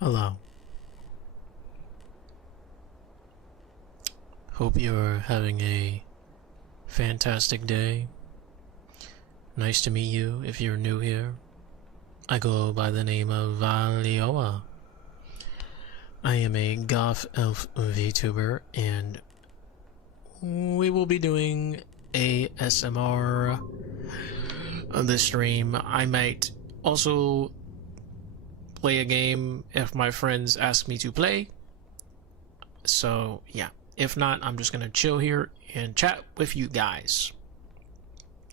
Hello. Hope you're having a fantastic day. Nice to meet you if you're new here. I go by the name of Valioa. I am a goth elf VTuber and we will be doing ASMR on this stream. I might also play a game if my friends ask me to play. So yeah, if not, I'm just gonna chill here and chat with you guys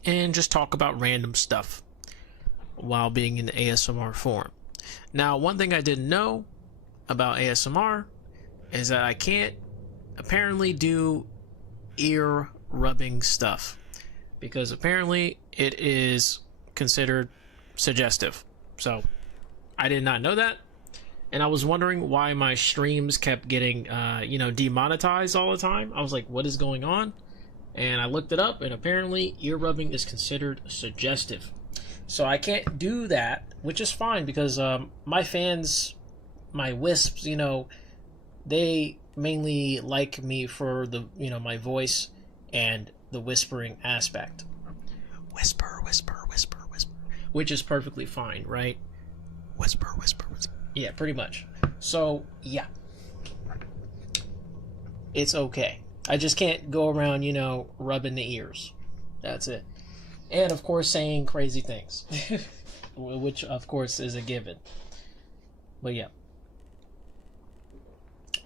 and just talk about random stuff while being in ASMR form. Now, one thing I didn't know about ASMR is that I can't apparently do ear rubbing stuff because apparently it is considered suggestive. So I did not know that, and I was wondering why my streams kept getting demonetized all the time. I was like, what is going on? And I looked it up, and apparently ear rubbing is considered suggestive. So I can't do that, which is fine because my fans, my wisps, they mainly like me for the my voice and the whispering aspect. Whisper, whisper, whisper, whisper, which is perfectly fine, right? Whisper, whisper, whisper. Yeah, pretty much. So yeah, it's okay. I just can't go around, rubbing the ears. That's it. And of course saying crazy things, which of course is a given. But yeah.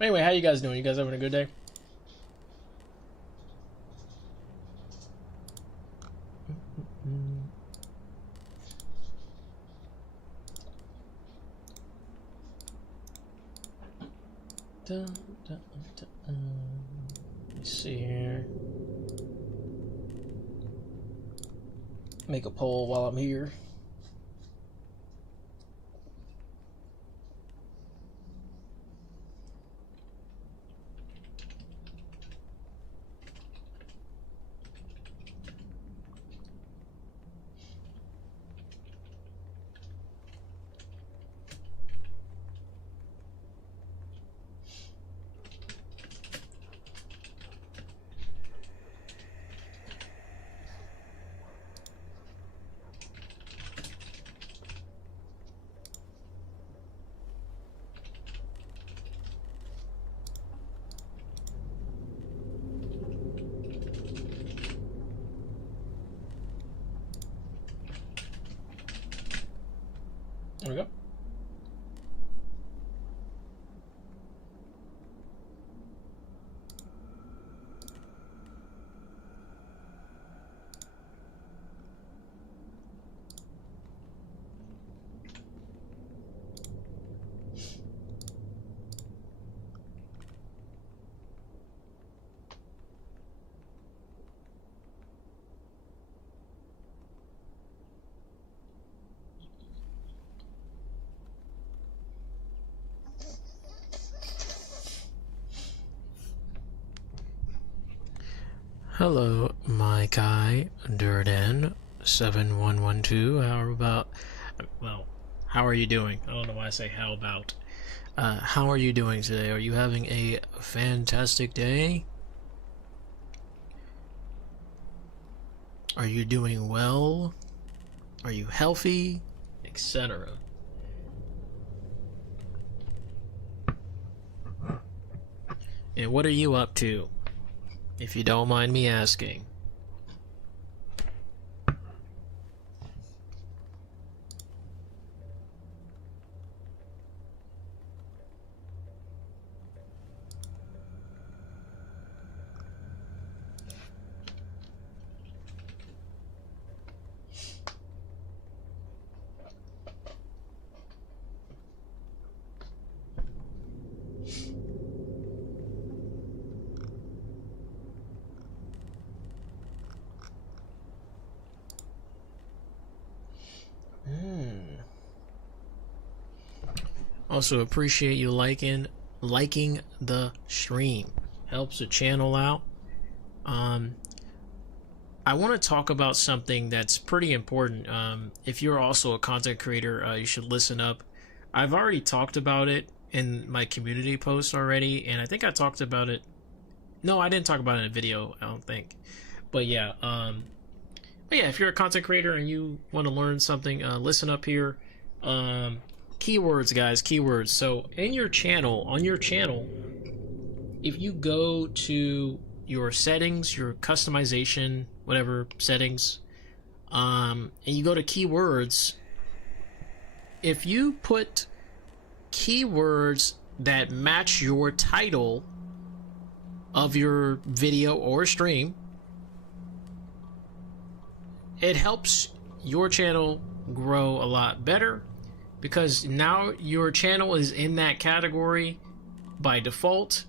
Anyway, how you guys doing? You guys having a good day? Let me see here. Make a poll while I'm here. There we go. Hello, my guy, Durden7112. How are you doing? I don't know why I say how about. How are you doing today? Are you having a fantastic day? Are you doing well? Are you healthy? Etc. And what are you up to? If you don't mind me asking. Also appreciate you liking the stream. Helps the channel out. I want to talk about something that's pretty important. If you're also a content creator, you should listen up. I've already talked about it in my community post already, and I think I talked about it. No, I didn't talk about it in a video, I don't think. But yeah, if you're a content creator and you want to learn something, listen up here. Keywords, guys, keywords. So in your channel, on your channel, if you go to your settings, your customization, whatever settings, and you go to keywords, if you put keywords that match your title of your video or stream, it helps your channel grow a lot better, because now your channel is in that category by default.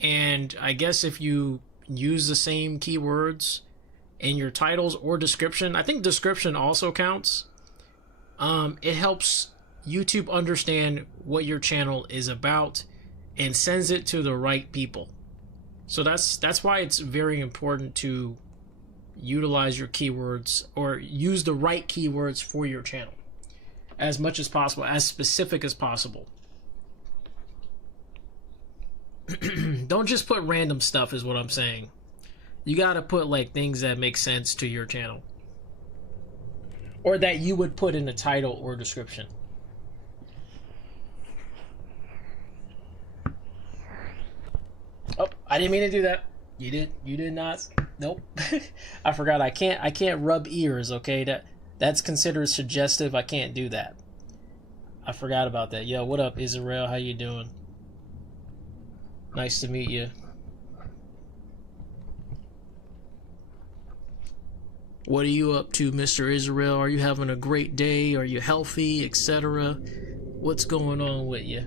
And I guess if you use the same keywords in your titles or description, I think description also counts, it helps YouTube understand what your channel is about and sends it to the right people. So that's why it's very important to utilize your keywords, or use the right keywords for your channel as much as possible, as specific as possible. Don't just put random stuff, is what I'm saying. You gotta put like things that make sense to your channel, or that you would put in the title or description. Oh, I didn't mean to do that. You did not. Nope. I forgot. I can't rub ears, okay? That's considered suggestive. I can't do that. I forgot about that. Yo, what up, Israel? How you doing? Nice to meet you. What are you up to, Mr. Israel? Are you having a great day? Are you healthy, etc.? What's going on with you?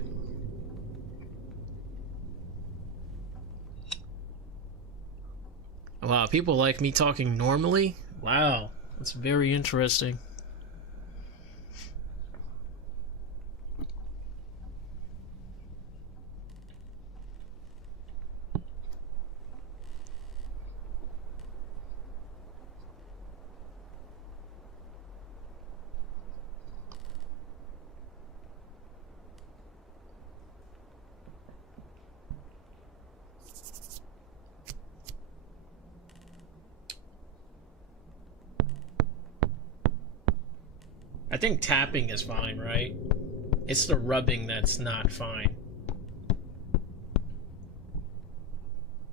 Wow, people like me talking normally? Wow, that's very interesting. I think tapping is fine, right? It's the rubbing that's not fine.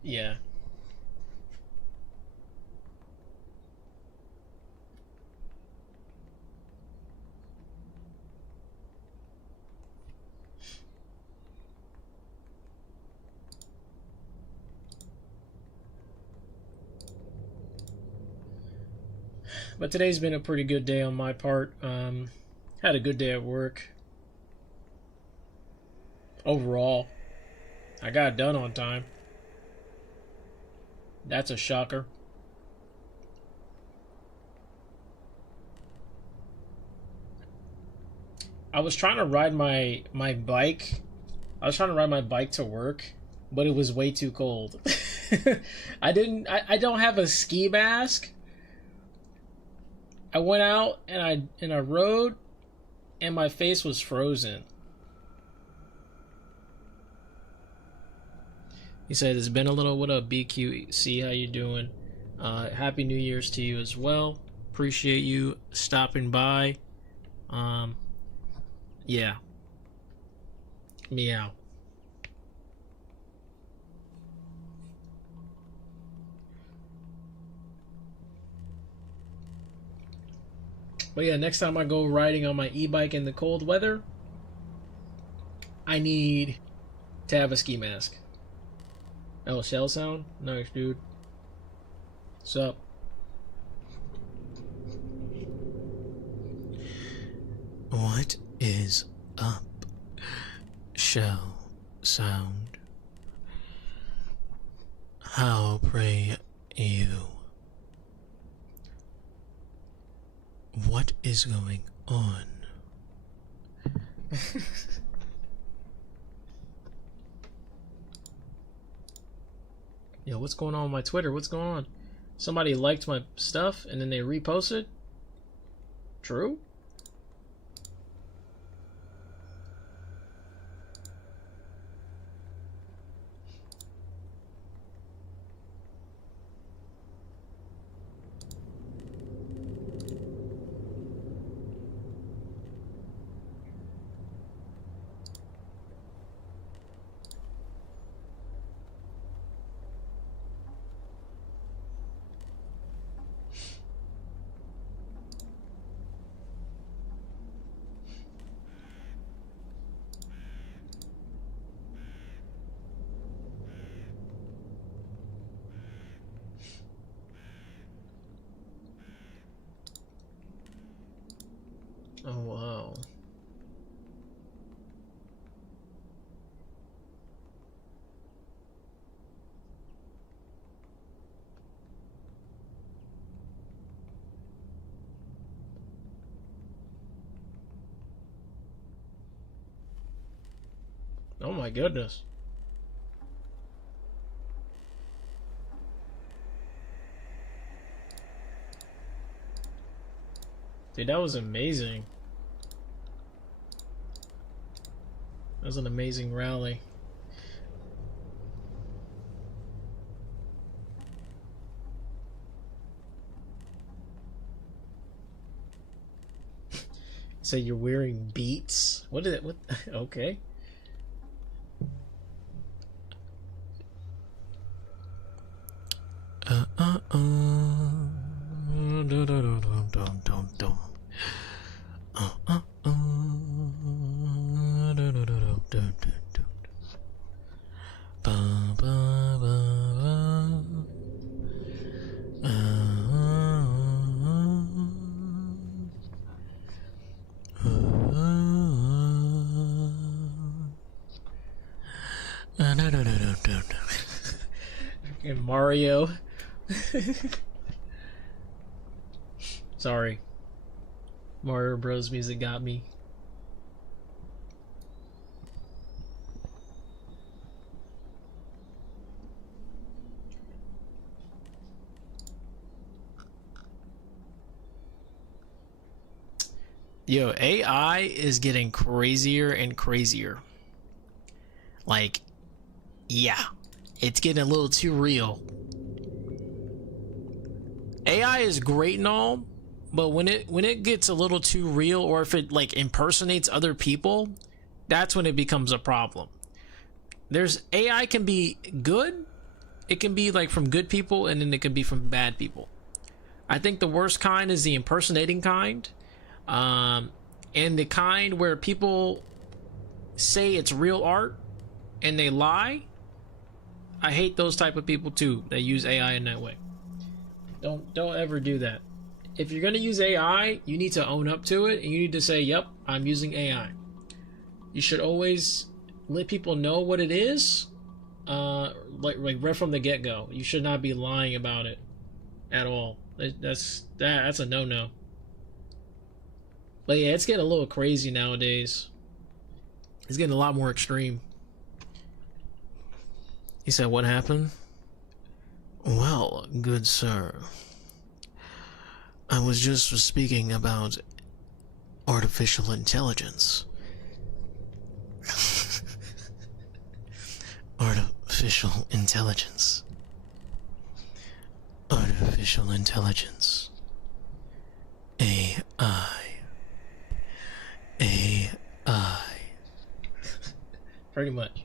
Yeah. But today's been a pretty good day on my part. Had a good day at work. Overall, I got it done on time. That's a shocker. I was trying to ride my bike. I was trying to ride my bike to work, but it was way too cold. I don't have a ski mask. I went out and I rode, and my face was frozen. He said, it's been a little. What up, BQC? How you doing? Happy New Year's to you as well. Appreciate you stopping by. Yeah. Meow. But yeah, next time I go riding on my e-bike in the cold weather, I need to have a ski mask. Oh, shell sound? Nice, dude. What's up? What is up? Shell sound. How pray you? What is going on? Yo, what's going on with my Twitter? What's going on? Somebody liked my stuff and then they reposted? True? Oh, wow. Oh my goodness. Dude, that was amazing. That was an amazing rally. So you're wearing Beats? What is it? What? Okay. And Mario. Sorry. Mario Bros. Music got me. Yo, AI is getting crazier and crazier. Like, yeah, it's getting a little too real. AI is great and all, but when it gets a little too real, or if it like impersonates other people, that's when it becomes a problem. There's AI can be good, it can be like from good people, and then it can be from bad people. I think the worst kind is the impersonating kind, and the kind where people say it's real art and they lie. I hate those type of people too that use AI in that way. Don't ever do that. If you're gonna use AI, you need to own up to it, and you need to say, "Yep, I'm using AI." You should always let people know what it is, like right from the get-go. You should not be lying about it at all. That's a no-no. But yeah, it's getting a little crazy nowadays. It's getting a lot more extreme. He said, "What happened?" "Well, good sir, I was just speaking about artificial intelligence." Artificial intelligence. Artificial intelligence. AI. AI. Pretty much.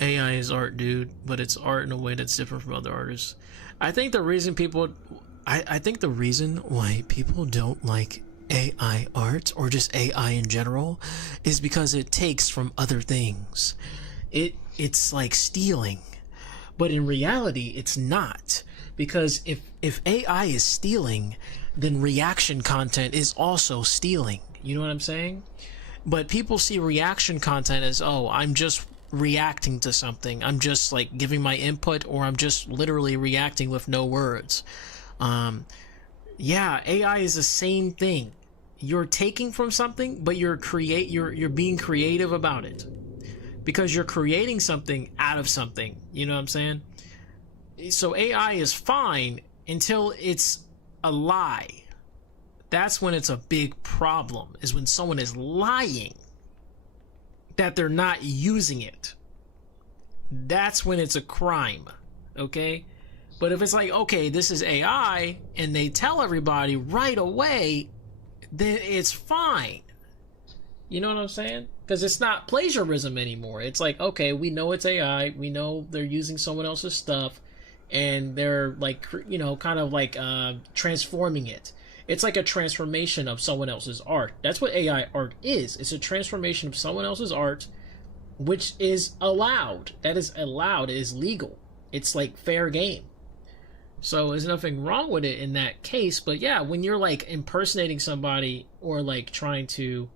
AI is art, dude, but it's art in a way that's different from other artists. I think the reason why people don't like AI art, or just AI in general, is because it takes from other things. It's like stealing. But in reality, it's not. Because if AI is stealing, then reaction content is also stealing. You know what I'm saying? But people see reaction content as, oh, I'm just reacting to something. I'm just like giving my input, or I'm just literally reacting with no words. Yeah, AI is the same thing. You're taking from something, but you're being creative about it. Because you're creating something out of something. You know what I'm saying? So AI is fine until it's a lie. That's when it's a big problem, is when someone is lying that they're not using it. That's when it's a crime, okay? But if it's like, okay, this is AI, and they tell everybody right away, then it's fine. You know what I'm saying? Because it's not plagiarism anymore. It's like, okay, we know it's AI, we know they're using someone else's stuff, and they're like, you know, kind of like transforming it. It's like a transformation of someone else's art. That's what AI art is. It's a transformation of someone else's art, which is allowed. That is allowed. It is legal. It's like fair game. So there's nothing wrong with it in that case. But yeah, when you're like impersonating somebody or like trying to,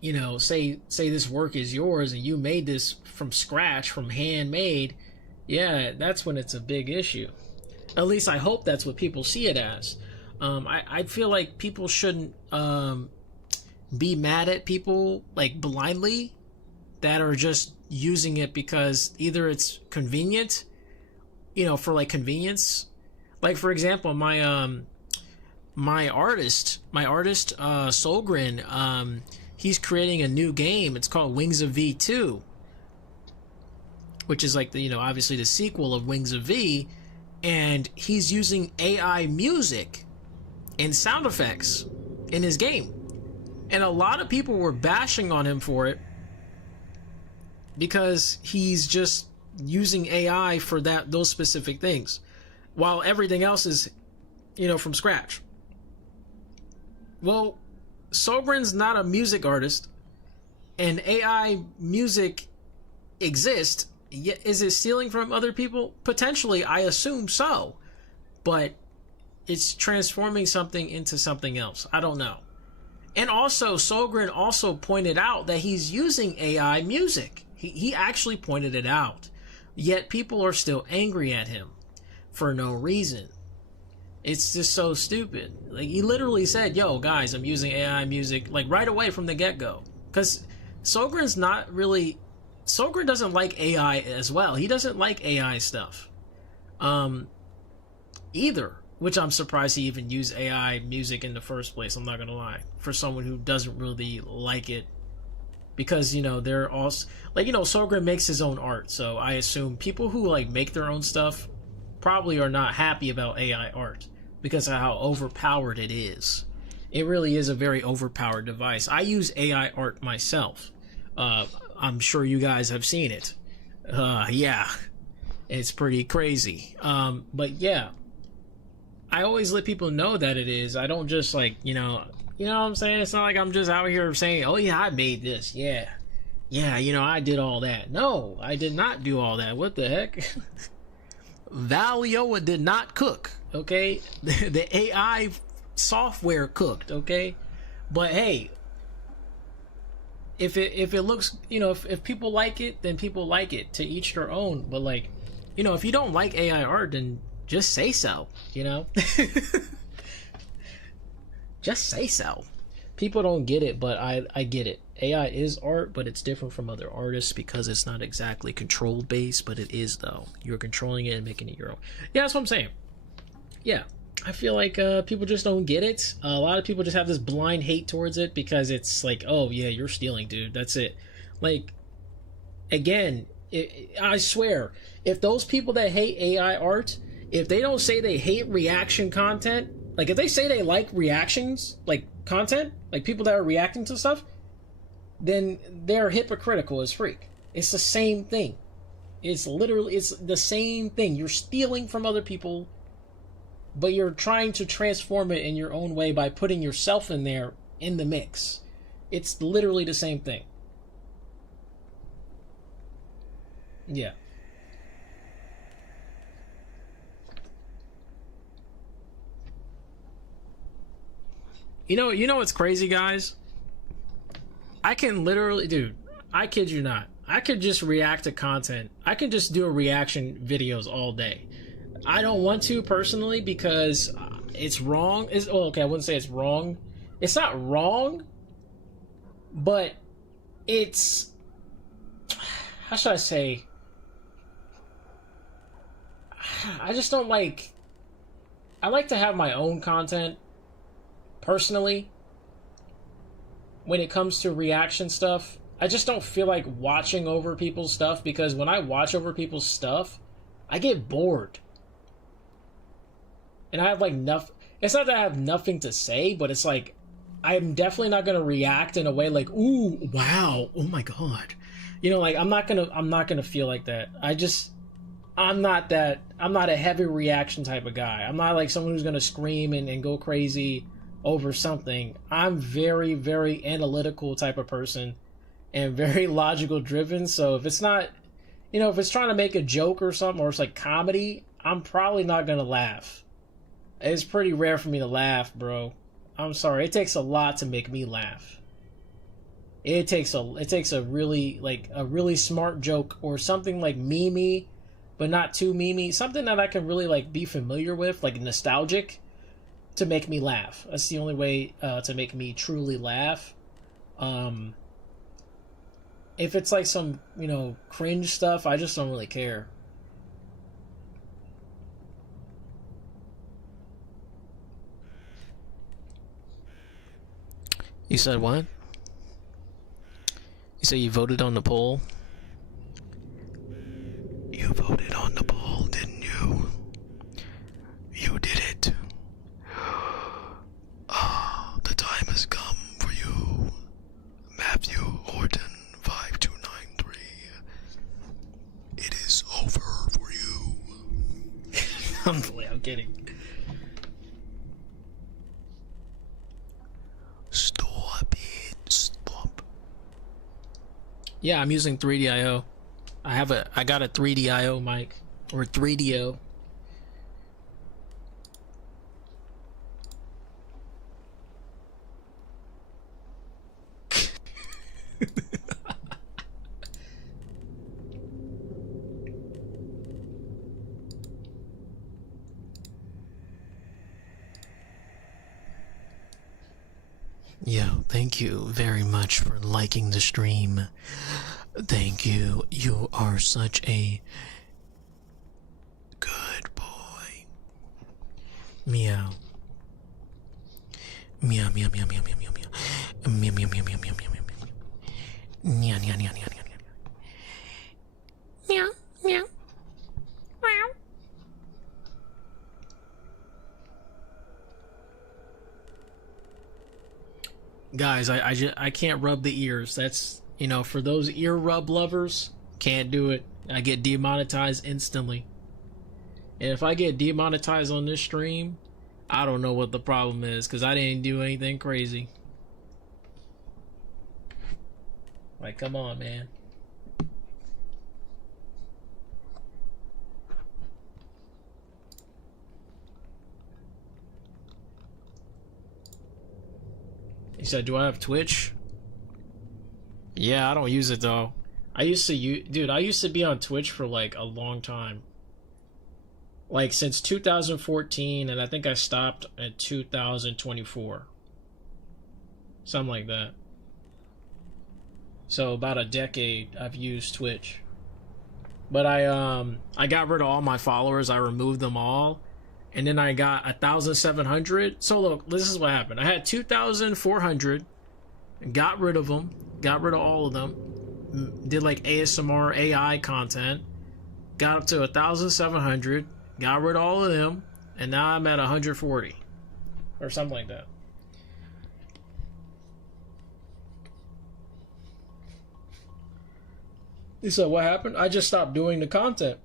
you know, say this work is yours and you made this from scratch, from handmade, yeah, that's when it's a big issue. At least I hope that's what people see it as. I feel like people shouldn't be mad at people like blindly that are just using it because either it's convenient, you know, for like convenience. Like for example, my artist Solgren, he's creating a new game. It's called Wings of V2, which is like the, you know, obviously the sequel of Wings of V, and he's using AI music and sound effects in his game. And a lot of people were bashing on him for it because he's just using AI for those specific things, while everything else is, you know, from scratch. Well, Sobrin's not a music artist, and AI music exists. Is it stealing from other people? Potentially, I assume so. But it's transforming something into something else. I don't know. And also, Solgren also pointed out that he's using AI music. He actually pointed it out. Yet people are still angry at him for no reason. It's just so stupid. Like, he literally said, yo, guys, I'm using AI music, like, right away from the get-go. Because Solgren doesn't like AI as well. He doesn't like AI stuff. Either. Which I'm surprised he even used AI music in the first place, I'm not gonna lie. For someone who doesn't really like it. Because, you know, they're also... Like, you know, Solgren makes his own art, so I assume people who, like, make their own stuff probably are not happy about AI art because of how overpowered it is. It really is a very overpowered device. I use AI art myself. I'm sure you guys have seen it. Yeah. It's pretty crazy. But yeah. I always let people know that it is. I don't just like, you know what I'm saying? It's not like I'm just out here saying, oh yeah, I made this. Yeah, you know, I did all that. No, I did not do all that. What the heck? Valioa did not cook, okay? The AI software cooked, okay? But hey, if it looks, you know, if people like it, then people like it. To each their own. But like, you know, if you don't like AI art, then just say so, you know? Just say so. People don't get it, but I get it. AI is art, but it's different from other artists because it's not exactly control based, but it is though. You're controlling it and making it your own. Yeah, that's what I'm saying. Yeah, I feel like people just don't get it. A lot of people just have this blind hate towards it because it's like, oh yeah, you're stealing, dude. That's it. Like, again, I swear, if those people that hate AI art, if they don't say they hate reaction content, like if they say they like reactions, like content, like people that are reacting to stuff, then they're hypocritical as freak. It's the same thing. It's the same thing. You're stealing from other people, but you're trying to transform it in your own way by putting yourself in there in the mix. It's literally the same thing. Yeah. You know what's crazy, guys? I can literally, dude, I kid you not. I could just react to content. I can just do a reaction videos all day. I don't want to personally because it's wrong. Okay, I wouldn't say it's wrong. It's not wrong, but it's, how should I say? I just don't like, I like to have my own content. Personally, when it comes to reaction stuff, I just don't feel like watching over people's stuff because when I watch over people's stuff, I get bored. And I have like it's not that I have nothing to say, but it's like I'm definitely not going to react in a way like, ooh, wow, oh my god. You know, like I'm not going to feel like that. I'm not that I'm not a heavy reaction type of guy. I'm not like someone who's gonna scream and go crazy over something. I'm very, very analytical type of person and very logical driven. So if it's not, you know, if it's trying to make a joke or something, or it's like comedy, I'm probably not gonna laugh. It's pretty rare for me to laugh, bro. I'm sorry. It takes a lot to make me laugh. It takes a really like a really smart joke or something like memey, but not too memey. Something that I can really like be familiar with, like nostalgic, to make me laugh. That's the only way to make me truly laugh. If it's like some, you know, cringe stuff, I just don't really care. You said what? You say you voted on the poll? You voted on the poll, didn't you? You did it. Ah, the time has come for you, Matthew Horton 5293. It is over for you. I'm kidding. Stop it. Stop. Yeah, I'm using 3DIO. I got a 3DIO mic, or 3DO. Yo, thank you very much for liking the stream. Thank you. You are such a good boy. Meow. Meow, meow, meow, meow, meow, meow, meow. Meow, meow, meow, meow, meow, meow, meow. Meow, meow, meow, meow, meow, meow. Meow, meow. Meow. Guys, I can't rub the ears. That's, you know, for those ear rub lovers, can't do it. I get demonetized instantly. And if I get demonetized on this stream, I don't know what the problem is, because I didn't do anything crazy. Like, come on, man. He said, do I have Twitch? Yeah, I don't use it though. I used to be on Twitch for like a long time. Like since 2014, and I think I stopped at 2024. Something like that. So about a decade I've used Twitch. But I got rid of all my followers. I removed them all. And then I got 1,700. So look, this is what happened. I had 2,400. Got rid of them. Got rid of all of them. Did like ASMR AI content. Got up to 1,700. Got rid of all of them. And now I'm at 140. Or something like that. He said, what happened? I just stopped doing the content.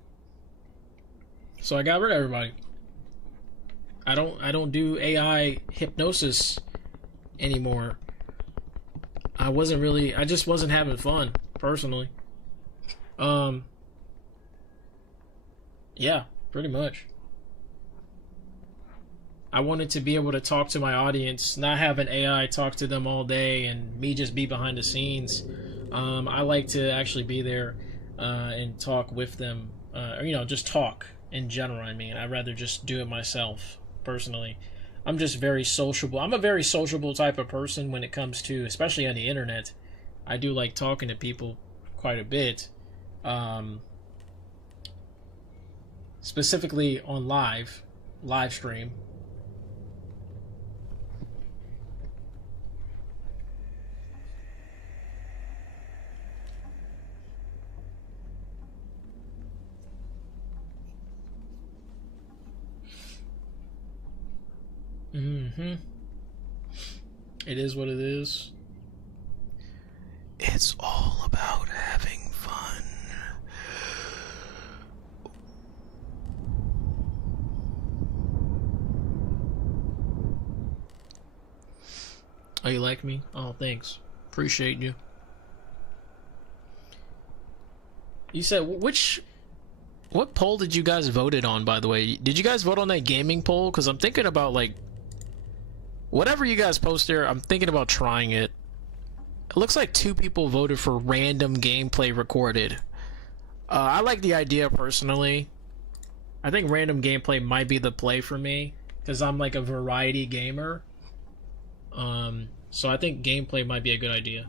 So I got rid of everybody. I don't do AI hypnosis anymore. I just wasn't having fun, personally. Yeah, pretty much. I wanted to be able to talk to my audience, not have an AI talk to them all day and me just be behind the scenes. I like to actually be there and talk with them, or, you know, just talk in general. I mean, I'd rather just do it myself. Personally, I'm just very sociable. I'm a very sociable type of person when it comes to, especially on the internet. I do like talking to people quite a bit, specifically on live stream. It is what it is. It's all about having fun. Oh, you like me? Oh, thanks. Appreciate you. You said what poll did you guys voted on, by the way? Did you guys vote on that gaming poll? Because I'm thinking about, like, whatever you guys post there, I'm thinking about trying it. It looks like 2 people voted for random gameplay recorded. I like the idea personally. I think random gameplay might be the play for me, because I'm like a variety gamer. So I think gameplay might be a good idea.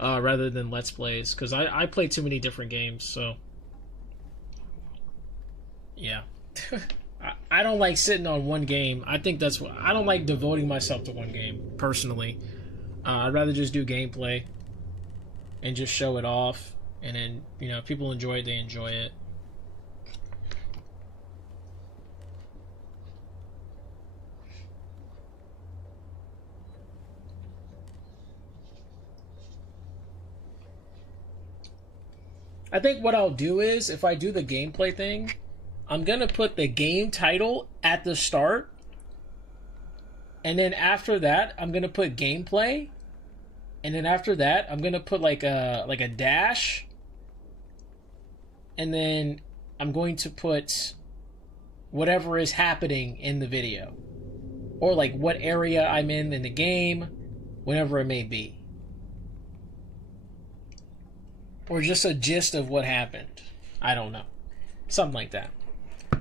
Rather than Let's Plays, because I play too many different games, so... Yeah. I don't like sitting on one game. I think that's what... I don't like devoting myself to one game, personally. I'd rather just do gameplay and just show it off, and then, you know, if people enjoy it, they enjoy it. I think what I'll do is, if I do the gameplay thing, I'm going to put the game title at the start. And then after that, I'm going to put gameplay. And then after that, I'm going to put like a dash. And then I'm going to put whatever is happening in the video. Or like what area I'm in the game, whatever it may be. Or just a gist of what happened. I don't know. Something like that.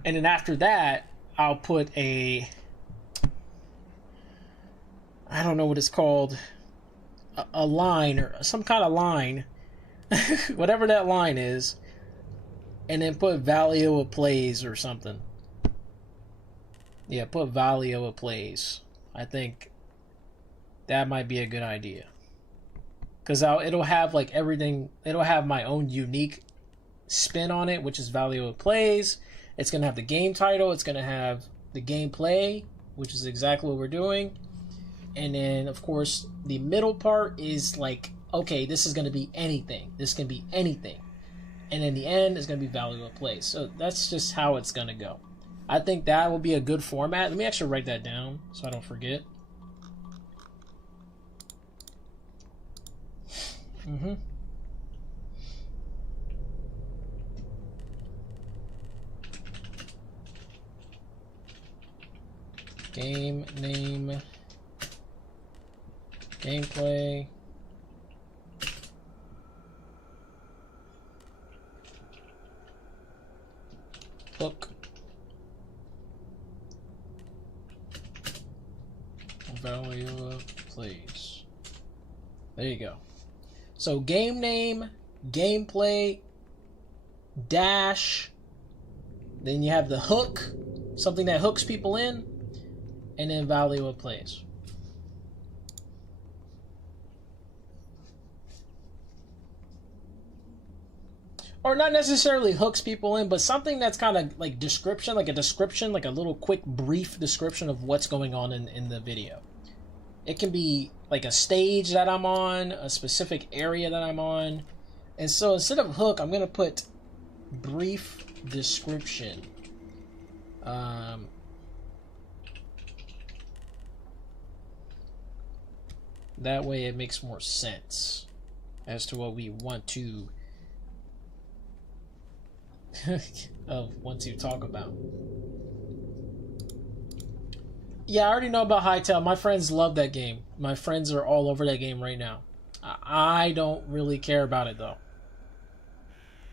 And then after that, I'll put I don't know what it's called. A line, or some kind of line. Whatever that line is. And then put Valioa Plays or something. Yeah, put Valioa Plays. I think that might be a good idea. Because it'll have like everything, it'll have my own unique spin on it, which is Valioa Plays. It's going to have the game title, it's going to have the gameplay, which is exactly what we're doing. And then, of course, the middle part is like, okay, this is going to be anything. This can be anything. And in the end, it's going to be Valioa Plays. So that's just how it's going to go. I think that will be a good format. Let me actually write that down so I don't forget. Game name, gameplay, hook, Valioa Plays. There you go. So game name, gameplay, dash, then you have the hook, something that hooks people in, and then Valioa Plays. Or not necessarily hooks people in, but something that's kind of like description, like a little quick brief description of what's going on in the video. It can be like a stage that I'm on, a specific area that I'm on. And so instead of hook, I'm going to put brief description. That way it makes more sense as to what we want to talk about. Yeah, I already know about Hytale. My friends love that game. My friends are all over that game right now. I don't really care about it, though.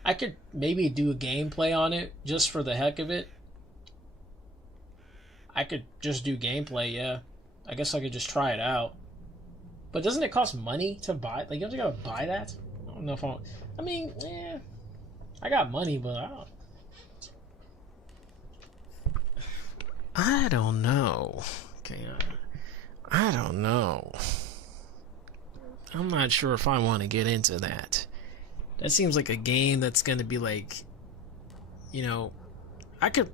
I could maybe do a gameplay on it just for the heck of it. I could just do gameplay, yeah. I guess I could just try it out. But doesn't it cost money to buy? Like, you have to gotta buy that? I don't know if I mean, yeah. I got money, but I don't know. Okay, I don't know. I'm not sure if I want to get into that. That seems like a game that's going to be like, you know, I could,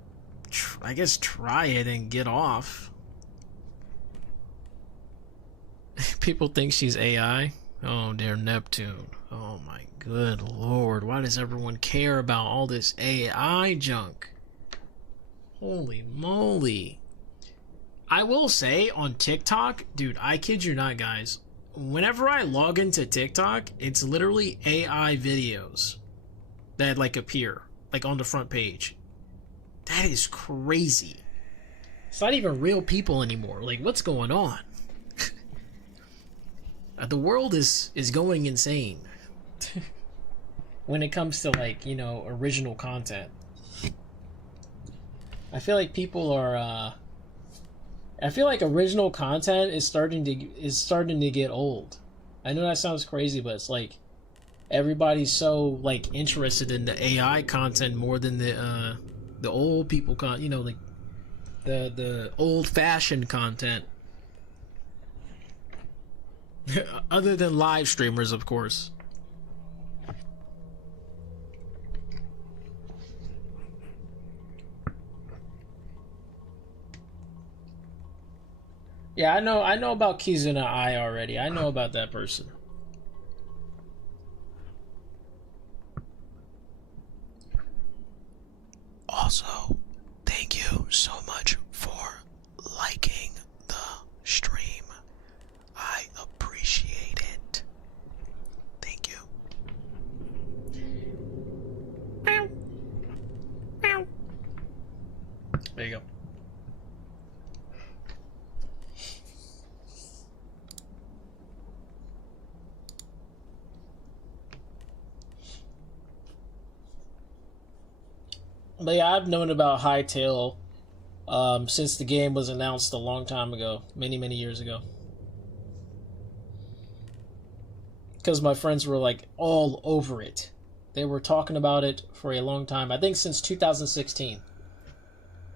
I guess, try it and get off. People think she's AI. Oh, dear Neptune. Oh, my good lord. Why does everyone care about all this AI junk? Holy moly. I will say on TikTok, dude, I kid you not, guys. Whenever I log into TikTok, it's literally AI videos that like appear like on the front page. That is crazy. It's not even real people anymore. Like, what's going on? The world is going insane when it comes to, like, you know, original content. I feel like people are I feel like original content is starting to get old. I know that sounds crazy, but it's like everybody's so like interested in the AI content more than the old people you know, like the old-fashioned content. Other than live streamers, of course. Yeah, I know about Kizuna Ai already. I know about that person. Also, thank you so much for liking the stream. I appreciate it. Thank you. There you go. But yeah, I've known about Hytale since the game was announced a long time ago, many years ago. Because my friends were like all over it. They were talking about it for a long time. I think since 2016.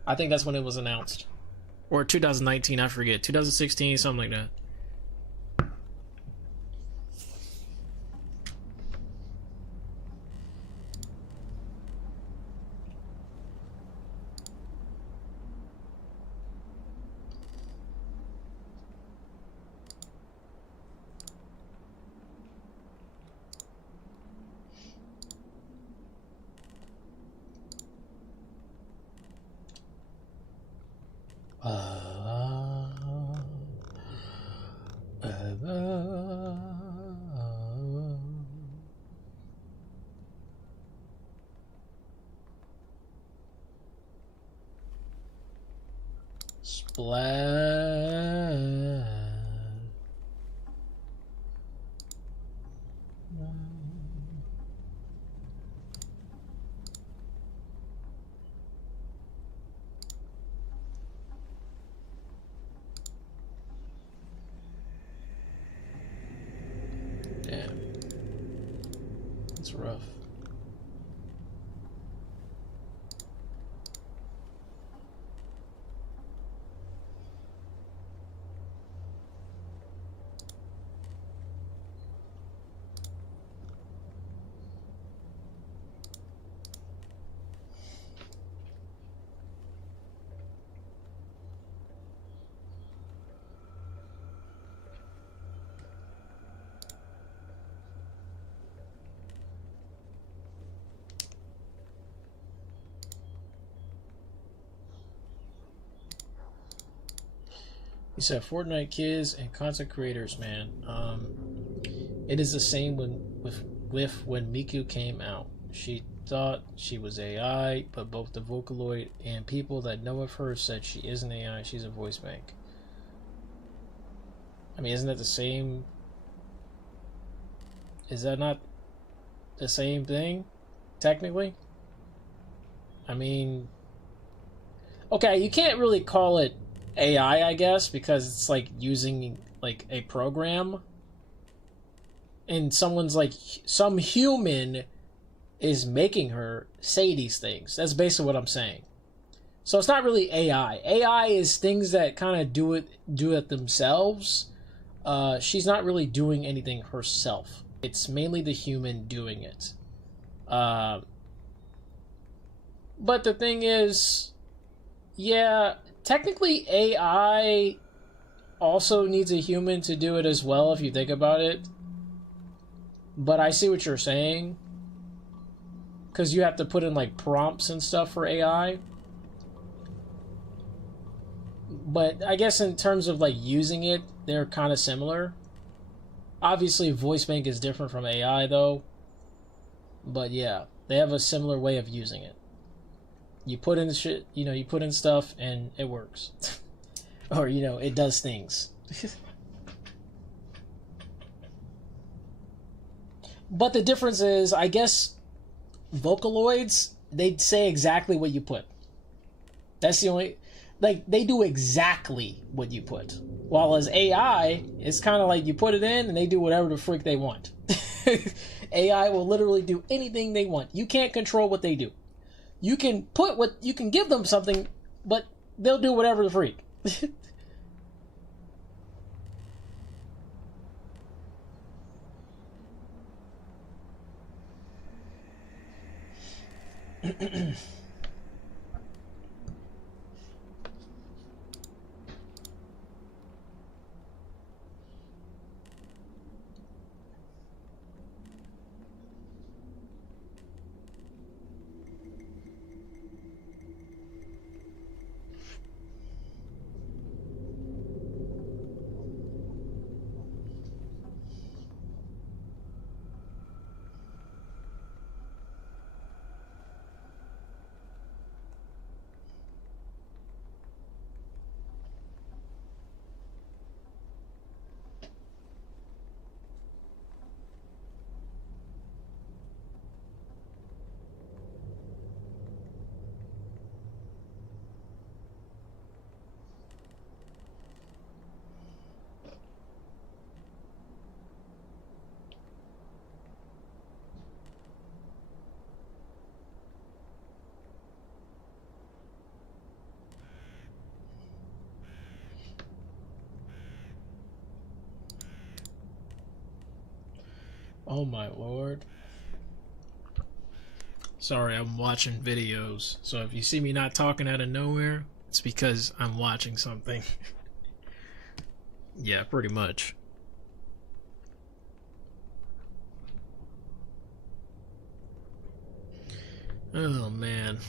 I think that's when it was announced. Or 2019, I forget. 2016, something like that. Splat. Damn. That's rough. He said, Fortnite kids and content creators, man. It is the same with when Miku came out. She thought she was AI, but both the Vocaloid and people that know of her said she isn't AI, she's a voice bank. I mean, isn't that the same? Is that not the same thing, technically? I mean, okay, you can't really call it AI, I guess, because it's like using like a program, and someone's like some human is making her say these things. That's basically what I'm saying. So it's not really AI. AI is things that kind of do it themselves. She's not really doing anything herself. It's mainly the human doing it. But the thing is, yeah, technically AI also needs a human to do it as well, if you think about it. But I see what you're saying, because you have to put in like prompts and stuff for AI. But I guess in terms of like using it, they're kind of similar. Obviously, voice bank is different from AI though. But yeah, they have a similar way of using it. You put in shit, you put in stuff and it works. Or, it does things. But the difference is, I guess, Vocaloids, they say exactly what you put. That's the only... Like, they do exactly what you put. While as AI, it's kind of like you put it in and they do whatever the freak they want. AI will literally do anything they want. You can't control what they do. You can give them something, but they'll do whatever the freak. Oh my lord. Sorry, I'm watching videos. So if you see me not talking out of nowhere, it's because I'm watching something. Yeah, pretty much. Oh man.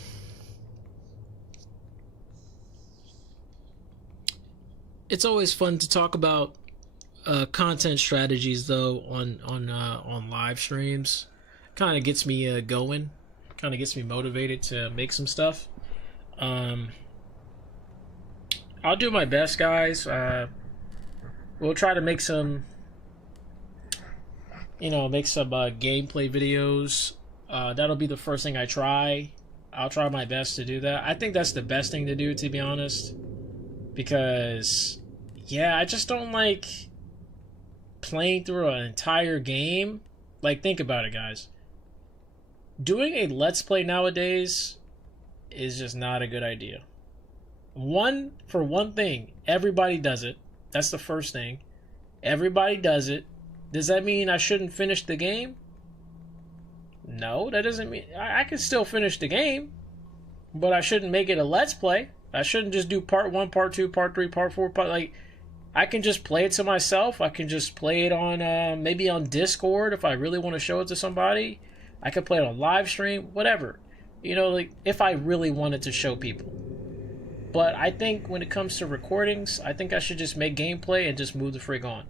It's always fun to talk about content strategies though on live streams. Kind of gets me going. Kind of gets me motivated to make some stuff. I'll do my best, guys. We'll try to make some, gameplay videos. That'll be the first thing I try. I'll try my best to do that. I think that's the best thing to do, to be honest. Because, yeah, I just don't like playing through an entire game. Like, think about it, guys. Doing a Let's Play nowadays is just not a good idea. For one thing, everybody does it. That's the first thing. Everybody does it. Does that mean I shouldn't finish the game? No, that doesn't mean... I can still finish the game, but I shouldn't make it a Let's Play. I shouldn't just do part 1, part 2, part 3, part 4, I can just play it to myself. I can just play it on, maybe on Discord if I really want to show it to somebody. I could play it on live stream, whatever. If I really wanted to show people. But I think when it comes to recordings, I think I should just make gameplay and just move the frig on.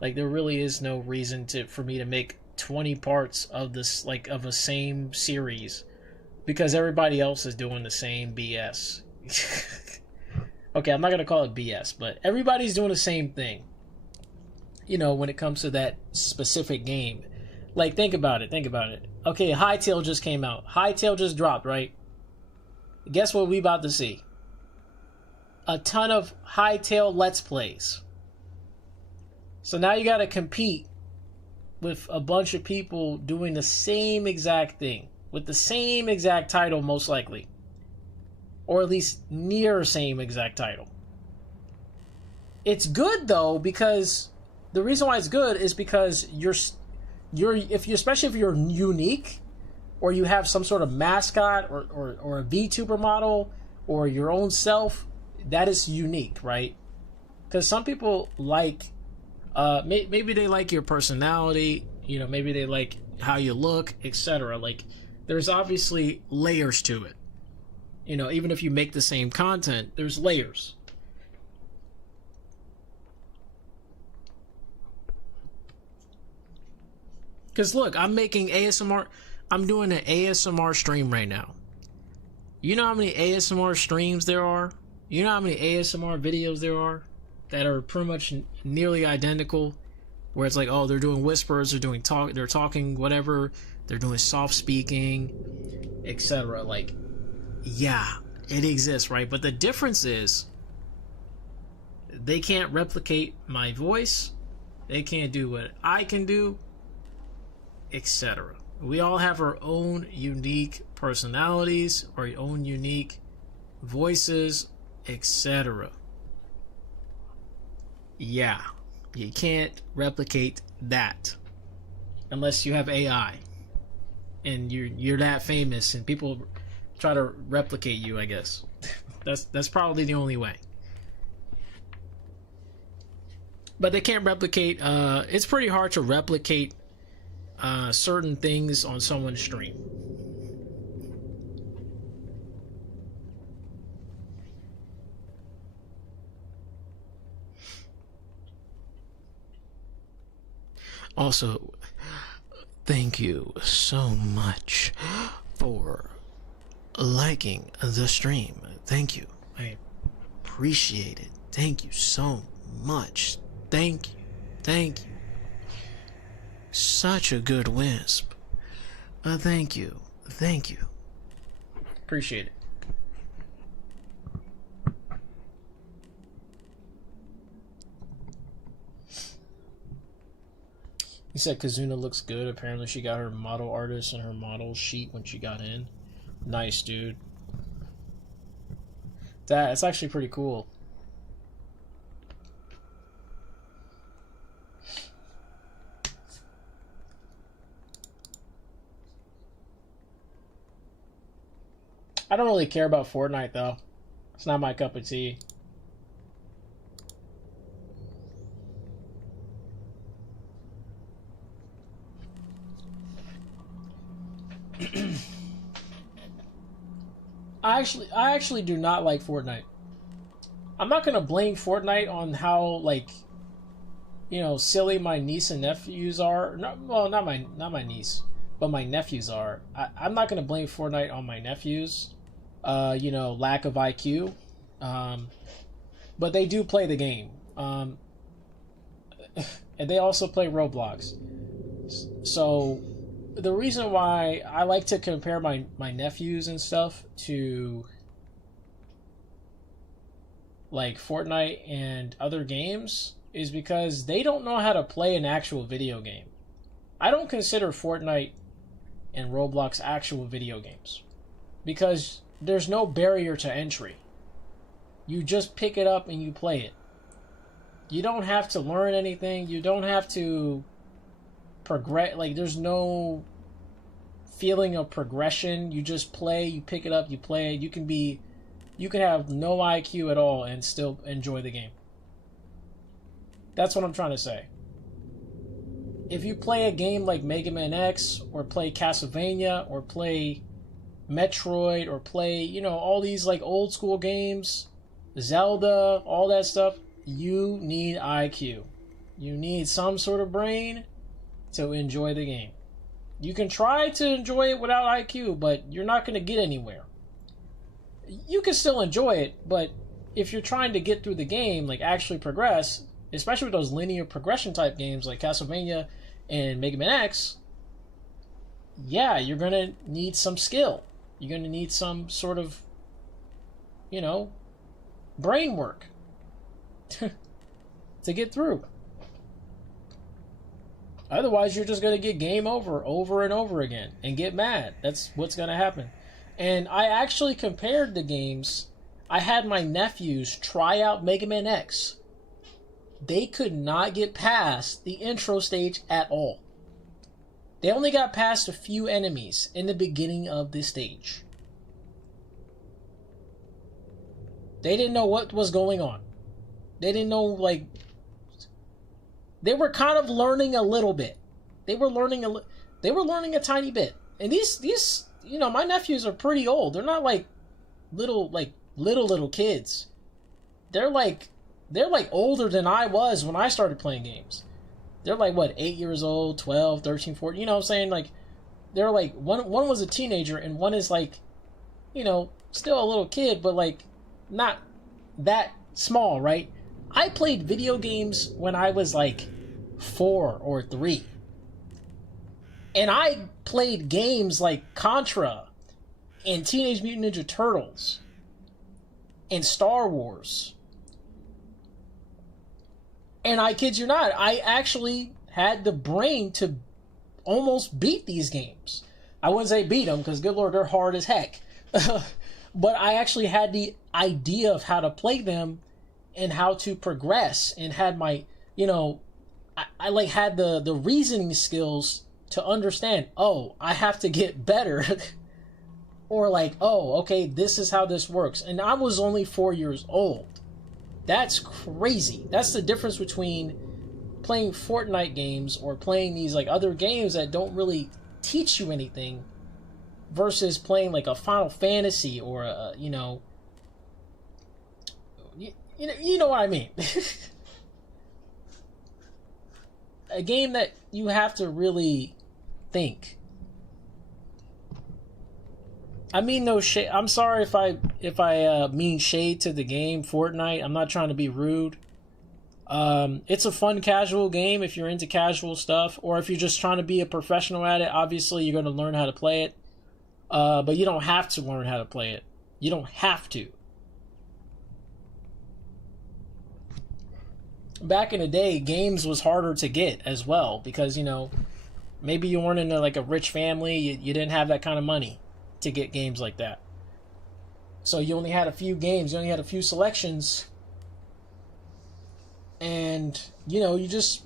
Like, there really is no reason for me to make 20 parts of this, of a same series. Because everybody else is doing the same BS. Okay, I'm not going to call it BS, but everybody's doing the same thing. When it comes to that specific game. Like, think about it. Okay, Hytale just came out. Hytale just dropped, right? Guess what we about to see? A ton of Hytale Let's Plays. So now you got to compete with a bunch of people doing the same exact thing. With the same exact title, most likely. Or at least near same exact title. It's good, though, because... The reason why it's good is because especially if you're unique, or you have some sort of mascot, or a VTuber model, or your own self, that is unique, right? Because some people like, maybe they like your personality, maybe they like how you look, etc. Like, there's obviously layers to it. Even if you make the same content, there's layers. Because look, I'm making ASMR. I'm doing an ASMR stream right now. You know how many ASMR streams there are? You know how many ASMR videos there are that are pretty much nearly identical? Where it's like, oh, they're doing whispers, they're talking whatever, they're doing soft speaking, etc. Like, yeah, it exists, right? But the difference is they can't replicate my voice, they can't do what I can do, etc. We all have our own unique personalities, our own unique voices, etc. Yeah, you can't replicate that unless you have AI and you're that famous and people try to replicate you, I guess. That's probably the only way. But they can't replicate. It's pretty hard to replicate certain things on someone's stream. Also, thank you so much for liking the stream. Thank you. I appreciate it. Thank you so much. Thank you. Thank you. Such a good wisp. Thank you. Thank you. Appreciate it. He said Kazuna looks good. Apparently she got her model artist and her model sheet when she got in. Nice, dude. It's actually pretty cool. I don't really care about Fortnite though. It's not my cup of tea. I actually do not like Fortnite. I'm not gonna blame Fortnite on how, like, you know, silly my niece and nephews are. Well, not my niece, but my nephews are. I'm not gonna blame Fortnite on my nephews. You know, lack of IQ. But they do play the game. And they also play Roblox. So the reason why I like to compare my nephews and stuff to like Fortnite and other games is because they don't know how to play an actual video game. I don't consider Fortnite and Roblox actual video games because there's no barrier to entry. You just pick it up and you play it. You don't have to learn anything. You don't have to progress. Like, there's no feeling of progression. You just play, you pick it up, you play it. You can have no IQ at all and still enjoy the game. That's what I'm trying to say. If you play a game like Mega Man X or play Castlevania or play Metroid or play, you know, all these like old school games, Zelda, all that stuff, you need IQ. You need some sort of brain to enjoy the game. You can try to enjoy it without IQ, but you're not going to get anywhere. You can still enjoy it, but if you're trying to get through the game, like actually progress, especially with those linear progression type games like Castlevania and Mega Man X, yeah, you're going to need some skill. You're going to need some sort of, you know, brain work to get through. Otherwise, you're just going to get game over and over again and get mad. That's what's going to happen. And I actually compared the games. I had my nephews try out Mega Man X. They could not get past the intro stage at all. They only got past a few enemies in the beginning of this stage. They didn't know what was going on. They didn't know, like... They were kind of learning a little bit. They were learning a tiny bit. And these, you know, my nephews are pretty old. They're not like little kids. They're like older than I was when I started playing games. they're like what, 8 years old, 12, 13, 14, you know what I'm saying? Like they're like one was a teenager and one is like, you know, still a little kid, but like not that small, right? I played video games when I was like 4 or 3. And I played games like Contra and Teenage Mutant Ninja Turtles and Star Wars. And I kid you not, I actually had the brain to almost beat these games. I wouldn't say beat them, because good lord, they're hard as heck. But I actually had the idea of how to play them and how to progress, and had my, you know, I like had the reasoning skills to understand, oh, I have to get better. Or like, oh, okay, this is how this works. And I was only 4 years old. That's crazy. That's the difference between playing Fortnite games or playing these like other games that don't really teach you anything versus playing like a Final Fantasy or a, you know what I mean. A game that you have to really think. I mean no shade. I'm sorry if I mean shade to the game Fortnite. I'm not trying to be rude. It's a fun casual game if you're into casual stuff, or if you're just trying to be a professional at it. Obviously, you're going to learn how to play it, but you don't have to learn how to play it. You don't have to. Back in the day, games was harder to get as well because, you know, maybe you weren't in like a rich family. You didn't have that kind of money to get games like that. So you only had a few games. You only had a few selections. And, you know, you just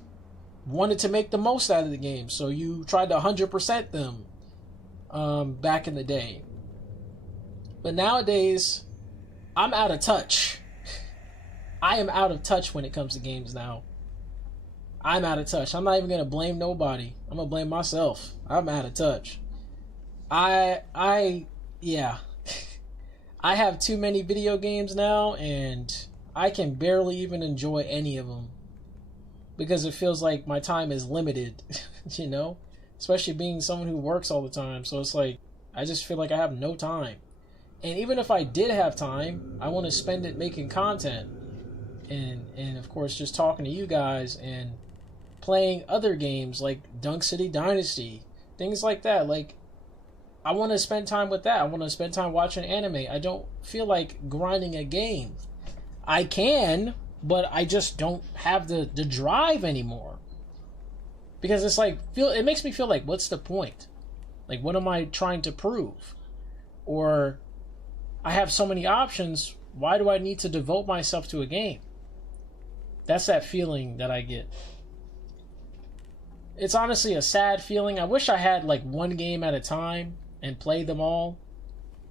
wanted to make the most out of the game. So you tried to 100% them back in the day. But nowadays, I'm out of touch. I am out of touch when it comes to games now. I'm out of touch. I'm not even going to blame nobody. I'm going to blame myself. I'm out of touch. Yeah. I have too many video games now, and I can barely even enjoy any of them. Because it feels like my time is limited, you know? Especially being someone who works all the time. So it's like, I just feel like I have no time. And even if I did have time, I want to spend it making content. And of course, just talking to you guys and playing other games like Dunk City Dynasty. Things like that. Like, I want to spend time with that. I want to spend time watching anime. I don't feel like grinding a game. I can, but I just don't have the drive anymore. Because it's like, it makes me feel like, what's the point? Like, what am I trying to prove? Or, I have so many options, why do I need to devote myself to a game? That's that feeling that I get. It's honestly a sad feeling. I wish I had like one game at a time and played them all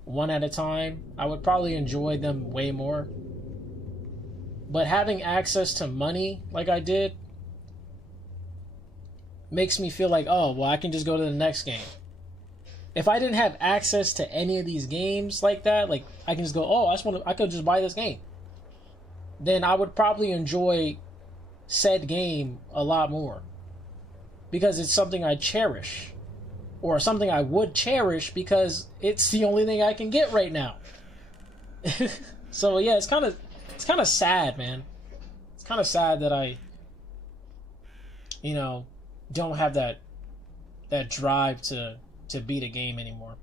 one at a time. I would probably enjoy them way more. But having access to money like I did makes me feel like, oh, well, I can just go to the next game. If I didn't have access to any of these games like that, like I can just go, oh, I could just buy this game. Then I would probably enjoy said game a lot more. Because it's something I cherish. Or something I would cherish because it's the only thing I can get right now. So yeah, it's kind of sad, man. It's kind of sad that I, you know, don't have that drive to beat a game anymore.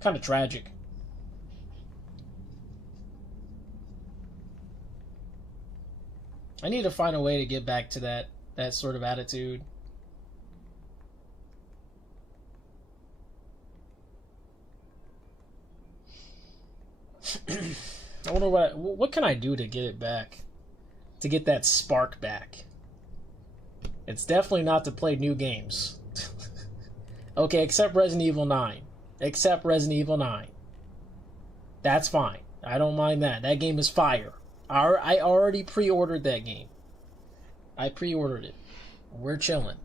Kind of tragic. I need to find a way to get back to that sort of attitude. I wonder what can I do to get it back? To get that spark back. It's definitely not to play new games. Okay, except Resident Evil 9. Except Resident Evil 9. That's fine. I don't mind that. That game is fire. I already pre-ordered that game. I pre-ordered it. We're chilling.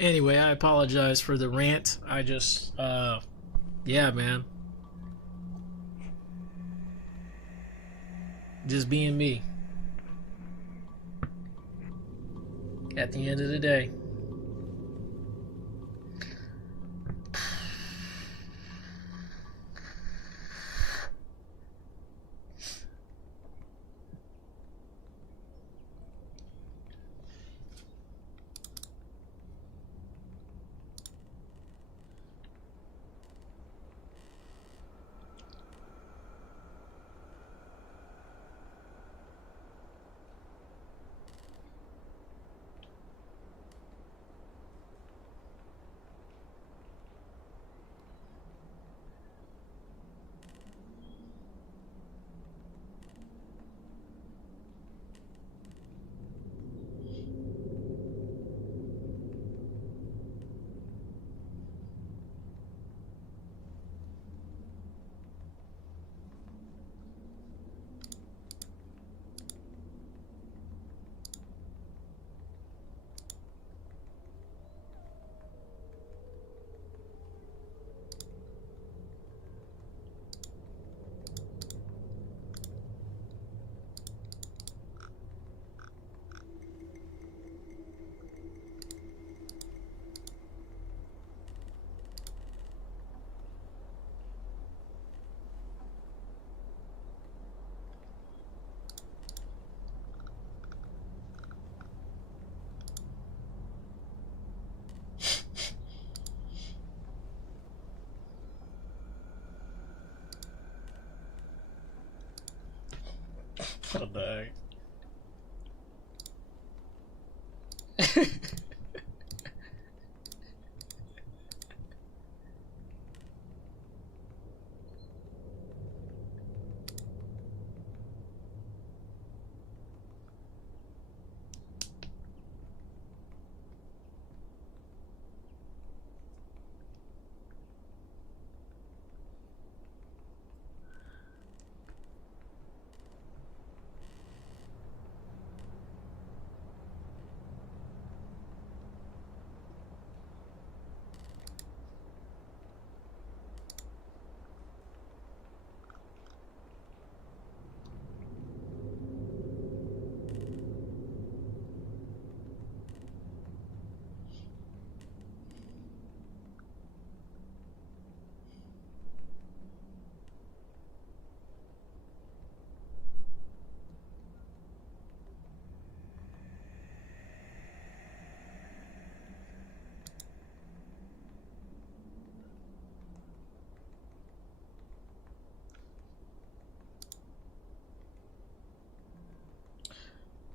Anyway, I apologize for the rant. I just, yeah, man. Just being me. At the end of the day. What the heck?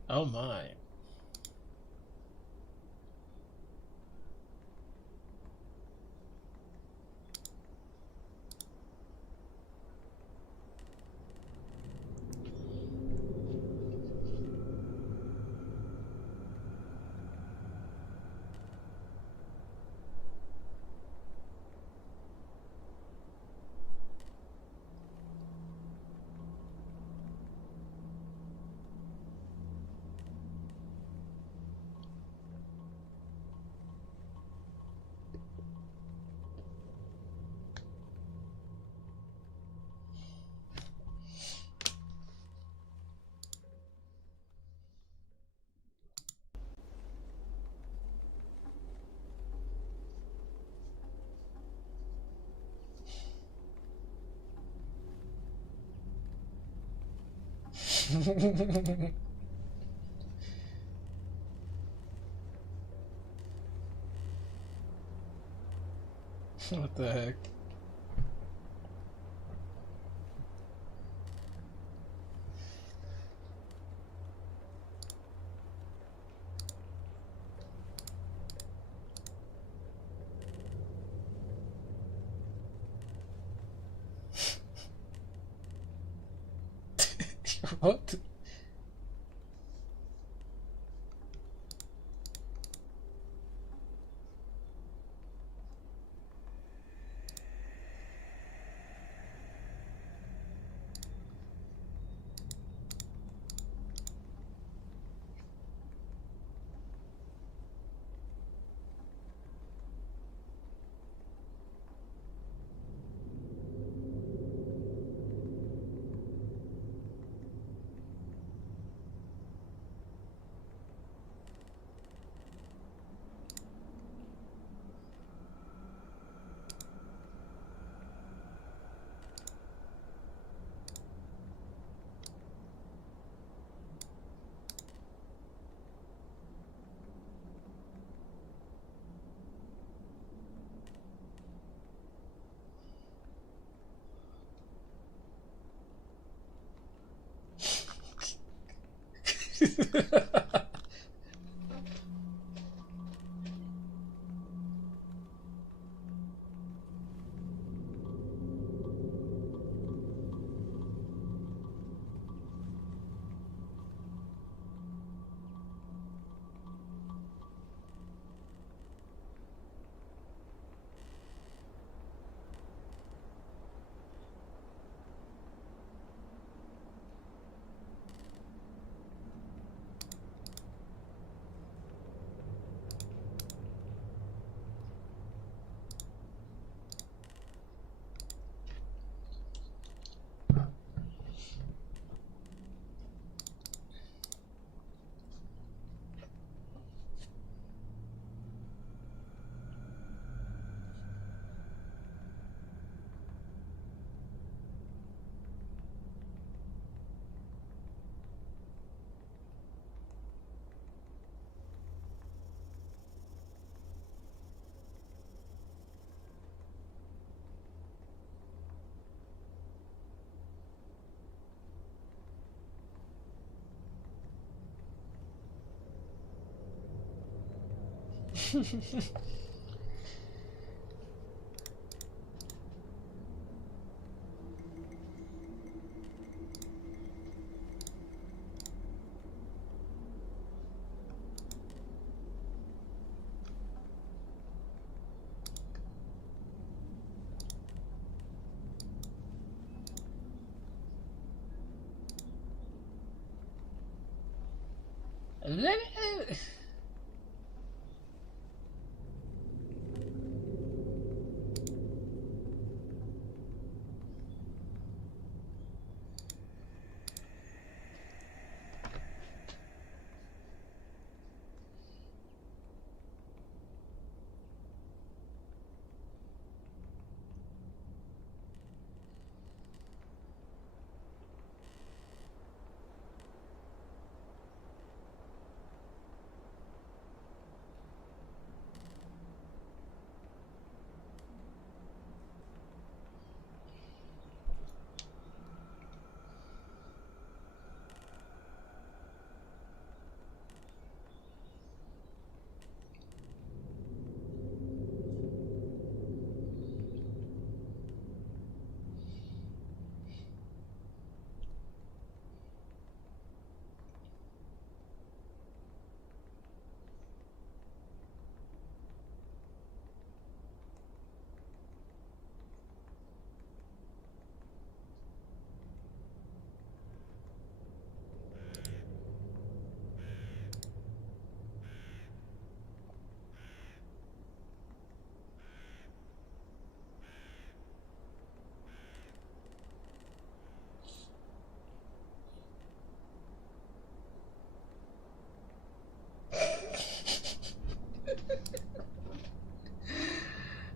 Oh my. What the heck? What?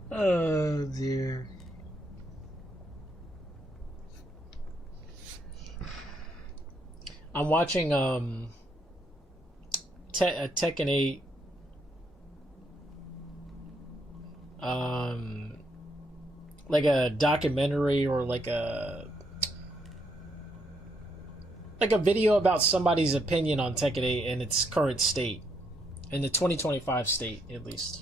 Oh dear. I'm watching Tekken 8 um like a documentary or like a video about somebody's opinion on Tekken 8 and its current state, in the 2025 state at least.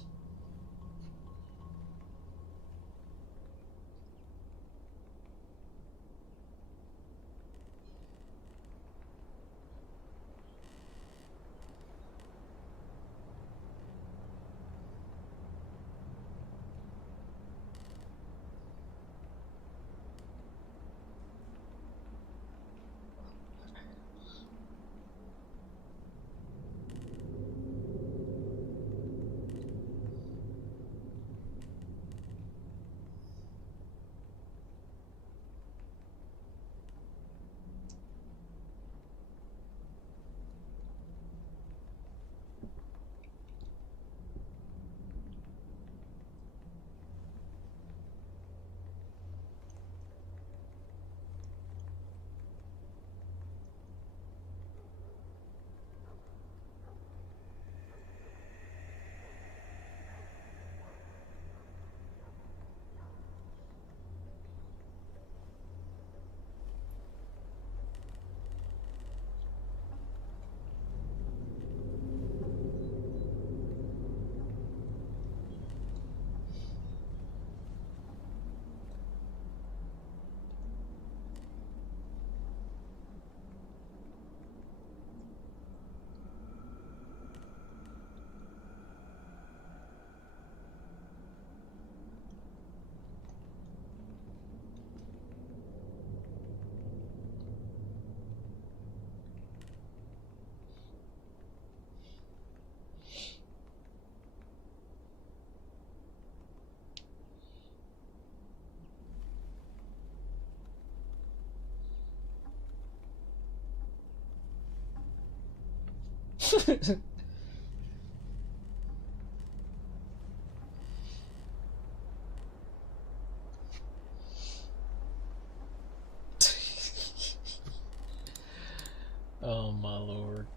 Oh my lord.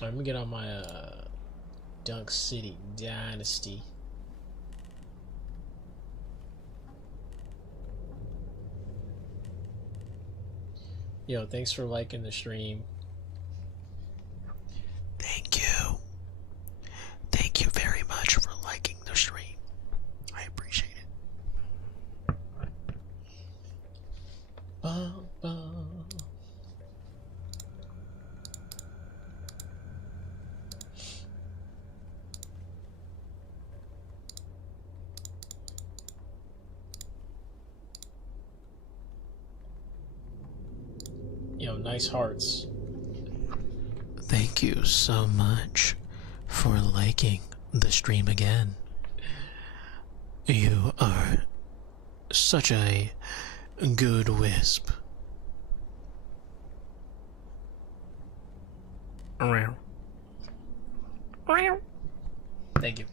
Let me get on my Dunk City Dynasty. Yo, thanks for liking the stream. Thank you. Thank you very much for liking the stream. I appreciate it. Bum, bum. Yo, nice hearts. Thank you so much for liking the stream again. You are such a good wisp. Thank you.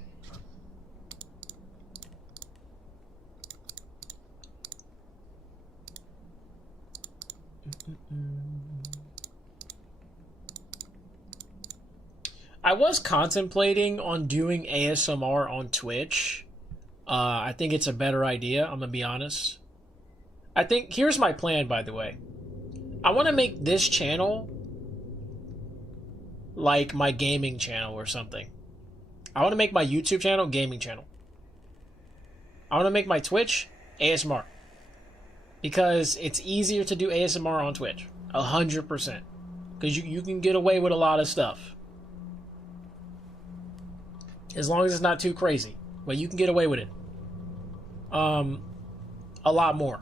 I was contemplating on doing ASMR on Twitch. I think it's a better idea, I'm gonna be honest. I think, here's my plan, by the way. I want to make this channel like my gaming channel or something. I want to make my YouTube channel gaming channel. I want to make my Twitch ASMR. Because it's easier to do ASMR on Twitch. 100%. Because you can get away with a lot of stuff. As long as it's not too crazy. But you can get away with it. A lot more.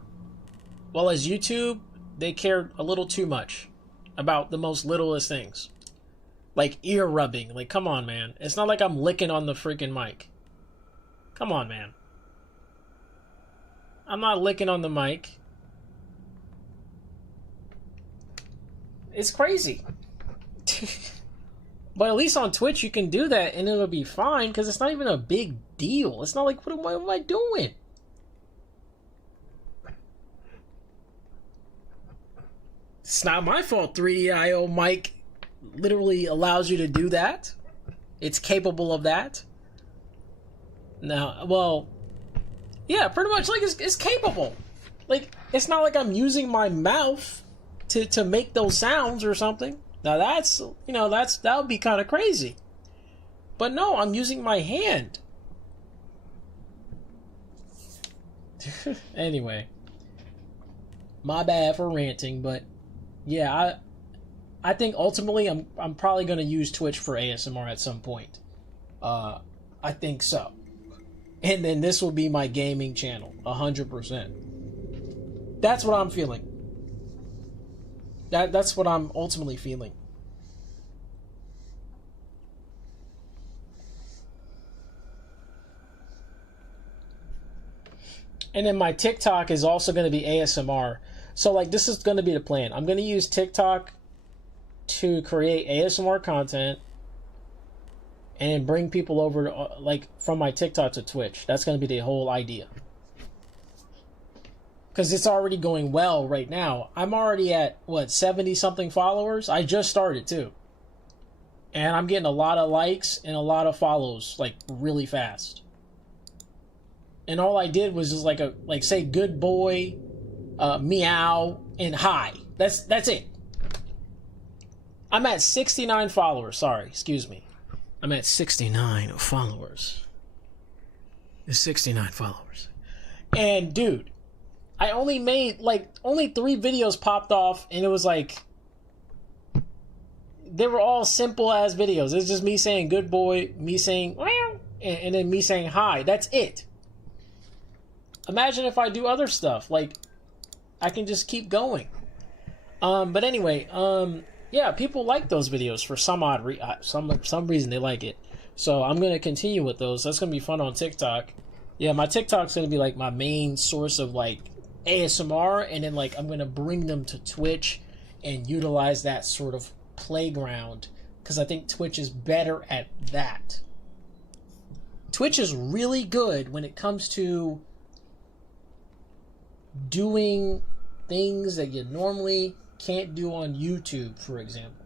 Well, as YouTube, they care a little too much about the most littlest things. Like ear rubbing. Like, come on, man. It's not like I'm licking on the freaking mic. Come on, man. I'm not licking on the mic. It's crazy. But at least on Twitch you can do that and it'll be fine because it's not even a big deal. It's not like, what am I doing? It's not my fault 3DIO mic literally allows you to do that. It's capable of that. Now, well, yeah, pretty much like it's capable. Like, it's not like I'm using my mouth to make those sounds or something. Now that's, you know, that would be kind of crazy. But no, I'm using my hand. Anyway, my bad for ranting, but yeah, I think ultimately I'm probably going to use Twitch for ASMR at some point. I think so. And then this will be my gaming channel, 100%. That's what I'm feeling. That's what I'm ultimately feeling. And then my TikTok is also going to be ASMR. So, like, this is going to be the plan. I'm going to use TikTok to create ASMR content and bring people over to, like, from my TikTok to Twitch. That's going to be the whole idea. Because it's already going well right now. I'm already at, what, 70-something followers? I just started, too. And I'm getting a lot of likes and a lot of follows, like, really fast. And all I did was just, like, say good boy, meow, and hi. That's it. I'm at 69 followers. Sorry, excuse me. I'm at 69 followers. It's 69 followers. And, dude, I only made, like, only 3 videos popped off, and it was like, they were all simple-ass videos. It's just me saying good boy, me saying, and then me saying hi. That's it. Imagine if I do other stuff. Like, I can just keep going. But anyway, yeah, people like those videos for some odd some reason they like it. So I'm going to continue with those. That's going to be fun on TikTok. Yeah, my TikTok's going to be, like, my main source of, like, ASMR, and then, like, I'm going to bring them to Twitch and utilize that sort of playground because I think Twitch is better at that. Twitch is really good when it comes to doing things that you normally can't do on YouTube, for example.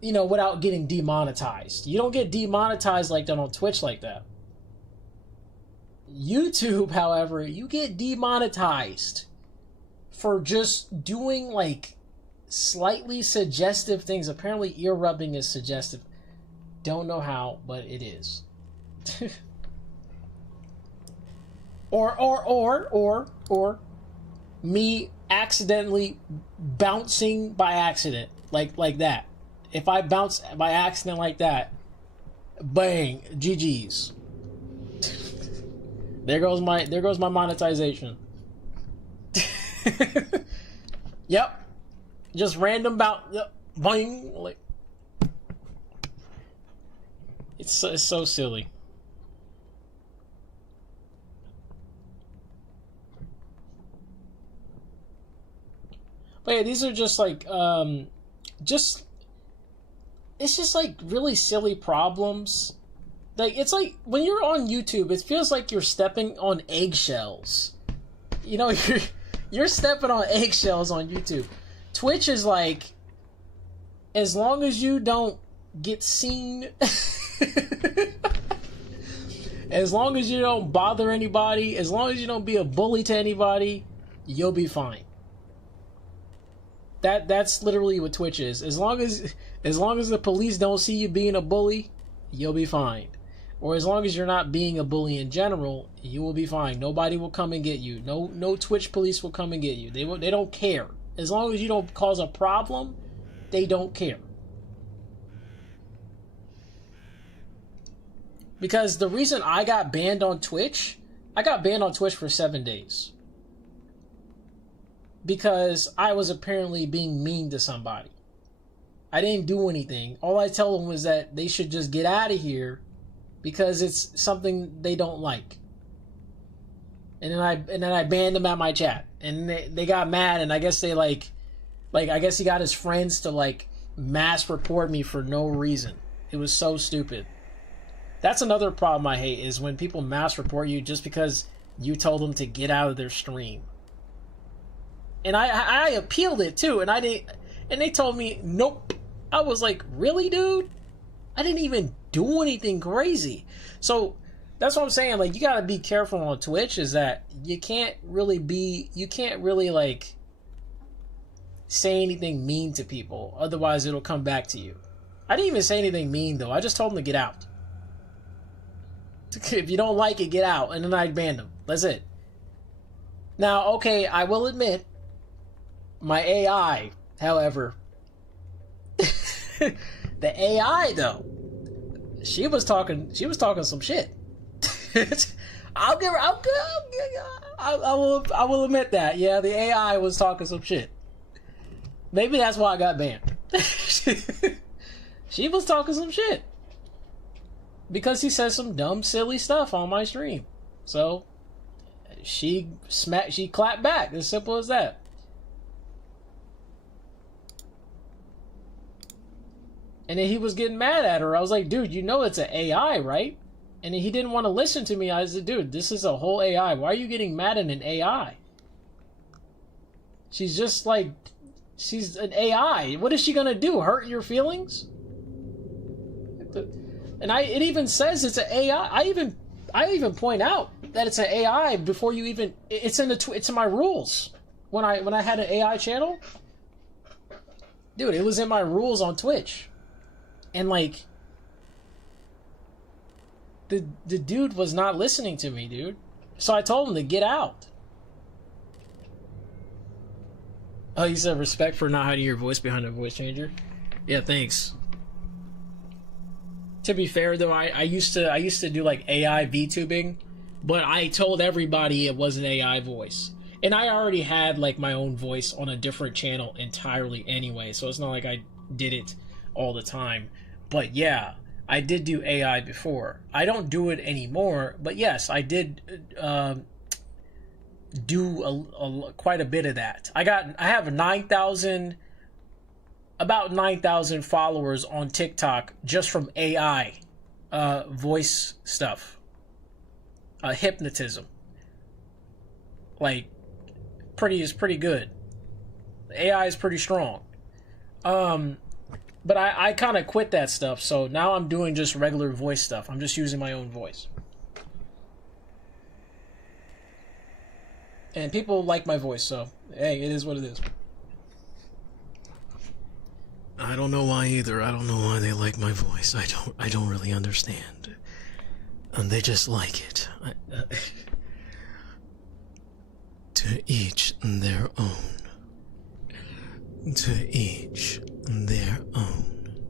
You know, without getting demonetized. You don't get demonetized like that on Twitch like that. YouTube, however, you get demonetized for just doing like slightly suggestive things. Apparently ear rubbing is suggestive. Don't know how, but it is. or me accidentally bouncing by accident, like that. If I bounce by accident like that, bang, GG's. There goes my monetization. Yep. Just random yep, bang, like it's so silly. But yeah, these are just like it's just like really silly problems. Like, it's like when you're on YouTube, it feels like you're stepping on eggshells. You know, you're stepping on eggshells on YouTube. Twitch is like, as long as you don't get seen, as long as you don't bother anybody, as long as you don't be a bully to anybody, you'll be fine. That's literally what Twitch is. As long as the police don't see you being a bully, you'll be fine. Or as long as you're not being a bully in general, you will be fine. Nobody will come and get you. No Twitch police will come and get you. They don't care. As long as you don't cause a problem, they don't care. Because the reason I got banned on Twitch for 7 days. Because I was apparently being mean to somebody. I didn't do anything. All I tell them was that they should just get out of here because it's something they don't like. And then I banned them at my chat. And they got mad, and I guess they like I guess he got his friends to like mass report me for no reason. It was so stupid. That's another problem I hate, is when people mass report you just because you told them to get out of their stream. And I appealed it too, and they told me nope. I was like, really, dude? I didn't even do anything crazy. So that's what I'm saying. Like, you gotta be careful on Twitch, is that you can't really like say anything mean to people, otherwise it'll come back to you. I didn't even say anything mean though. I just told them to get out. If you don't like it, get out. And then I banned them. That's it. Now, okay, I will admit, my AI, however, the AI though, she was talking some shit. I will admit that. Yeah, the AI was talking some shit. Maybe that's why I got banned. She was talking some shit because he said some dumb, silly stuff on my stream. So she clapped back. As simple as that. And then he was getting mad at her. I was like, dude, you know it's an AI, right? And then he didn't want to listen to me. I said, dude, this is a whole AI. Why are you getting mad at an AI? She's just like, she's an AI. What is she gonna do? Hurt your feelings? And it even says it's an AI. I even point out that it's an AI before you even. It's in my rules. When I had an AI channel, dude, it was in my rules on Twitch. And like, the dude was not listening to me, dude. So I told him to get out. Oh, you said respect for not hiding your voice behind a voice changer? Yeah, thanks. To be fair though, I used to do like AI VTubing, but I told everybody it was an AI voice. And I already had like my own voice on a different channel entirely anyway, so it's not like I did it all the time. But yeah, I did do AI before. I don't do it anymore, but yes, I did do quite a bit of that. I have 9,000 about 9,000 followers on TikTok just from AI voice stuff, hypnotism. Like, pretty good. AI is pretty strong. But I kind of quit that stuff, so now I'm doing just regular voice stuff. I'm just using my own voice. And people like my voice, so hey, it is what it is. I don't know why either. I don't know why they like my voice. I don't really understand. And they just like it. To each their own. To each their own.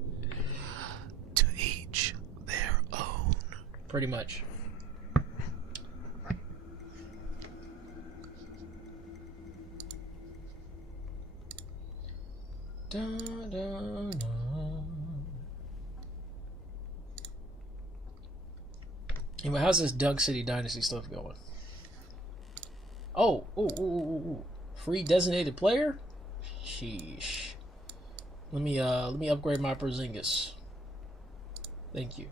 To each their own. Pretty much. Da, da, da. Anyway, how's this Doug City Dynasty stuff going? Oh, ooh. Free designated player? Sheesh. Let me upgrade my Porzingis. Thank you.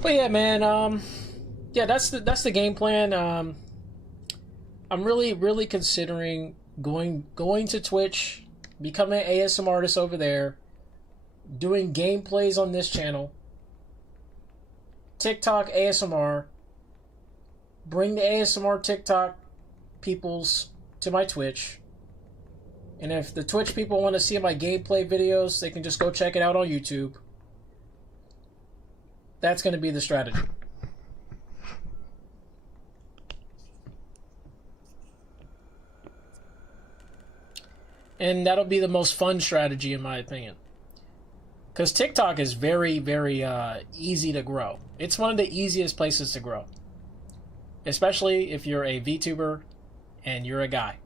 But yeah, man, yeah, that's the game plan. I'm really considering going to Twitch, becoming an ASM artist over there, doing gameplays on this channel, TikTok ASMR, bring the ASMR TikTok peoples to my Twitch, and if the Twitch people want to see my gameplay videos, they can just go check it out on YouTube. That's going to be the strategy. And that'll be the most fun strategy, in my opinion. Because TikTok is very, very easy to grow. It's one of the easiest places to grow. Especially if you're a VTuber and you're a guy.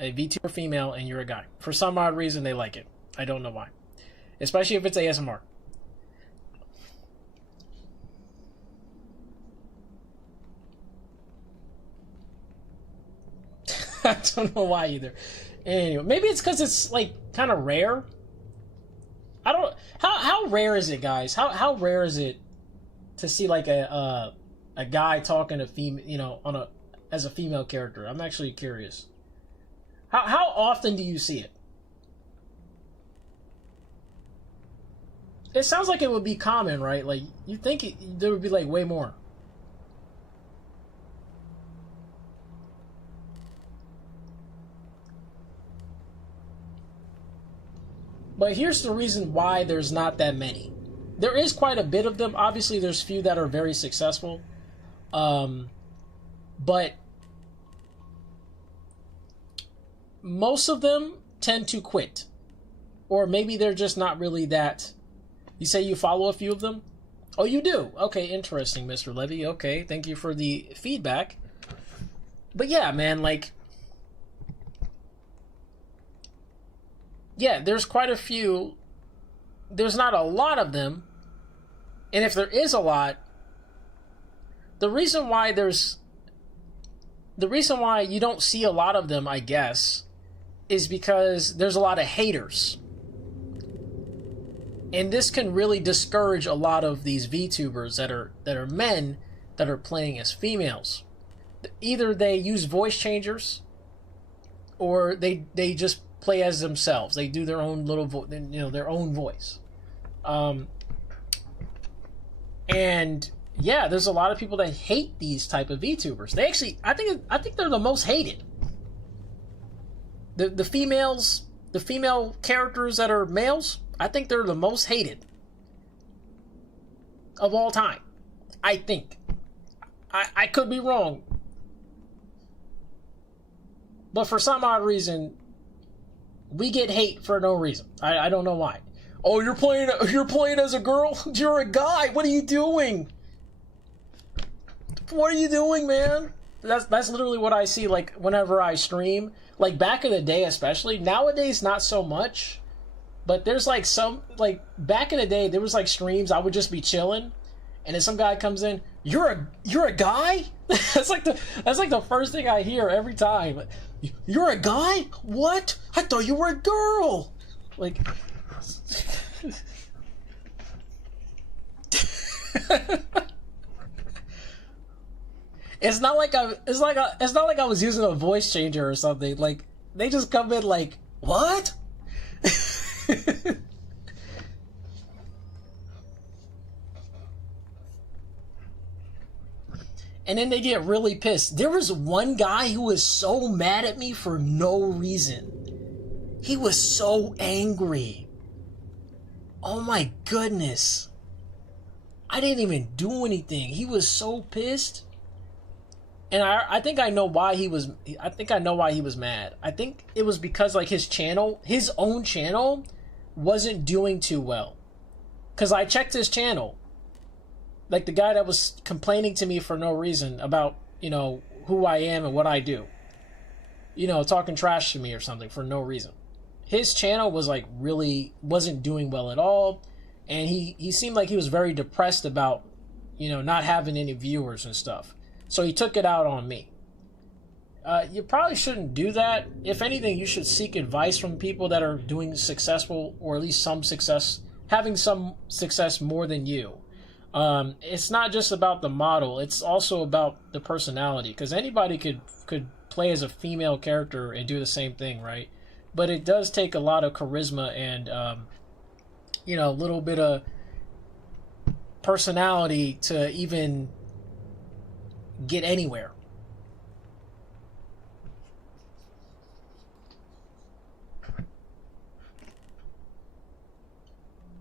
A VTuber female and you're a guy. For some odd reason, they like it. I don't know why. Especially if it's ASMR. I don't know why either. Anyway, maybe it's because it's like kind of rare. I don't. How rare is it, guys? How rare is it to see like a guy talking to female, you know, as a female character? I'm actually curious. How often do you see it? It sounds like it would be common, right? Like you think there would be like way more. But here's the reason why there's not that many. There is quite a bit of them. Obviously, there's few that are very successful. But most of them tend to quit. Or maybe they're just not really that... You say you follow a few of them? Oh, you do? Okay, interesting, Mr. Levy. Okay, thank you for the feedback. But yeah, man, like... Yeah, there's quite a few. There's not a lot of them. And if there is a lot, the reason why you don't see a lot of them, I guess, is because there's a lot of haters. And this can really discourage a lot of these VTubers that are men that are playing as females. Either they use voice changers or they just play as themselves. They do their own little their own voice. And yeah, there's a lot of people that hate these type of VTubers. They actually, I think they're the most hated. The female characters that are males, I think they're the most hated of all time. I think. I could be wrong. But for some odd reason, we get hate for no reason. I don't know why. Oh, you're playing as a girl? You're a guy. What are you doing? What are you doing, man? That's literally what I see, like, whenever I stream. Like, back in the day especially. Nowadays, not so much. But there's, like, some... Like, back in the day, there was, like, streams I would just be chilling. and then some guy comes in, you're a guy? That's like the first thing I hear every time. You're a guy? What? I thought you were a girl. Like it's not like I was using a voice changer or something. Like they just come in like, what? And then they get really pissed. There was one guy who was so mad at me for no reason. He was so angry. Oh my goodness. I didn't even do anything. He was so pissed. And I think I know why he was mad. I think it was because like his own channel wasn't doing too well. Cuz I checked his channel. Like the guy that was complaining to me for no reason about, who I am and what I do. Talking trash to me or something for no reason. His channel was like really wasn't doing well at all. And he seemed like he was very depressed about, not having any viewers and stuff. So he took it out on me. You probably shouldn't do that. If anything, you should seek advice from people that are doing successful, or at least some success, having some success more than you. It's not just about the model, it's also about the personality, because anybody could play as a female character and do the same thing, right? But it does take a lot of charisma and a little bit of personality to even get anywhere.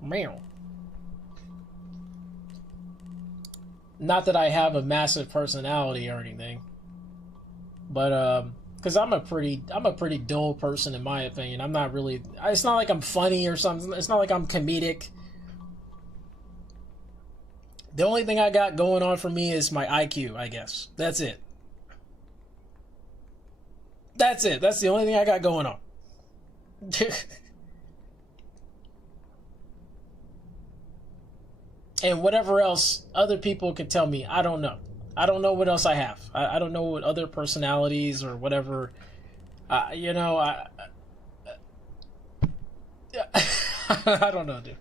Meow. Not that I have a massive personality or anything, but because I'm a pretty dull person in my opinion. I'm not really. It's not like I'm funny or something. It's not like I'm comedic. The only thing I got going on for me is my IQ, I guess. That's it. That's it. That's the only thing I got going on. And whatever else other people can tell me, I don't know. I don't know what else I have. I don't know what other personalities or whatever. I I don't know, dude.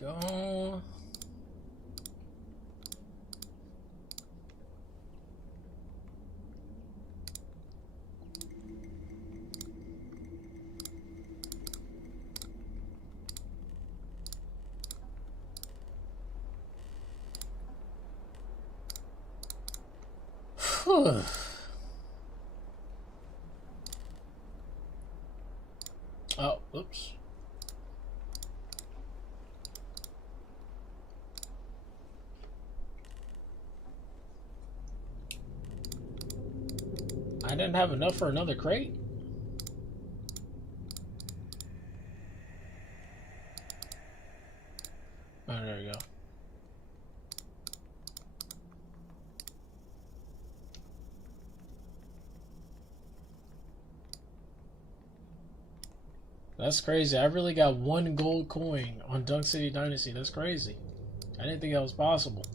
Go. Whew. Oh, oops. I didn't have enough for another crate? Oh, there we go. That's crazy. I really got one gold coin on Dunk City Dynasty. That's crazy. I didn't think that was possible.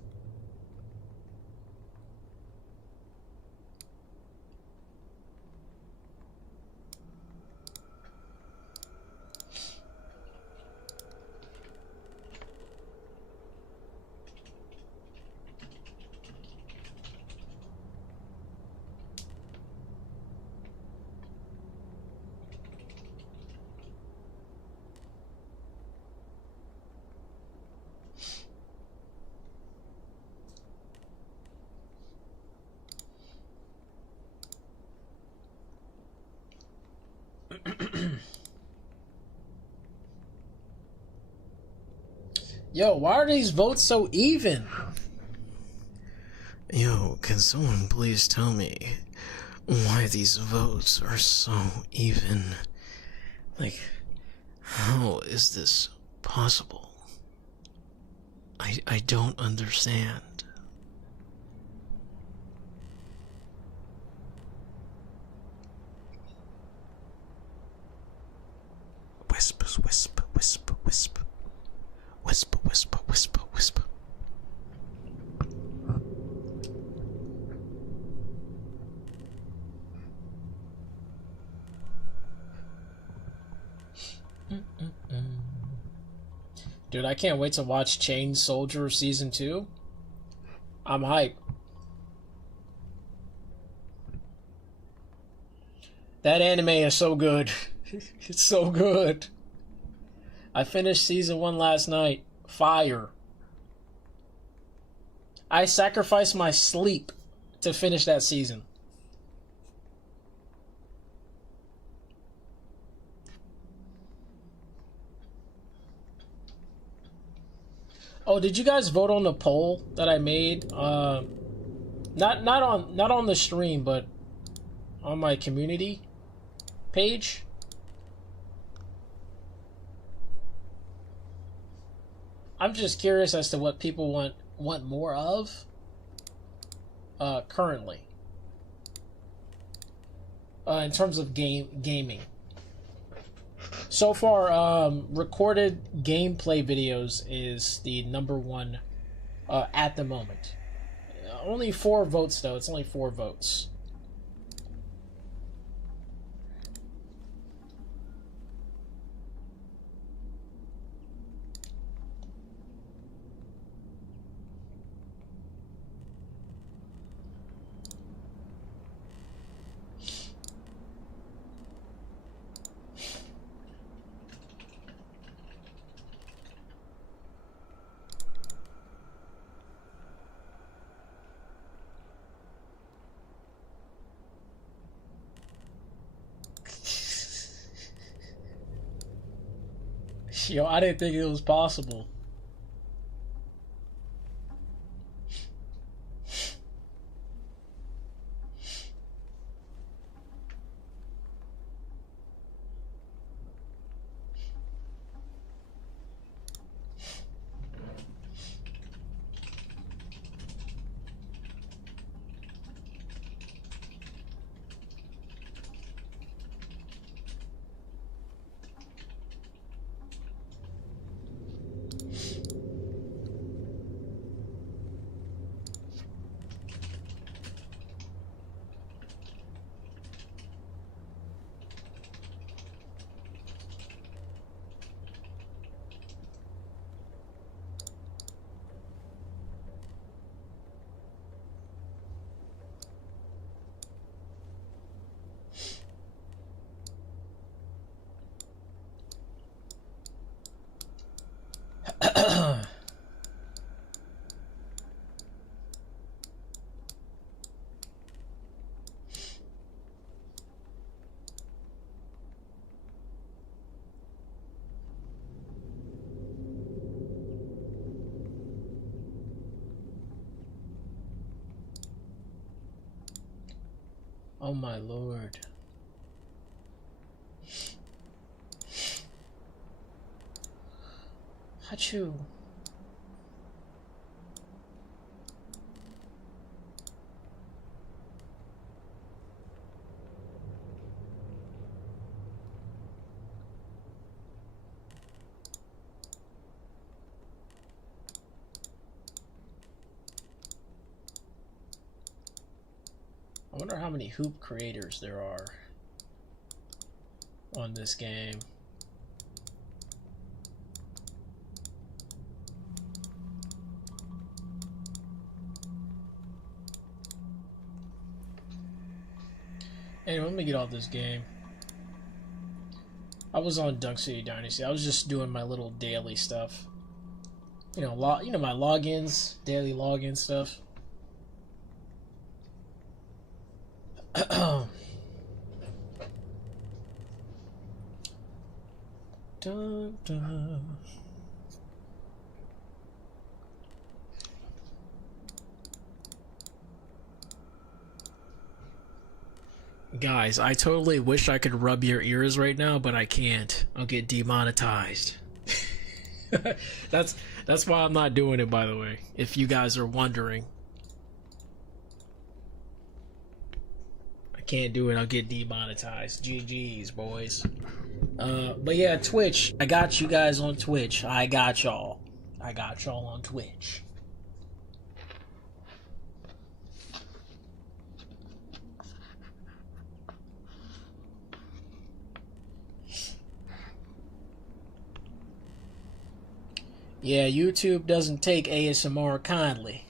Yo, why are these votes so even? Yo, can someone please tell me why these votes are so even? Like, how is this possible? I don't understand. Whispers, whisper, whisper, whisper. Whisper, whisper, whisper, whisper. Dude, I can't wait to watch Chain Soldier Season 2. I'm hyped. That anime is so good. It's so good. I finished Season 1 last night. Fire. I sacrificed my sleep to finish that season. Oh, did you guys vote on the poll that I made? Not on the stream, but on my community page. I'm just curious as to what people want more of currently in terms of gaming. So far, recorded gameplay videos is the number one at the moment. Only 4 votes, though. It's only 4 votes. Yo, I didn't think it was possible. Oh my lord. Achoo. I wonder how many hoop creators there are on this game. Anyway, let me get off this game. I was on Dunk City Dynasty. I was just doing my little daily stuff. You know, my logins, daily login stuff. Dun, dun. Guys, I totally wish I could rub your ears right now, but I can't. I'll get demonetized. That's why I'm not doing it, by the way, if you guys are wondering. I can't do it, I'll get demonetized. GG's, boys. But yeah, Twitch. I got you guys on Twitch. I got y'all on Twitch. Yeah, YouTube doesn't take ASMR kindly.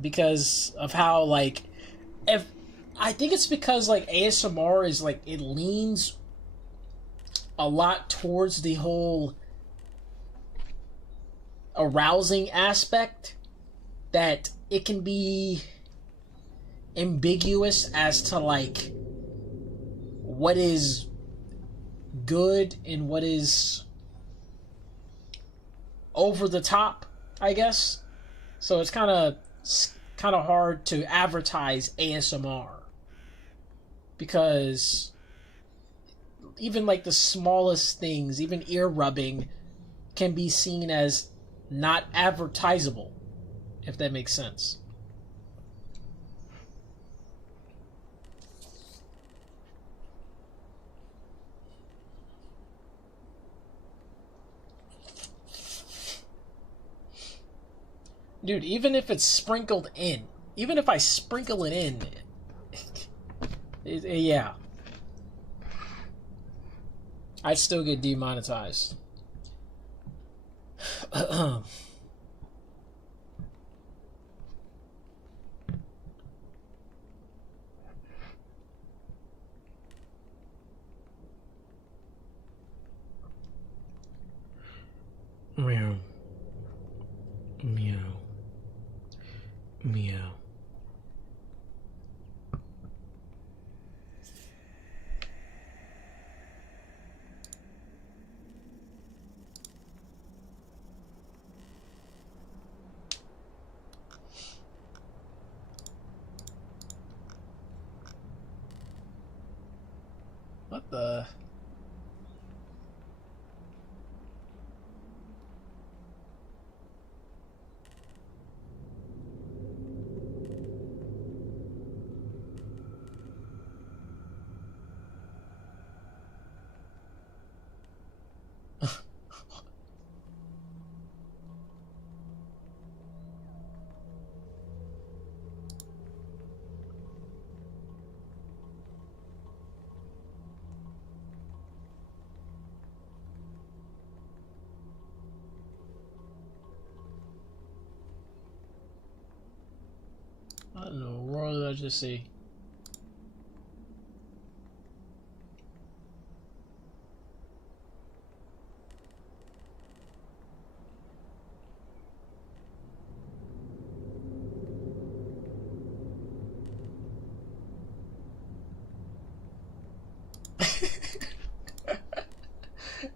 Because of how, like, I think it's because, like, ASMR is, like, it leans a lot towards the whole arousing aspect, that it can be ambiguous as to, like, what is good and what is over the top, I guess. So it's kind of hard to advertise ASMR, because even like the smallest things, even ear rubbing, can be seen as not advertisable, if that makes sense. Dude, even if it's sprinkled in, even if I sprinkle it in, yeah, I'd still get demonetized. Meow. Meow. Meow. What the? What in the world did I just see?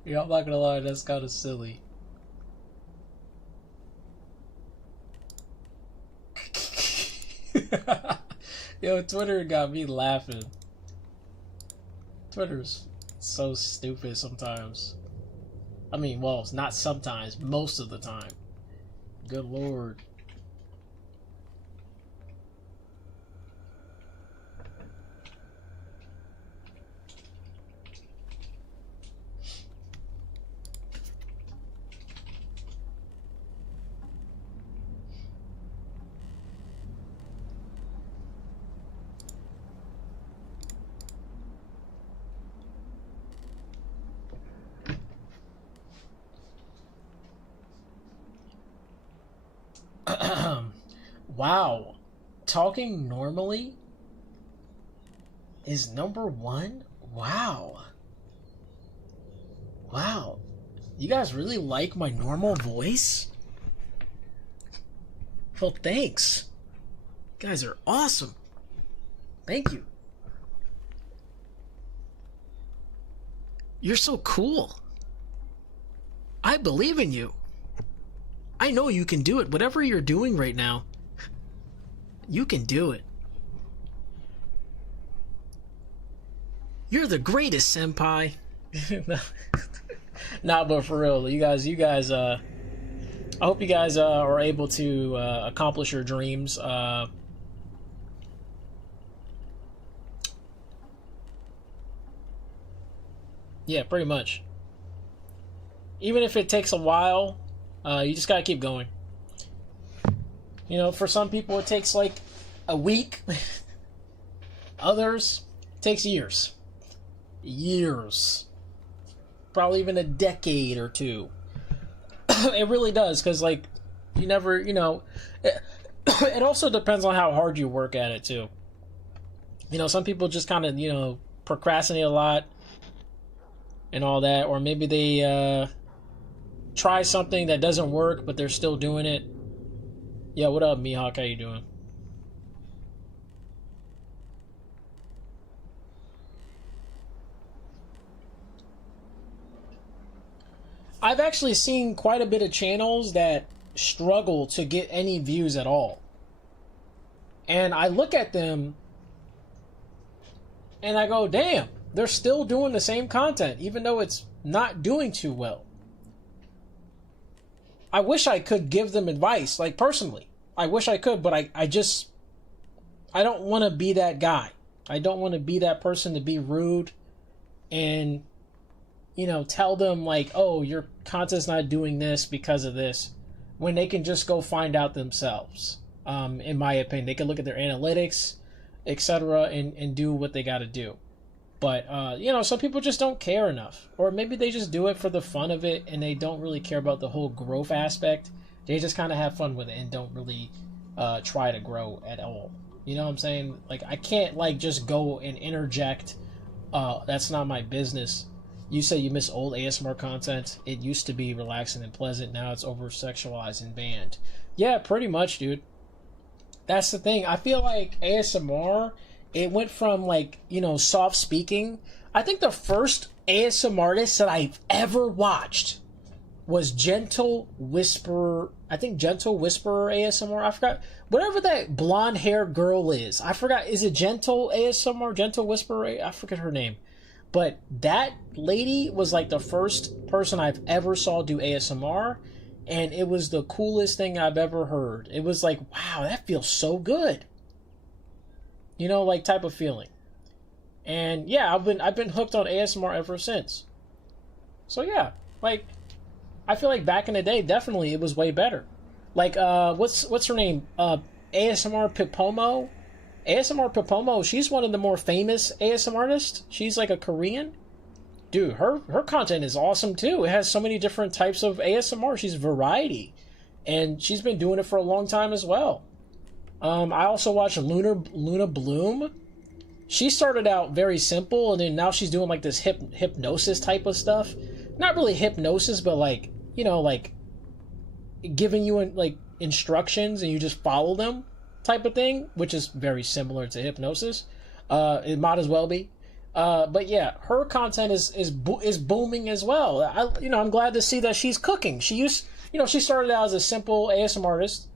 Yeah, I'm not gonna lie, that's kind of silly. Yo, Twitter got me laughing. Twitter's so stupid sometimes. I mean, well, it's not sometimes, most of the time. Good lord. Wow. Talking normally is #1? Wow. Wow. You guys really like my normal voice? Well, thanks. You guys are awesome. Thank you. You're so cool. I believe in you. I know you can do it. Whatever you're doing right now, You can do it. You're the greatest, senpai. Nah, but for real, you guys, I hope you guys are able to accomplish your dreams. Yeah, pretty much. Even if it takes a while, you just gotta keep going. You know, for some people it takes like a week. Others it takes years. Years. Probably even a decade or two. It really does, because like you never, it also depends on how hard you work at it too. You know, some people just kind of, procrastinate a lot and all that, or maybe they try something that doesn't work but they're still doing it. Yeah, what up, Mihawk? How you doing? I've actually seen quite a bit of channels that struggle to get any views at all. And I look at them and I go, damn, they're still doing the same content, even though it's not doing too well. I wish I could give them advice, like personally. I wish I could, but I don't want to be that guy. I don't want to be that person to be rude and, tell them like, oh, your content's not doing this because of this, when they can just go find out themselves. In my opinion, they can look at their analytics, etc., and do what they got to do. But some people just don't care enough, or maybe they just do it for the fun of it, and they don't really care about the whole growth aspect. They just kind of have fun with it and don't really try to grow at all. You know what I'm saying? Like, I can't like just go and interject. That's not my business. You say you miss old ASMR content. It used to be relaxing and pleasant. Now it's over sexualized and banned. Yeah, pretty much, dude. That's the thing. I feel like ASMR, it went from like, soft speaking. I think the first ASMR artist that I've ever watched was Gentle Whisperer. I think Gentle Whisperer ASMR. I forgot. Whatever that blonde haired girl is. I forgot. Is it Gentle ASMR? Gentle Whisperer? I forget her name. But that lady was like the first person I've ever saw do ASMR. And it was the coolest thing I've ever heard. It was like, wow, that feels so good. Like type of feeling. And yeah, I've been hooked on ASMR ever since. So yeah, like I feel like back in the day, definitely it was way better. Like what's her name? ASMR Pipomo. ASMR Pipomo, she's one of the more famous ASMR artists. She's like a Korean. Dude, her content is awesome too. It has so many different types of ASMR. She's variety. And she's been doing it for a long time as well. I also watched Luna Bloom. She started out very simple, and then now she's doing like this hypnosis type of stuff. Not really hypnosis, but like, like giving you like instructions and you just follow them type of thing, which is very similar to hypnosis. It might as well be. But yeah, her content is booming as well. I'm glad to see that she's cooking. She started out as a simple ASMR artist,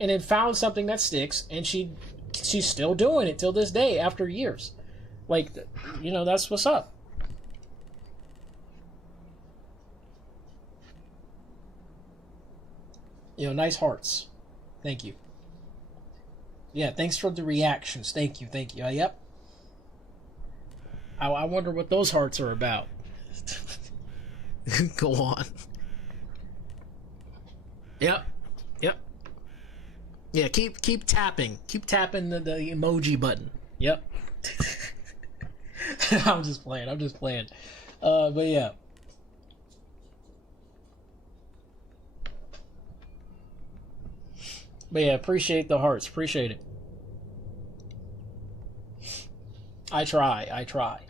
and then found something that sticks, and she's still doing it till this day after years. Like, that's what's up. Nice hearts. Thank you. Yeah, thanks for the reactions. Thank you. Yep. I wonder what those hearts are about. Go on. Yep. Yeah, keep tapping. Keep tapping the emoji button. Yep. I'm just playing. But yeah. But yeah, appreciate the hearts. Appreciate it. I try.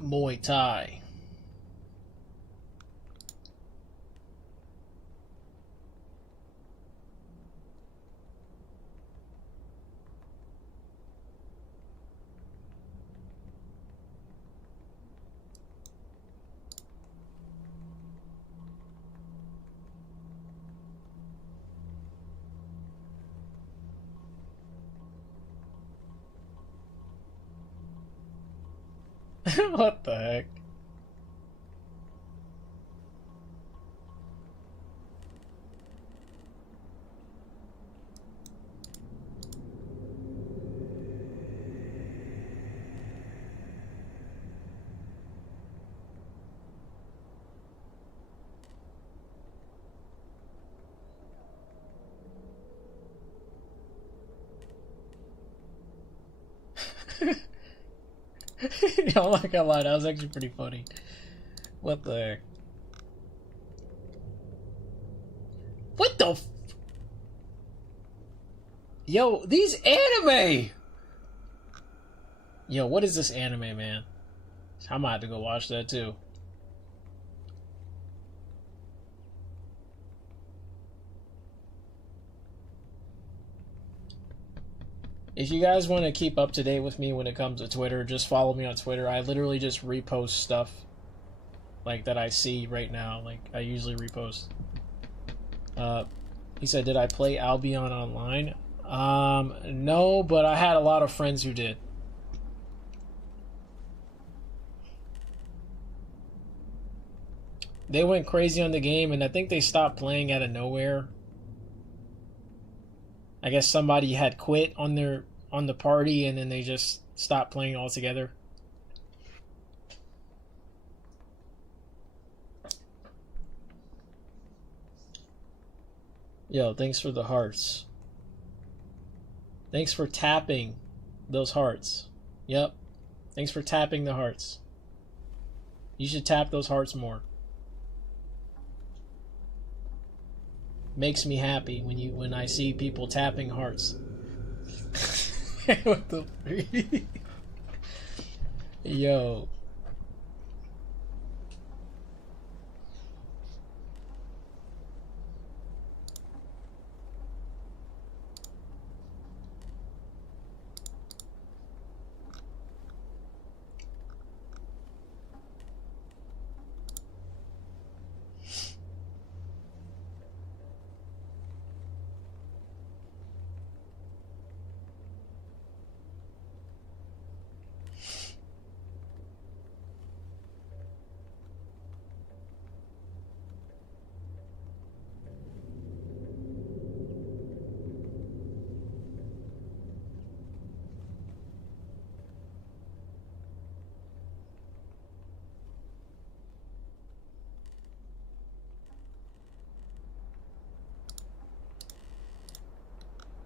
Muay Thai. What the heck? Yo, I'm not gonna lie, that was actually pretty funny. What the heck? What the f- Yo, these anime! Yo, what is this anime, man? I might have to go watch that too. If you guys want to keep up to date with me when it comes to Twitter, just follow me on Twitter. I literally just repost stuff like that I see right now. Like I usually repost. He said, "Did I play Albion online?" No, but I had a lot of friends who did. They went crazy on the game, and I think they stopped playing out of nowhere. I guess somebody had quit on the party, and then they just stopped playing altogether. Yo, thanks for the hearts. Thanks for tapping those hearts. Yep. Thanks for tapping the hearts. You should tap those hearts more. Makes me happy when I see people tapping hearts. What the Yo.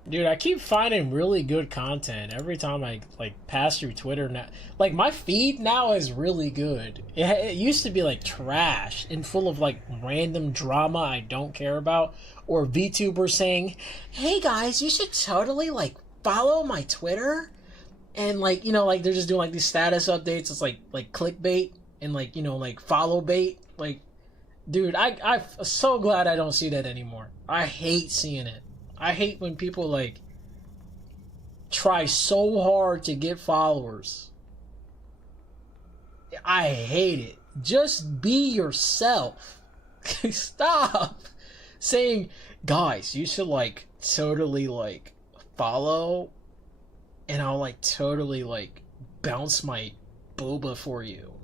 Dude, I keep finding really good content every time I like pass through Twitter now. Like my feed now is really good. It used to be like trash and full of like random drama I don't care about, or VTubers saying, "Hey guys, you should totally like follow my Twitter," and like like they're just doing like these status updates. It's like clickbait and like like follow bait. Like, dude, I'm so glad I don't see that anymore. I hate seeing it. I hate when people like try so hard to get followers. I hate it. Just be yourself. Stop saying, "Guys, you should like totally like follow, and I'll like totally like bounce my boba for you."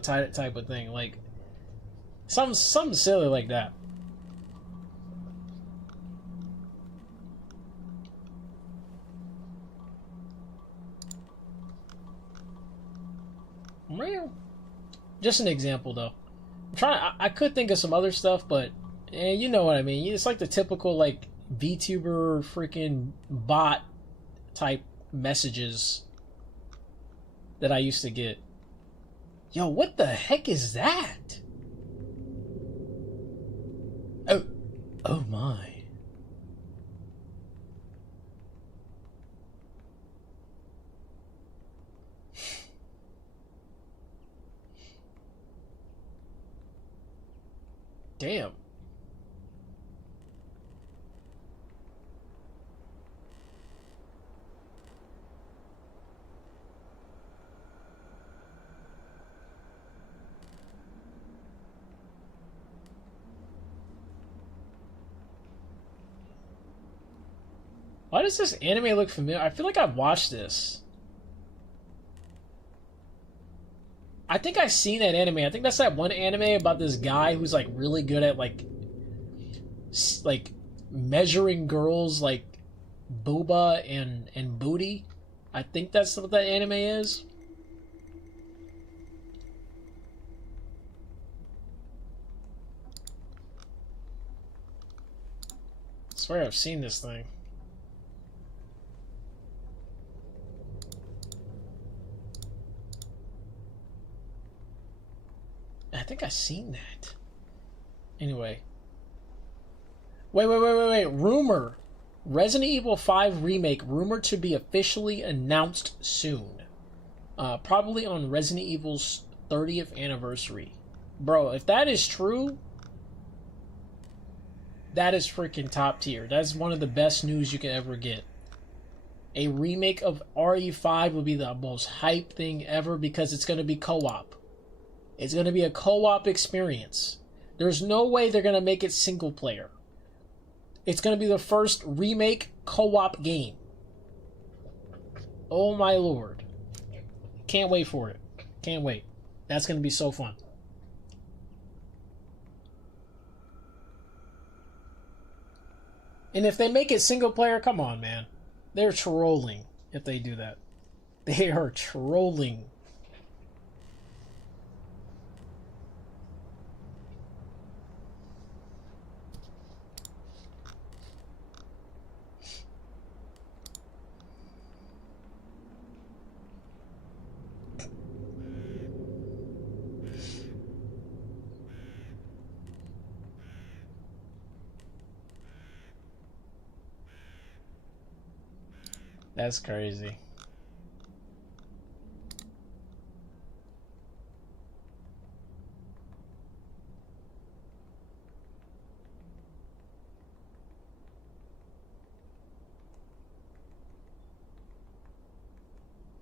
Type of thing. Like something silly like that. Well, just an example though. I could think of some other stuff, but you know what I mean. It's like the typical like VTuber freaking bot type messages that I used to get. Yo, what the heck is that? Oh, oh my. Damn. Why does this anime look familiar? I feel like I've watched this. I think I've seen that anime. I think that's that one anime about this guy who's like really good at like measuring girls like booba and booty. I think that's what that anime is. I swear I've seen this thing. I think I've seen that. Anyway. Wait. Rumor. Resident Evil 5 Remake rumored to be officially announced soon. Probably on Resident Evil's 30th anniversary. Bro, if that is true, that is freaking top tier. That's one of the best news you can ever get. A remake of RE5 would be the most hype thing ever because it's going to be co-op. It's going to be a co-op experience. There's no way they're going to make it single player. It's going to be the first remake co-op game. Oh my lord. Can't wait for it. Can't wait. That's going to be so fun. And if they make it single player, come on, man. They're trolling if they do that. They are trolling. That's crazy.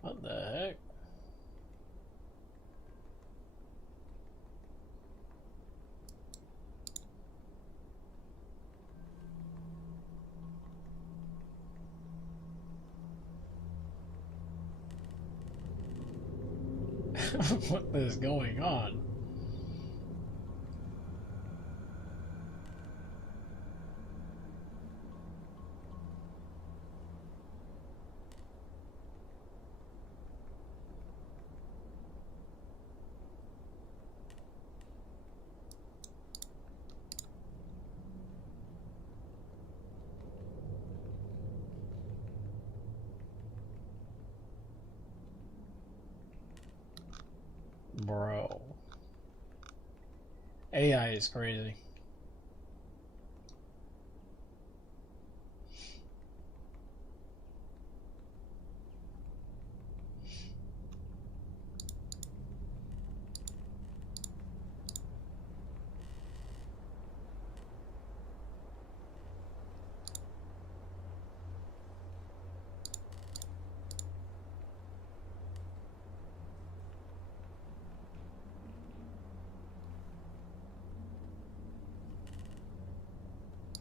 What the heck? What is going on? Bro. AI is crazy.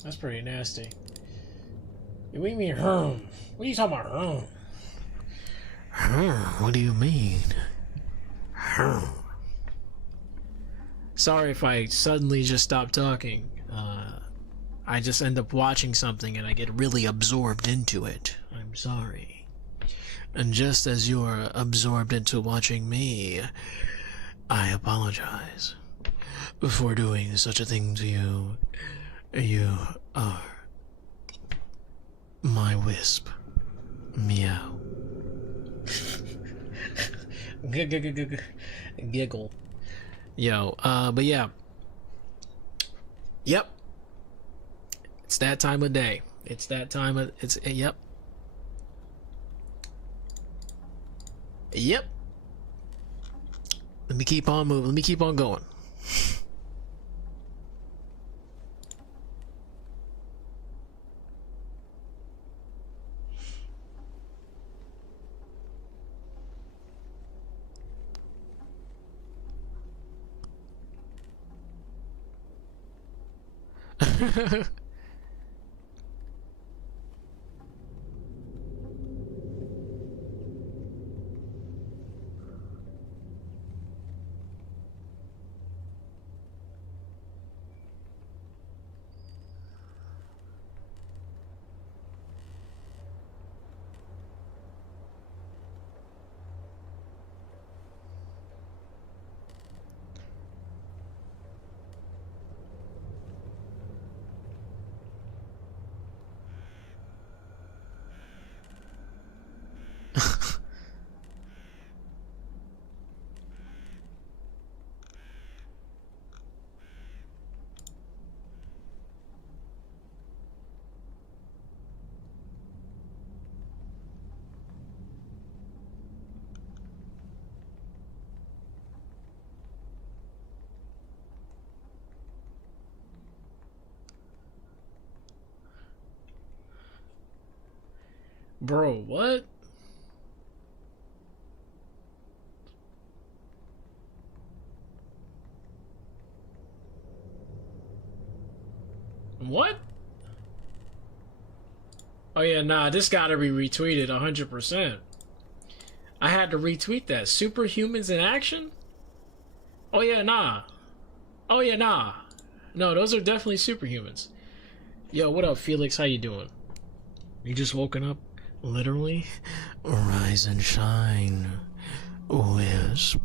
That's pretty nasty. What do you mean, What are you talking about, What do you mean? Sorry if I suddenly just stop talking. I just end up watching something and I get really absorbed into it. I'm sorry. And just as you're absorbed into watching me, I apologize for doing such a thing to you. You are my wisp. Meow. Giggle. Yo, but yeah. Yep. It's that time of day. It's that time of, yep. Yep. Let me keep on moving. Let me keep on going. Bro, what? What? Oh yeah, nah, this gotta be retweeted 100%. I had to retweet that. Superhumans in action? Oh yeah, nah. Oh yeah, nah. No, those are definitely superhumans. Yo, what up, Felix? How you doing? You just woken up? Literally? Rise and shine. Oh, yes.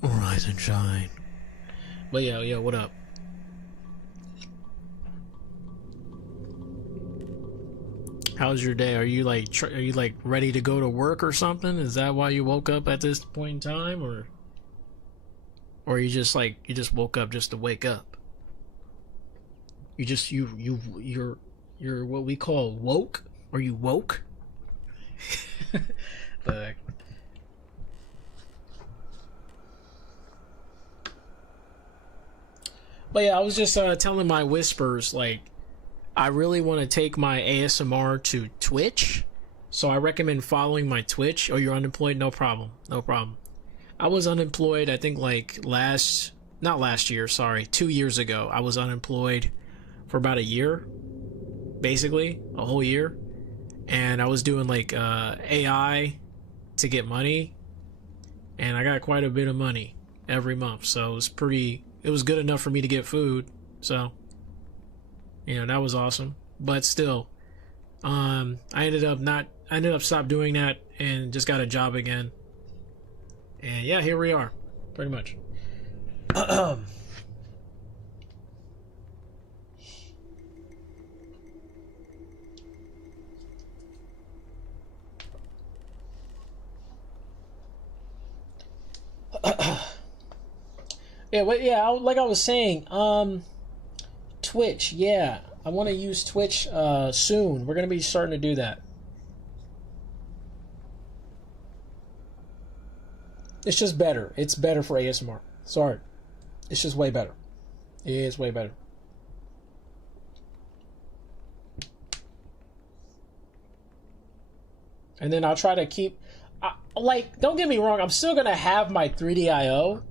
Rise and shine. But yeah, what up? How's your day? Are you like ready to go to work or something? Is that why you woke up at this point in time, or you just woke up just to wake up? You're what we call woke? Are you woke? But yeah, I was just telling my whispers, like, I really want to take my ASMR to Twitch, so I recommend following my Twitch. Oh, you're unemployed? No problem. No problem. I was unemployed, I think, like not last year, sorry, 2 years ago. I was unemployed for about a year, basically, a whole year. And I was doing like AI to get money, and I got quite a bit of money every month, so it was good enough for me to get food. So, that was awesome. But still, I ended up stop doing that and just got a job again. And yeah, here we are, pretty much. Like I was saying, Twitch, yeah. I want to use Twitch soon. We're going to be starting to do that. It's just better. It's better for ASMR. Sorry. It's just way better. It's way better. And then I'll try to keep... don't get me wrong, I'm still going to have my 3DIO,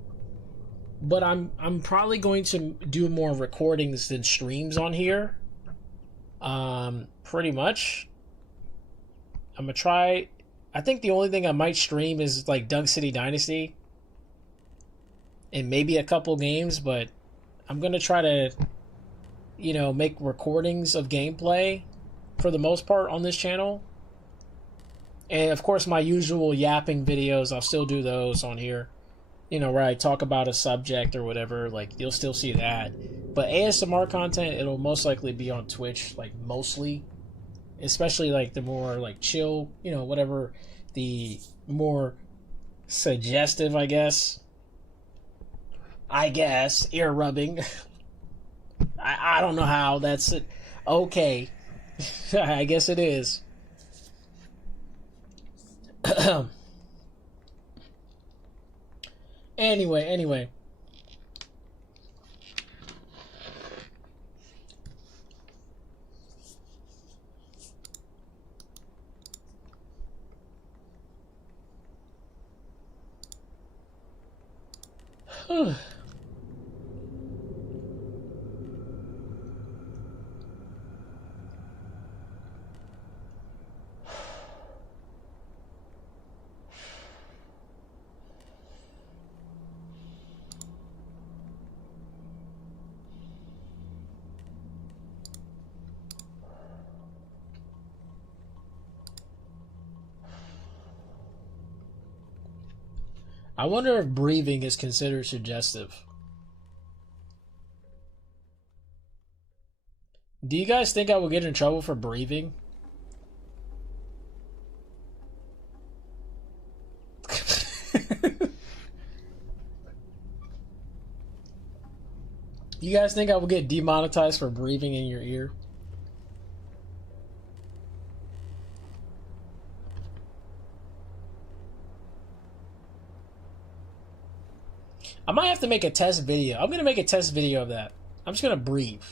but I'm probably going to do more recordings than streams on here. Pretty much. I'm gonna try. I think the only thing I might stream is like Dunk City Dynasty and maybe a couple games, but I'm gonna try to, make recordings of gameplay for the most part on this channel. And of course, my usual yapping videos, I'll still do those on here. Where I talk about a subject or whatever, like, you'll still see that. But ASMR content, it'll most likely be on Twitch, like, mostly. Especially, like, the more, like, chill, whatever, the more suggestive, I guess, ear rubbing. I don't know how that's it. Okay. I guess it is. Anyway. I wonder if breathing is considered suggestive. Do you guys think I will get in trouble for breathing? You guys think I will get demonetized for breathing in your ear? I might have to make a test video. I'm gonna make a test video of that. I'm just gonna breathe.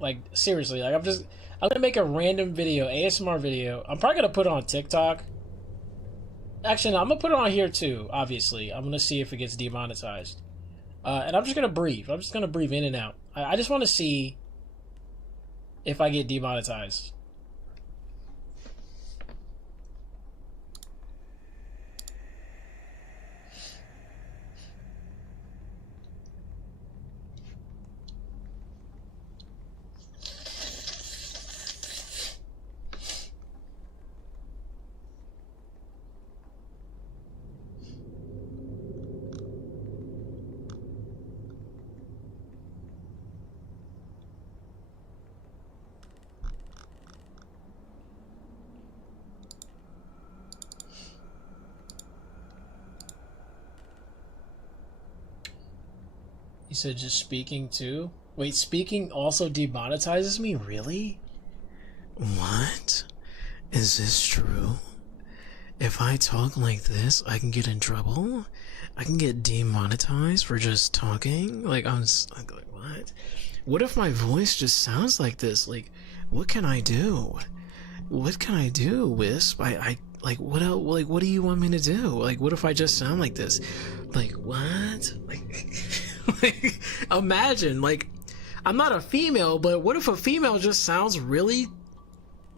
Like, seriously, like I'm gonna make a random video, ASMR video. I'm probably gonna put it on TikTok. Actually, no, I'm gonna put it on here too, obviously. I'm gonna see if it gets demonetized. And I'm just gonna breathe. I'm just gonna breathe in and out. I just wanna see if I get demonetized. You said just speaking too? Wait, speaking also demonetizes me? Really? What? Is this true? If I talk like this, I can get in trouble? I can get demonetized for just talking? Like, like, what? What if my voice just sounds like this? Like, what can I do? What can I do, Wisp? Like, what else? Like, what do you want me to do? Like, what if I just sound like this? Like, what? Like, like, imagine, like, I'm not a female, but what if a female just sounds really,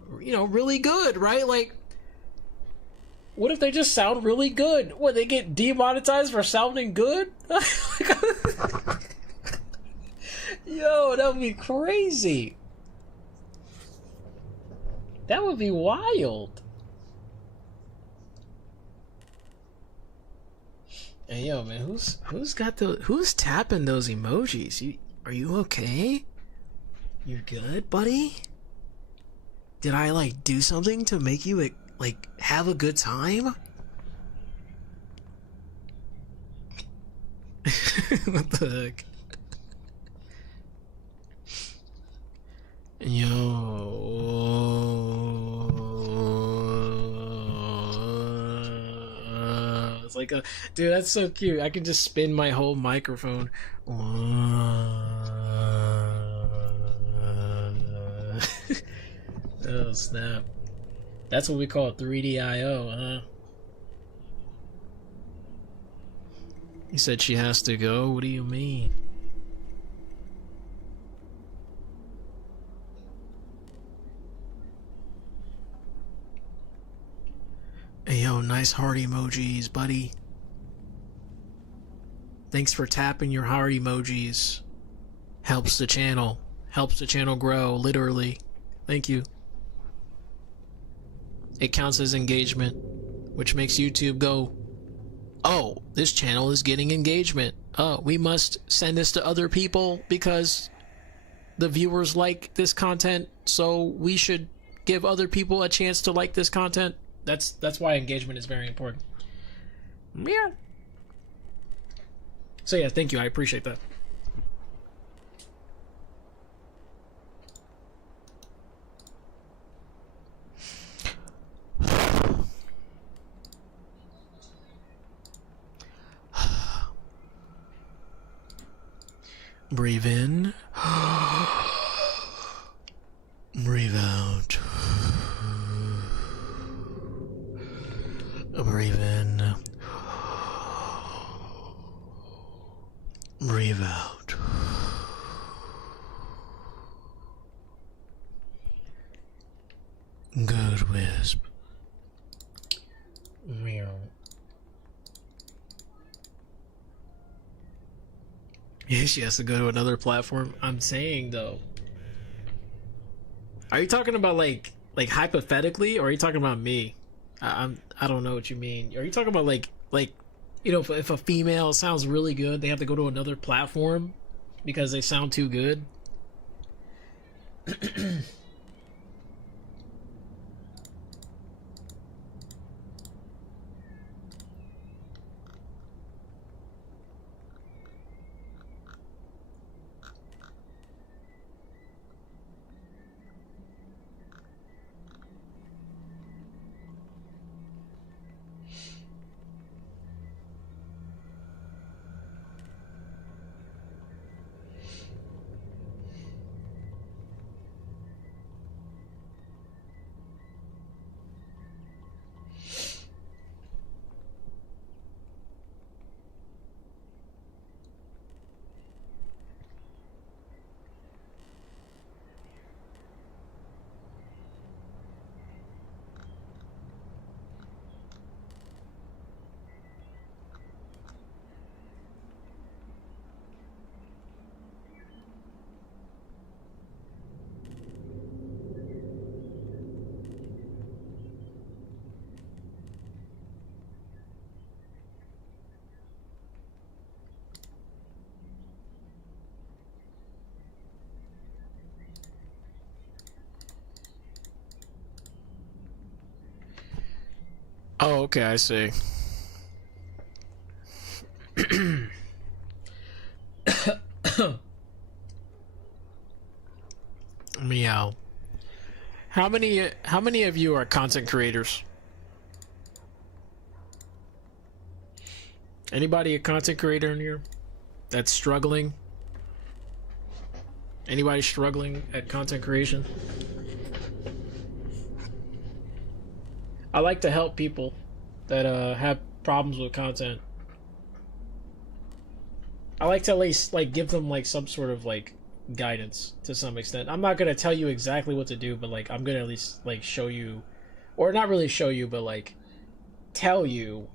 really good, right? Like, what if they just sound really good? What, they get demonetized for sounding good? Yo, that would be crazy. That would be wild. Hey, yo, man, who's tapping those emojis? Are you okay? You're good, buddy? Did I, like, do something to make you, like, have a good time? What the heck? It's like a dude. That's so cute. I can just spin my whole microphone. Oh snap! That's what we call 3D IO, huh? You said she has to go. What do you mean? Hey, yo, nice heart emojis, buddy. Thanks for tapping your heart emojis. Helps the channel. Helps the channel grow, literally. Thank you. It counts as engagement, which makes YouTube go, oh, this channel is getting engagement. Oh, we must send this to other people because the viewers like this content, so we should give other people a chance to like this content. That's why engagement is very important. Yeah. So yeah, thank you. I appreciate that. Breathe in. Breathe out. Breathe in. Breathe out. Good, Wisp. Meow. Yeah, she has to go to another platform. I'm saying though. Are you talking about like hypothetically, or are you talking about me? I don't know what you mean. Are you talking about like You know, if a female sounds really good, they have to go to another platform because they sound too good. Oh, okay, I see. Meow. How many of you are content creators? Anybody a content creator in here that's struggling? Anybody struggling at content creation? I like to help people that have problems with content. I like to at least like give them like some sort of like guidance to some extent. I'm not gonna tell you exactly what to do, but like I'm gonna at least like show you, or not really show you, but like tell you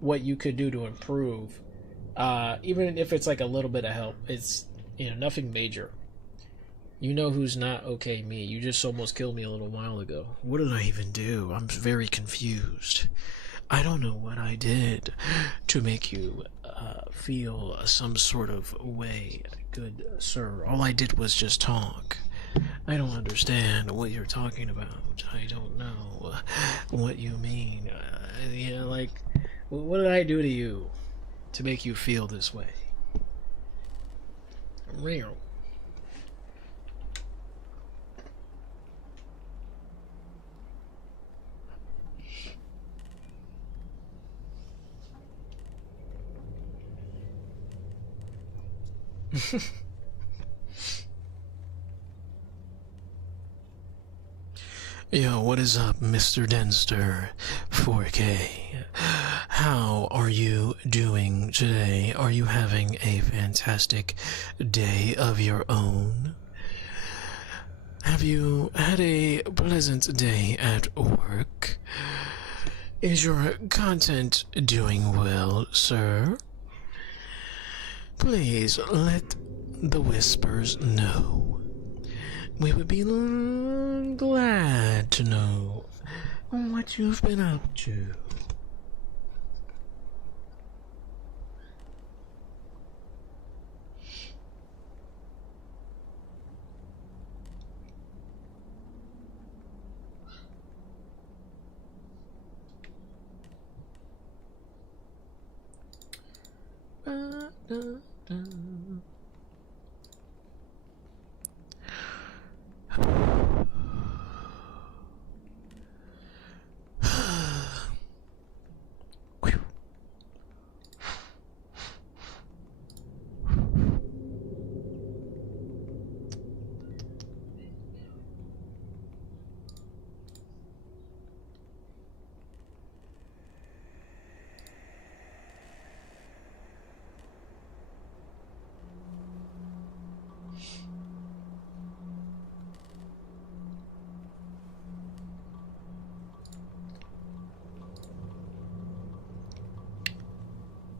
what you could do to improve. Even if it's like a little bit of help, it's, you know, nothing major. You know who's not okay? Me. You just almost killed me a little while ago. What did I even do? I'm very confused. I don't know what I did to make you feel some sort of way, good sir. All I did was just talk. I don't understand what you're talking about. I don't know what you mean. Yeah, like, what did I do to you to make you feel this way? Real. Yo, what is up, Mr. Denster 4K? How are you doing today? Are you having a fantastic day of your own? Have you had a pleasant day at work? Is your content doing well, sir? Please let the whispers know. We would be glad to know what you've been up to.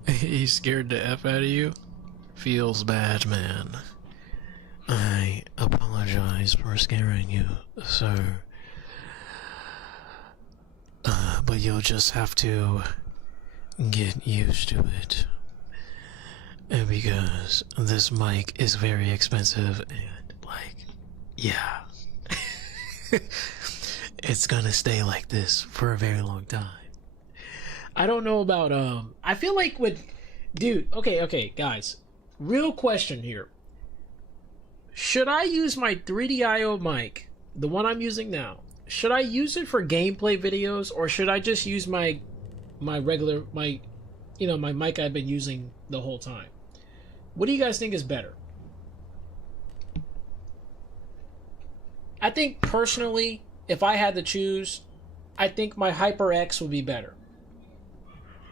He scared the F out of you? Feels bad, man. I apologize for scaring you, sir. But you'll just have to get used to it. Because this mic is very expensive and, like, yeah. It's gonna stay like this for a very long time. I don't know about I feel like with dude, okay, guys. Real question here. Should I use my 3DIO mic, the one I'm using now? Should I use it for gameplay videos, or should I just use my regular my mic I've been using the whole time? What do you guys think is better? I think personally, if I had to choose, I think my HyperX would be better.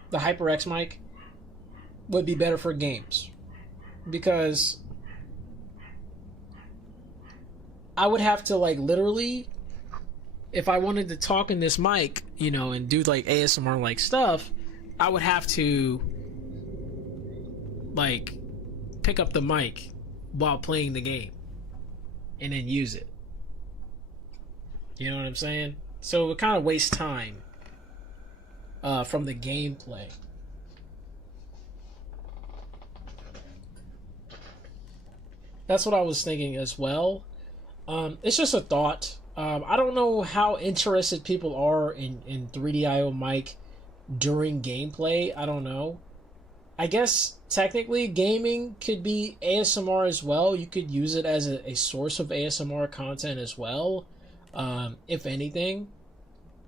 The HyperX mic would be better for games, because I would have to, like, literally, if I wanted to talk in this mic, and do like ASMR like stuff, I would have to, like, pick up the mic while playing the game and then use it. You know what I'm saying? So it would kind of waste time from the gameplay. That's what I was thinking as well. It's just a thought. I don't know how interested people are in 3DIO mic during gameplay. I don't know. I guess technically gaming could be ASMR as well. You could use it as a source of ASMR content as well. If anything,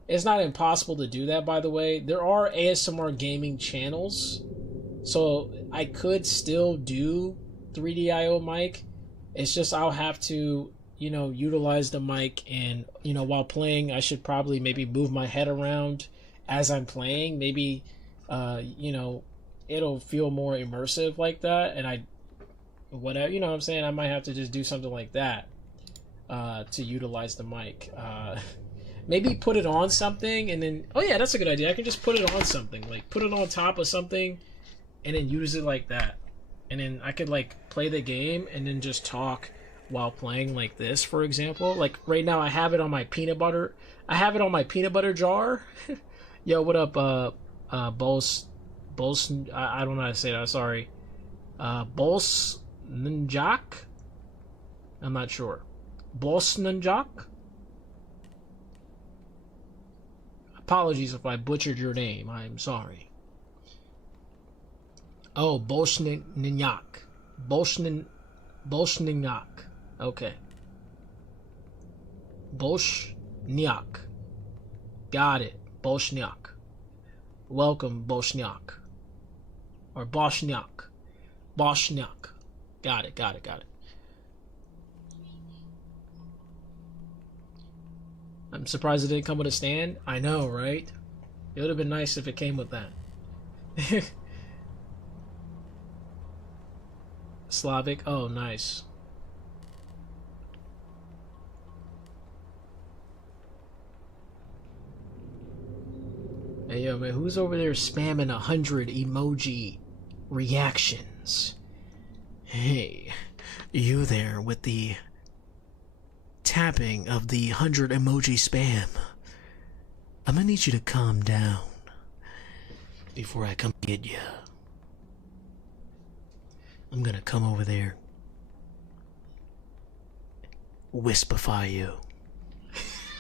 it's not impossible to do that, by the way. There are ASMR gaming channels, so I could still do 3DIO mic. It's just I'll have to, utilize the mic, and, while playing, I should probably maybe move my head around as I'm playing. Maybe, it'll feel more immersive like that, and whatever, what I'm saying? I might have to just do something like that to utilize the mic. Maybe put it on something, and then, oh yeah, that's a good idea. I can just put it on something, like put it on top of something, and then use it like that. And then I could, like, play the game and then just talk while playing, like this, for example. Like right now I have it on my peanut butter. I have it on my peanut butter jar. Yo, what up, Bols, I don't know how to say that, sorry. Bols Ninjak? I'm not sure. Bols Ninjak? Apologies if I butchered your name. I'm sorry. Oh, Bolshninyak. Bolshninyak. Okay. Bolshniak. Got it. Bolshniak. Welcome, Bolshniak. Or Boshniak. Boshniak. Got it. I'm surprised it didn't come with a stand. I know, right? It would have been nice if it came with that. Slavic. Oh, nice. Hey, yo, man, who's over there spamming 100 emoji reactions? Hey, you there with the tapping of the 100 emoji spam. I'm gonna need you to calm down before I come get you. I'm gonna come over there, wispify you.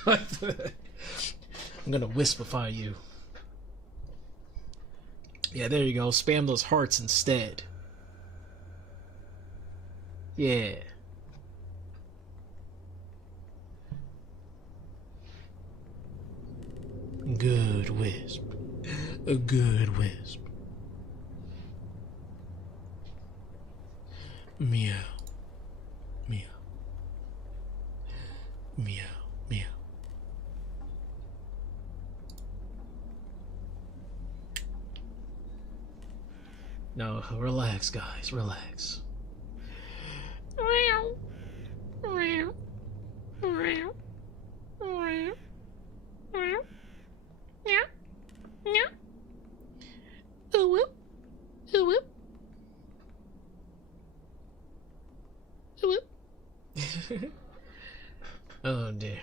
I'm gonna wispify you. Yeah, there you go. Spam those hearts instead. Yeah. Good wisp. A good wisp. Meow. Meow. Meow. Meow. No, relax, guys. Relax. Oh dear.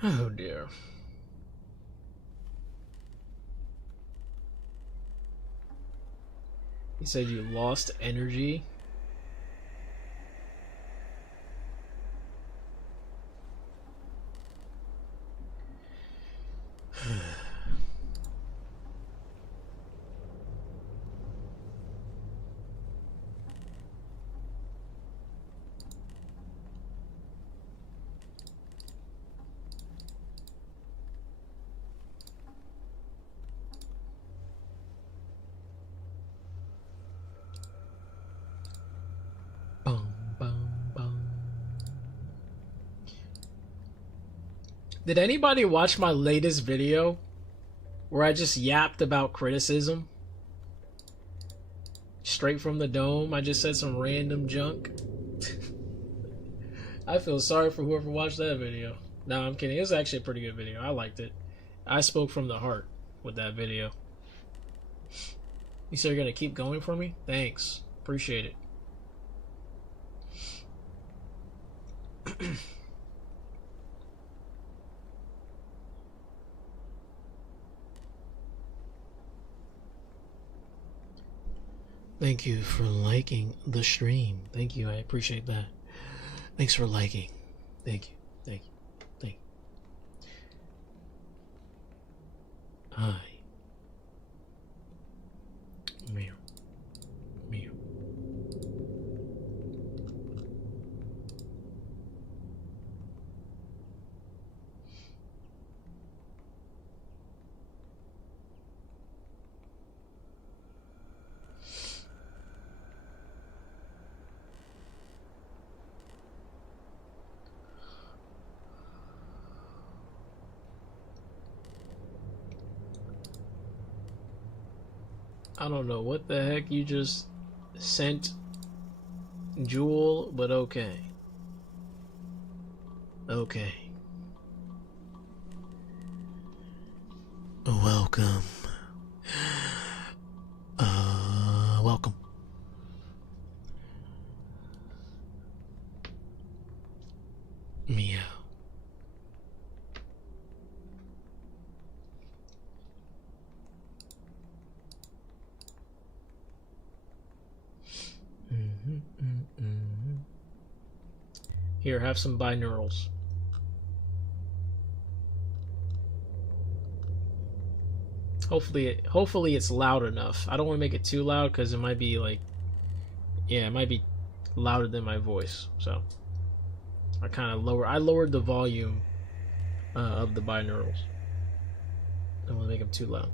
Oh dear. He said you lost energy. Bum, bum, bum. Did anybody watch my latest video where I just yapped about criticism? Straight from the dome, I just said some random junk. I feel sorry for whoever watched that video. No, I'm kidding. It was actually a pretty good video. I liked it. I spoke from the heart with that video. You said you're gonna keep going for me? Thanks. Appreciate it. Thank you for liking the stream. Thank you. I appreciate that. Thanks for liking. Thank you. Thank you. Thank you. Hi. Meow. Meow. I don't know what the heck you just sent, Jewel, but okay. Okay. Welcome. Welcome. Meow. Here, have some binaurals. Hopefully it's loud enough. I don't want to make it too loud because it might be like, yeah, it might be louder than my voice. So I lowered the volume of the binaurals. I don't want to make them too loud.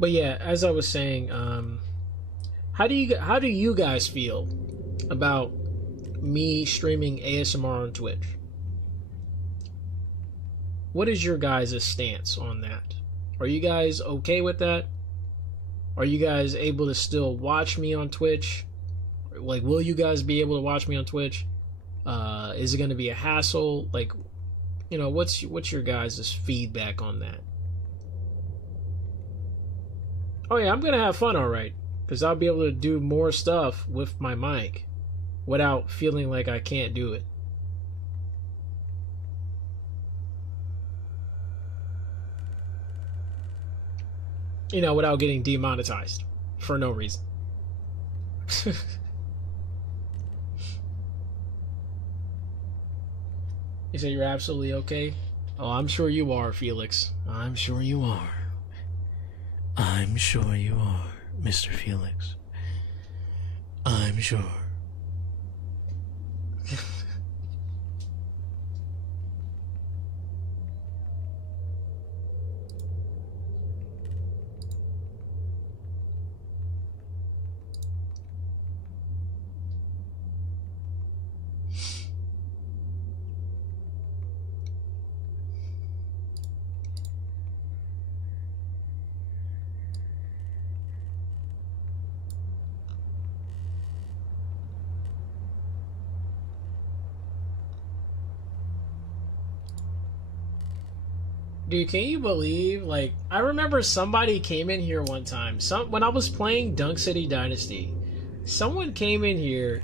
But yeah, as I was saying, how do you guys feel about me streaming ASMR on Twitch? What is your guys' stance on that? Are you guys okay with that? Are you guys able to still watch me on Twitch? Like, will you guys be able to watch me on Twitch? Is it going to be a hassle? Like, you know, what's your guys' feedback on that? Oh yeah, I'm gonna have fun, all right, because I'll be able to do more stuff with my mic without feeling like I can't do it. You know, without getting demonetized for no reason. You say you're absolutely okay? Oh, I'm sure you are, Felix. I'm sure you are. I'm sure you are, Mr. Felix. I'm sure. Dude, can you believe, like, I remember somebody came in here one time, when I was playing Dunk City Dynasty, someone came in here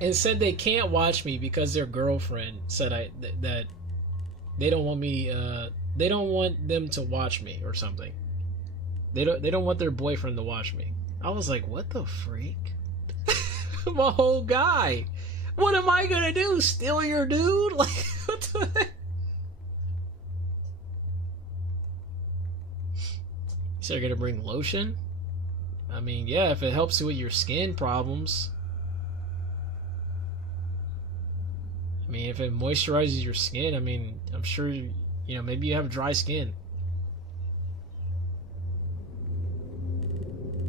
and said they can't watch me because their girlfriend said that they don't want me, they don't want them to watch me or something. They don't want their boyfriend to watch me. I was like, what the freak? I'm a whole guy. What am I gonna do? Steal your dude? Like, what the heck? So you're gonna bring lotion? I mean, yeah, if it helps you with your skin problems. I mean, if it moisturizes your skin, I mean, I'm sure, maybe you have dry skin.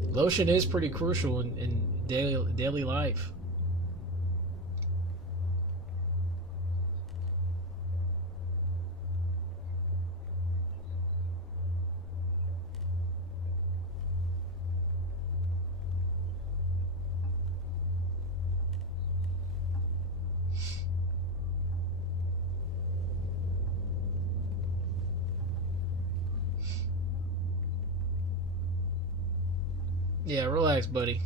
Lotion is pretty crucial in daily life. Yeah, relax, buddy.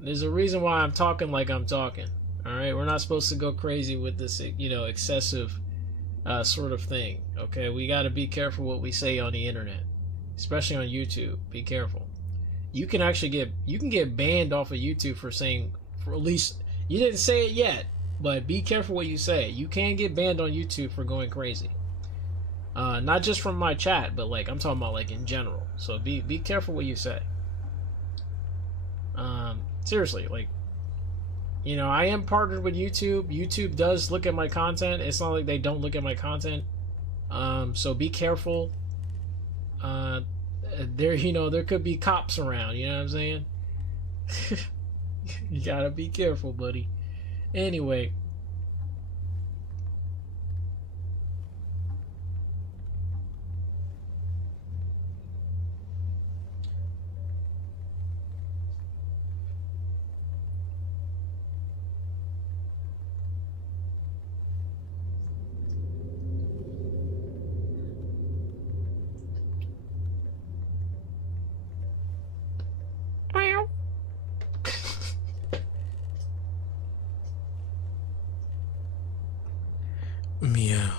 There's a reason why I'm talking like I'm talking. All right, we're not supposed to go crazy with this, excessive sort of thing. Okay, we got to be careful what we say on the internet, especially on YouTube. Be careful. You can actually get banned off of YouTube for saying, for at least you didn't say it yet, but be careful what you say. You can get banned on YouTube for going crazy. Not just from my chat, but like I'm talking about like in general. So be careful what you say. Seriously, like, I am partnered with YouTube. YouTube does look at my content. It's not like they don't look at my content. So be careful. There could be cops around. You know what I'm saying? You gotta be careful, buddy. Anyway. Meow.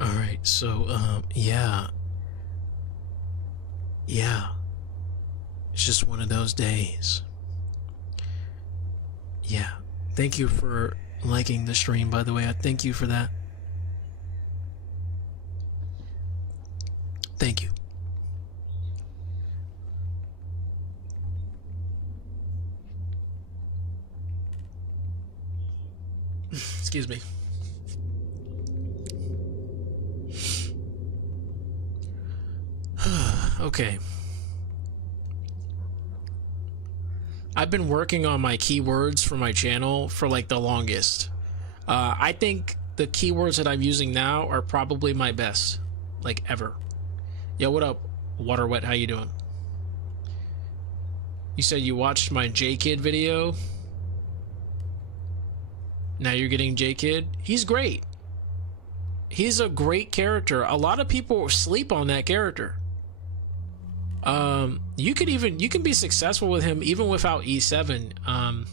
Alright, so, yeah. Yeah. It's just one of those days. Yeah. Thank you for liking the stream, by the way. I thank you for that. Thank you. Excuse me. Okay. I've been working on my keywords for my channel for like the longest. I think the keywords that I'm using now are probably my best, like ever. Yo, what up, Water Wet? How you doing? You said you watched my J-Kid video. Now you're getting J-Kid. He's great. He's a great character. A lot of people sleep on that character. You can be successful with him even without E7.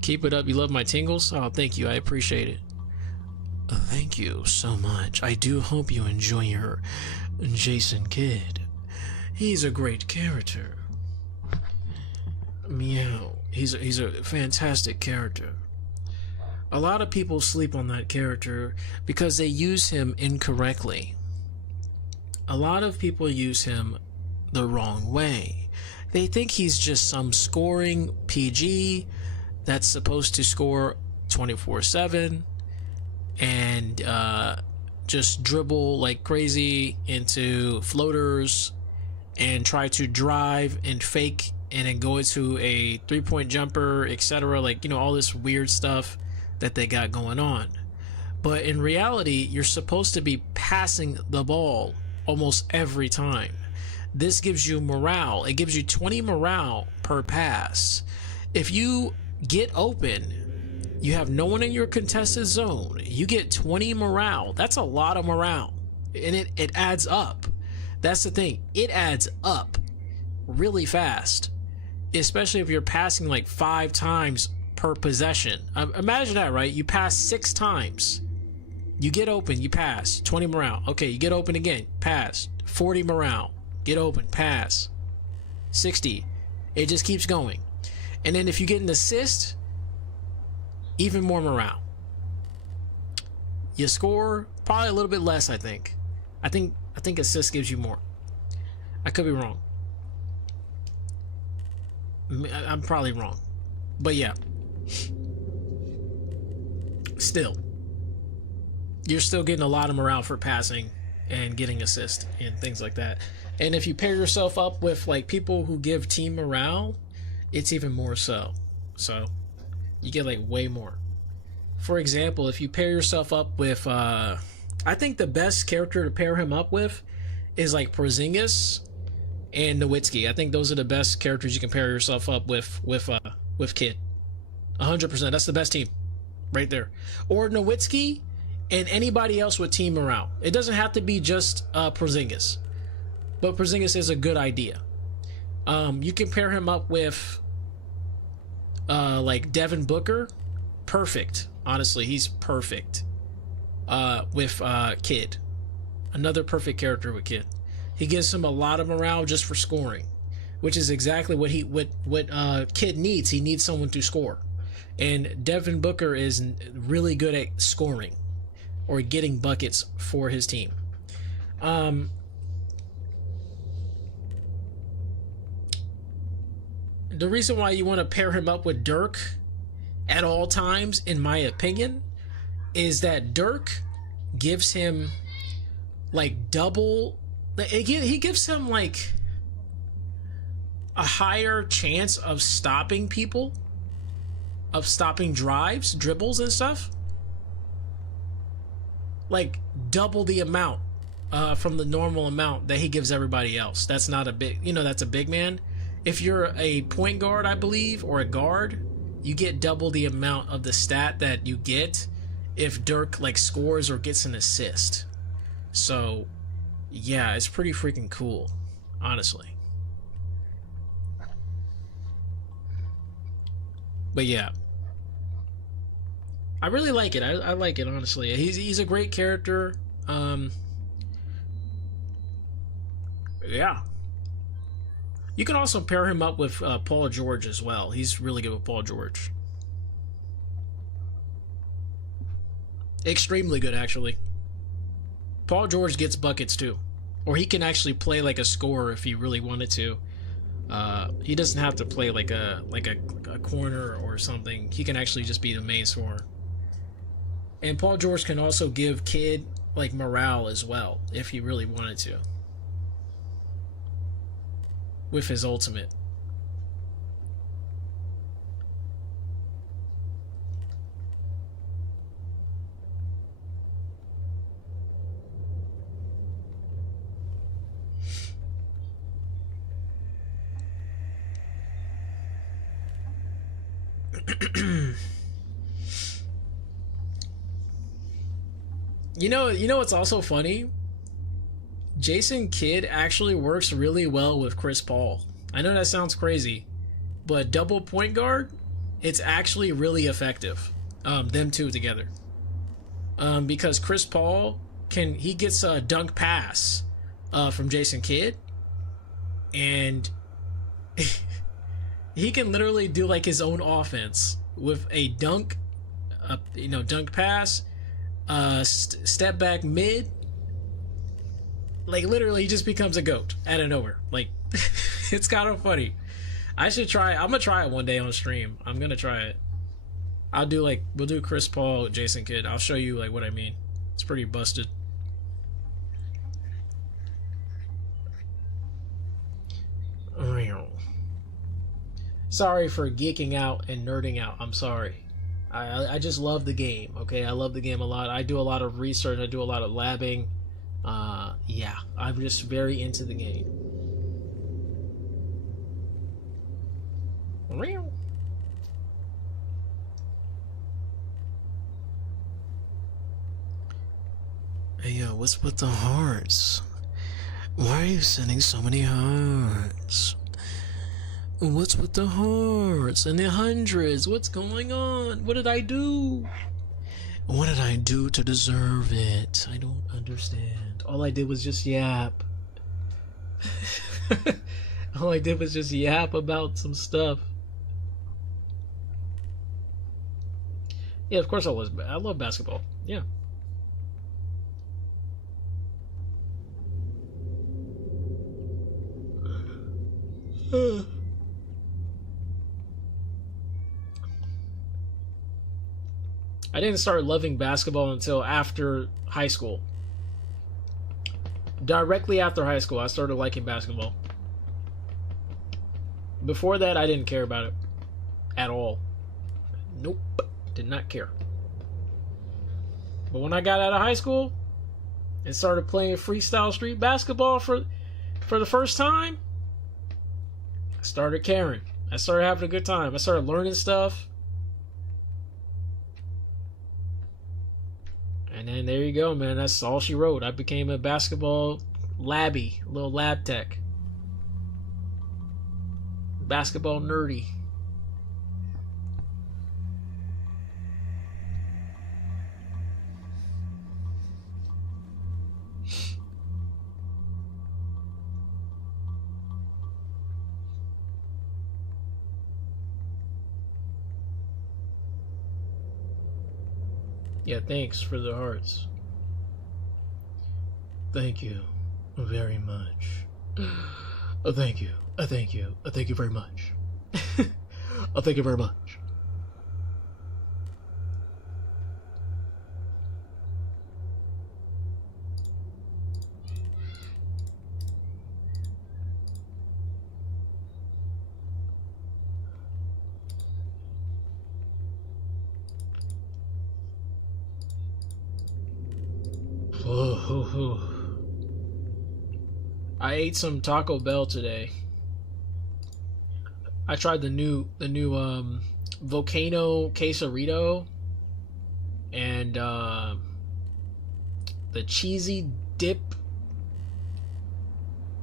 Keep it up. You love my tingles? Oh, thank you. I appreciate it. Thank you so much. I do hope you enjoy your Jason Kidd. He's a great character. Meow. He's a fantastic character. A lot of people sleep on that character because they use him incorrectly. a lot of people use him the wrong way. They think he's just some scoring PG that's supposed to score 24/7 and just dribble like crazy into floaters and try to drive and fake and then go into a 3-point jumper, etc. Like, you know, all this weird stuff that they got going on. But in reality, you're supposed to be passing the ball almost every time. This gives you morale. It gives you 20 morale per pass. If you get open, you have no one in your contested zone, you get 20 morale. That's a lot of morale. And it adds up. That's the thing. It adds up really fast. Especially if you're passing like 5 times per possession. Imagine that, right? You pass 6 times. You get open, you pass. 20 morale. Okay, you get open again. Pass. 40 morale. Get open. Pass. 60. It just keeps going. And then if you get an assist, even more morale. You score probably a little bit less, I think. I think assist gives you more. I could be wrong. I'm probably wrong. But yeah. Still. You're still getting a lot of morale for passing and getting assist and things like that. And if you pair yourself up with like people who give team morale, it's even more so. So you get like way more. For example, if you pair yourself up with I think the best character to pair him up with is like Porzingis and Nowitzki. I think those are the best characters you can pair yourself up with Kid. 100%. That's the best team right there. Or Nowitzki and anybody else with team morale. It doesn't have to be just Porzingis, but Porzingis is a good idea. You can pair him up with like Devin Booker. Perfect. Honestly, he's perfect. With Kid. Another perfect character with Kid. He gives him a lot of morale just for scoring, which is exactly what Kid needs. He needs someone to score. And Devin Booker is really good at scoring or getting buckets for his team. The reason why you want to pair him up with Dirk at all times, in my opinion, is that Dirk gives him like double. He gives him like a higher chance of stopping people, of stopping drives, dribbles, and stuff. Like double the amount from the normal amount that he gives everybody else. That's not a big, that's a big man. If you're a point guard, I believe, or a guard, you get double the amount of the stat that you get if Dirk like scores or gets an assist. So yeah, it's pretty freaking cool, honestly. But yeah, I really like it. I like it, honestly. He's a great character. Yeah. You can also pair him up with Paul George as well. He's really good with Paul George. Extremely good, actually. Paul George gets buckets too, or he can actually play like a scorer if he really wanted to. He doesn't have to play like a corner or something. He can actually just be the main scorer. And Paul George can also give Kid like morale as well if he really wanted to, with his ultimate. You know what's also funny? Jason Kidd actually works really well with Chris Paul. I know that sounds crazy, but double point guard, it's actually really effective. Them two together. Because Chris Paul he gets a dunk pass from Jason Kidd, and he can literally do like his own offense with a dunk pass, step back mid, Like literally, he just becomes a goat out of nowhere. Like it's kind of funny. I should try. I'm gonna try it one day on stream. I'm gonna try it. I'll do like we'll do Chris Paul, Jason Kidd. I'll show you like what I mean. It's pretty busted. Sorry for geeking out and nerding out. I'm sorry. I just love the game. Okay, I love the game a lot. I do a lot of research. I do a lot of labbing. Yeah, I'm just very into the game. Hey yo, what's with the hearts? Why are you sending so many hearts? What's with the hearts and the hundreds? What's going on? What did I do? What did I do to deserve it? I don't understand. All I did was just yap. All I did was just yap about some stuff. Yeah, of course I love basketball. Yeah. I didn't start loving basketball until after high school. Directly after high school, I started liking basketball. Before that, I didn't care about it at all. Nope, did not care. But when I got out of high school and started playing freestyle street basketball for the first time, I started caring. I started having a good time. I started learning stuff. And then there you go, man. That's all she wrote. I became a basketball labbie, a little lab tech. Basketball nerdy. Yeah, thanks for the hearts. Thank you very much. Thank you. Thank you. Thank you very much. Thank you very much. I ate some Taco Bell today. I tried the new Volcano Quesarito and the cheesy dip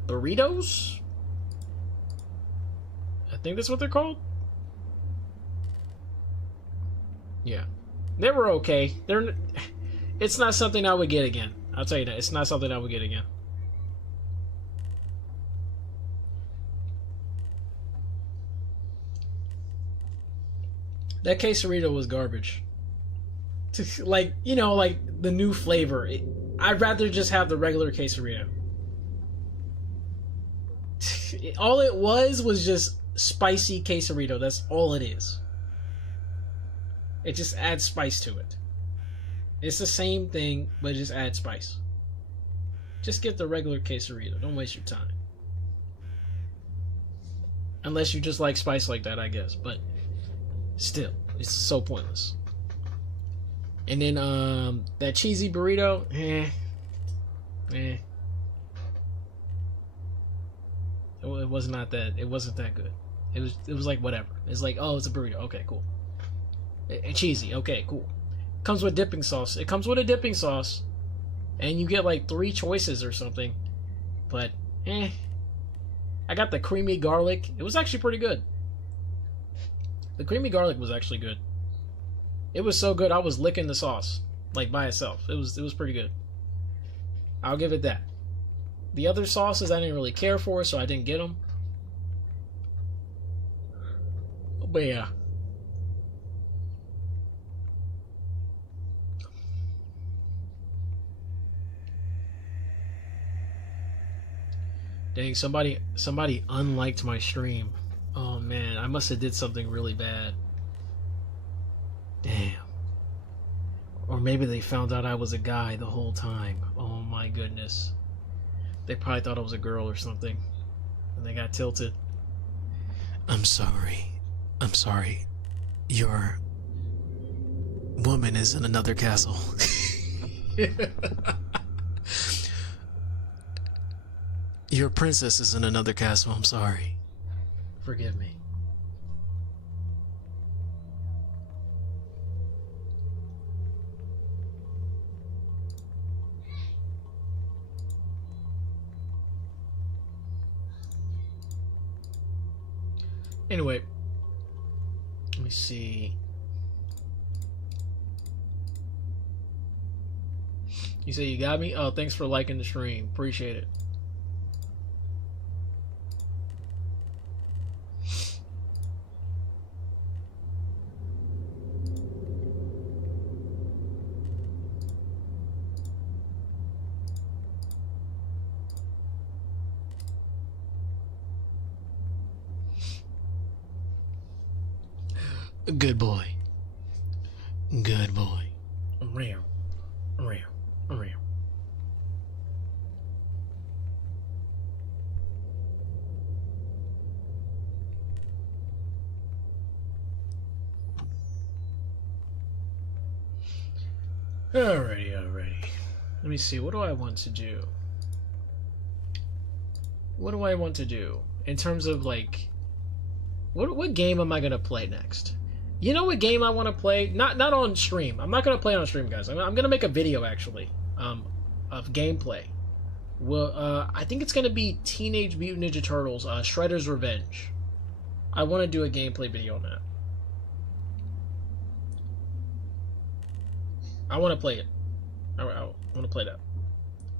burritos. I think that's what they're called. Yeah, they were okay. It's not something I would get again. I'll tell you that. It's not something I would get again. That quesarito was garbage. Like, you know, like the new flavor. I'd rather just have the regular quesarito. All it was just spicy quesarito. That's all it is. It just adds spice to it. It's the same thing, but just add spice. Just get the regular quesarito. Don't waste your time. Unless you just like spice like that, I guess. But still, it's so pointless. And then that cheesy burrito, It was not that. It wasn't that good. It was like whatever. It's like, oh, it's a burrito. Okay, cool. Cheesy. Okay, cool. Comes with dipping sauce. It comes with a dipping sauce, and you get like 3 choices or something. But I got the creamy garlic. It was actually pretty good. The creamy garlic was actually good. It was so good I was licking the sauce like by itself. It was pretty good. I'll give it that. The other sauces I didn't really care for, so I didn't get them. But yeah. Dang, somebody unliked my stream. Oh man, I must have did something really bad. Damn. Or maybe they found out I was a guy the whole time. Oh my goodness. They probably thought I was a girl or something. And they got tilted. I'm sorry. I'm sorry. Your woman is in another castle. Your princess is in another castle. I'm sorry. Forgive me. Anyway, let me see. You say you got me? Oh, thanks for liking the stream. Appreciate it. Good boy. Good boy. Ram. Ram. Ram. Alrighty. Let me see. What do I want to do? What do I want to do in terms of like, what game am I gonna play next? You know what game I want to play? Not on stream. I'm not gonna play on stream, guys. I'm gonna make a video actually, of gameplay. Well, I think it's gonna be Teenage Mutant Ninja Turtles: Shredder's Revenge. I want to do a gameplay video on that. I want to play it. I want to play that,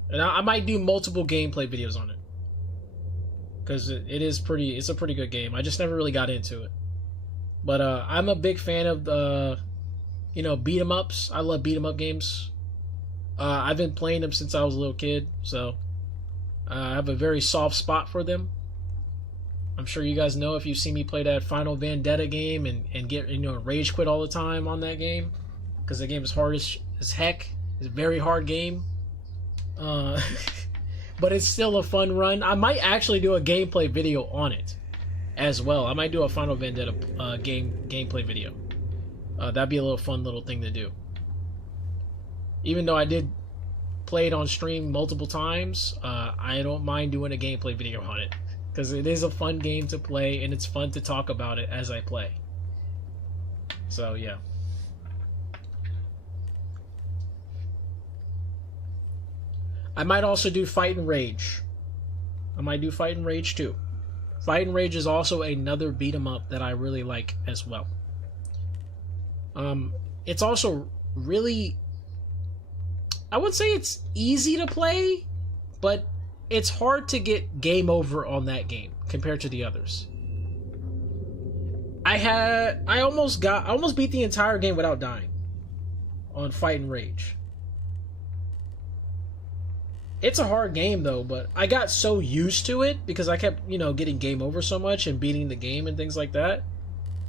and I might do multiple gameplay videos on it because it's a pretty good game. I just never really got into it. But I'm a big fan of the, beat 'em ups. I love beat 'em up games. I've been playing them since I was a little kid, so I have a very soft spot for them. I'm sure you guys know if you've seen me play that Final Vendetta game and get rage quit all the time on that game, because the game is hard as heck. It's a very hard game, but it's still a fun run. I might actually do a gameplay video on it as well. I might do a Final Vendetta gameplay video. That'd be a little fun little thing to do. Even though I did play it on stream multiple times, I don't mind doing a gameplay video on it because it is a fun game to play and it's fun to talk about it as I play. So yeah. I might also do Fight and Rage. I might do Fight and Rage too. Fight and Rage is also another beat 'em up that I really like as well. It's also really, I would say it's easy to play, but it's hard to get game over on that game compared to the others. I almost beat the entire game without dying on Fight and Rage. It's a hard game though, but I got so used to it because I kept, getting game over so much and beating the game and things like that,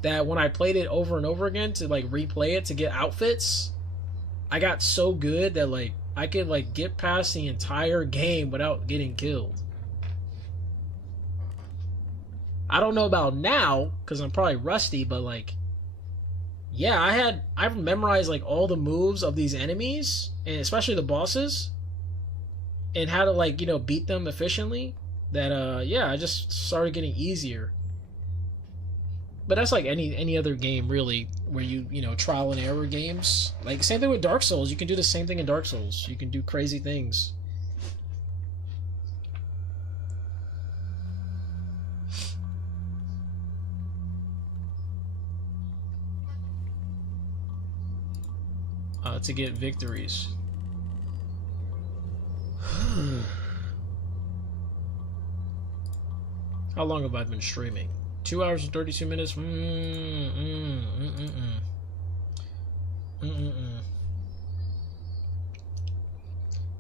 that when I played it over and over again to like replay it to get outfits, I got so good that like I could like get past the entire game without getting killed. I don't know about now because I'm probably rusty, but like, yeah, I've memorized like all the moves of these enemies and especially the bosses, and how to like beat them efficiently, that I just started getting easier. But that's like any other game really, where you trial and error games. Like same thing with Dark Souls. You can do the same thing in Dark Souls. You can do crazy things. To get victories. How long have I been streaming? 2 hours and 32 minutes?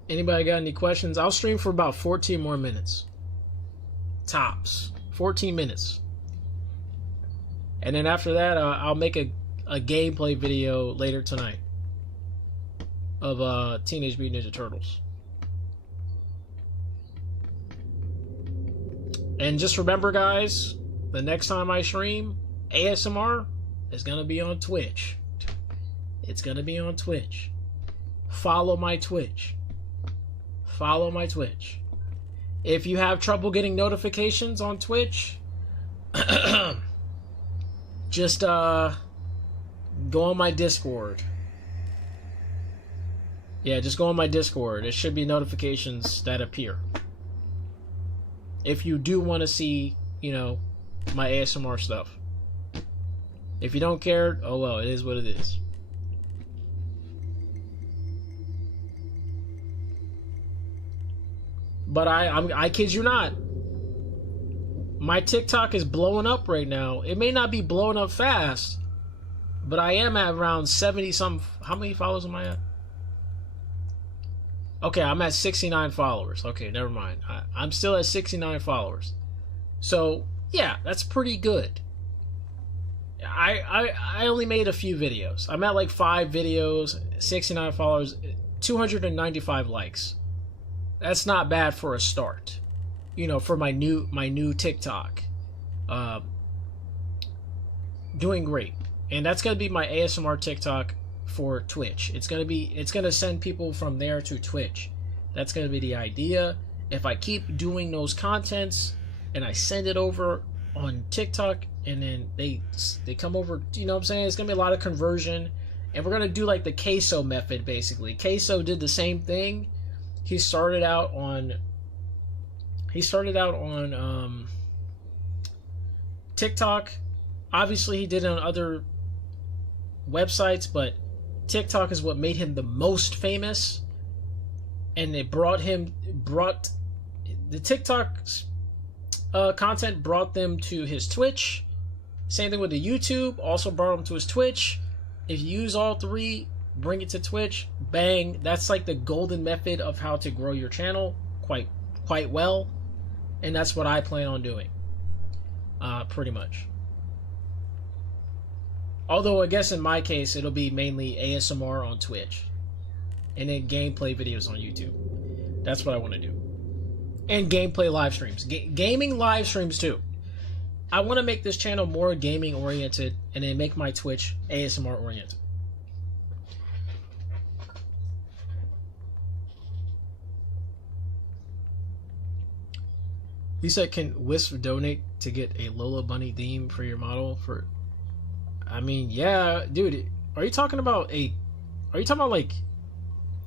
Anybody got any questions? I'll stream for about 14 more minutes. tops. 14 minutes. And then after that, I'll make a gameplay video later tonight of Teenage Mutant Ninja Turtles. And just remember, guys, the next time I stream ASMR is going to be on Twitch. It's going to be on Twitch. Follow my Twitch. Follow my Twitch. If you have trouble getting notifications on Twitch, just go on my Discord. Yeah, just go on my Discord. It should be notifications that appear. If you do want to see, you know, my ASMR stuff. If you don't care, oh well, it is what it is. But I kid you not, my TikTok is blowing up right now. It may not be blowing up fast, but I am at around 70 some. How many followers am I at? Okay, I'm at 69 followers. Okay, never mind. I'm still at 69 followers. So, yeah, that's pretty good. I only made a few videos. I'm at like 5 videos, 69 followers, 295 likes. That's not bad for a start. You know, for my new TikTok. Doing great. And that's going to be my ASMR TikTok for Twitch. It's gonna send people from there to Twitch. That's gonna be the idea. If I keep doing those contents and I send it over on TikTok and then they come over, you know what I'm saying? It's gonna be a lot of conversion, and we're gonna do like the queso method basically. Queso did the same thing. He started out on TikTok. Obviously he did it on other websites, but TikTok is what made him the most famous, and it brought the TikTok's content brought them to his Twitch. Same thing with the YouTube, also brought him to his Twitch. If you use all three, bring it to Twitch, bang, that's like the golden method of how to grow your channel quite well, and that's what I plan on doing, pretty much. Although I guess in my case it'll be mainly ASMR on Twitch, and then gameplay videos on YouTube. That's what I want to do, and gameplay live streams, gaming live streams too. I want to make this channel more gaming oriented, and then make my Twitch ASMR oriented. You said, can Wisp donate to get a Lola Bunny theme for your model? For, I mean, yeah, dude. Are you talking about like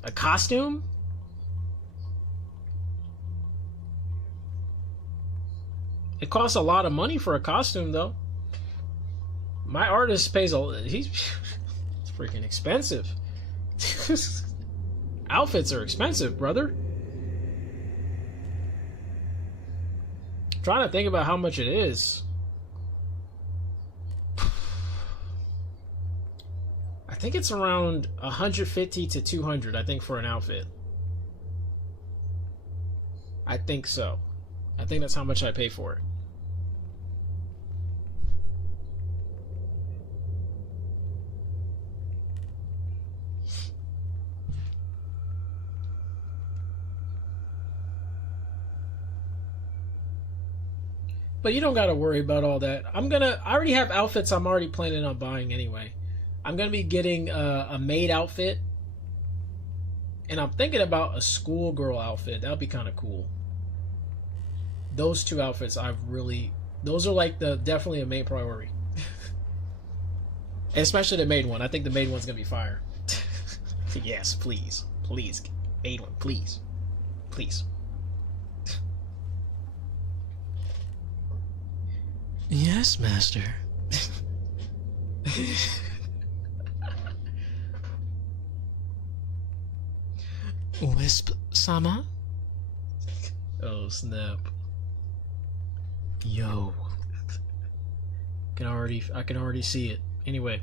a costume? It costs a lot of money for a costume, though. My artist pays it's freaking expensive. Outfits are expensive, brother. Trying to think about how much it is. I think it's around 150 to 200, I think, for an outfit. I think so. I think that's how much I pay for it. But you don't gotta worry about all that. I already have outfits I'm already planning on buying anyway. I'm gonna be getting a maid outfit, and I'm thinking about a schoolgirl outfit. That'll be kind of cool. Those two outfits, those are like definitely a main priority. Especially the maid one. I think the maid one's gonna be fire. Yes, please, maid one, please. Yes, master. Wisp-sama? Oh, snap. Yo. I can already see it. Anyway.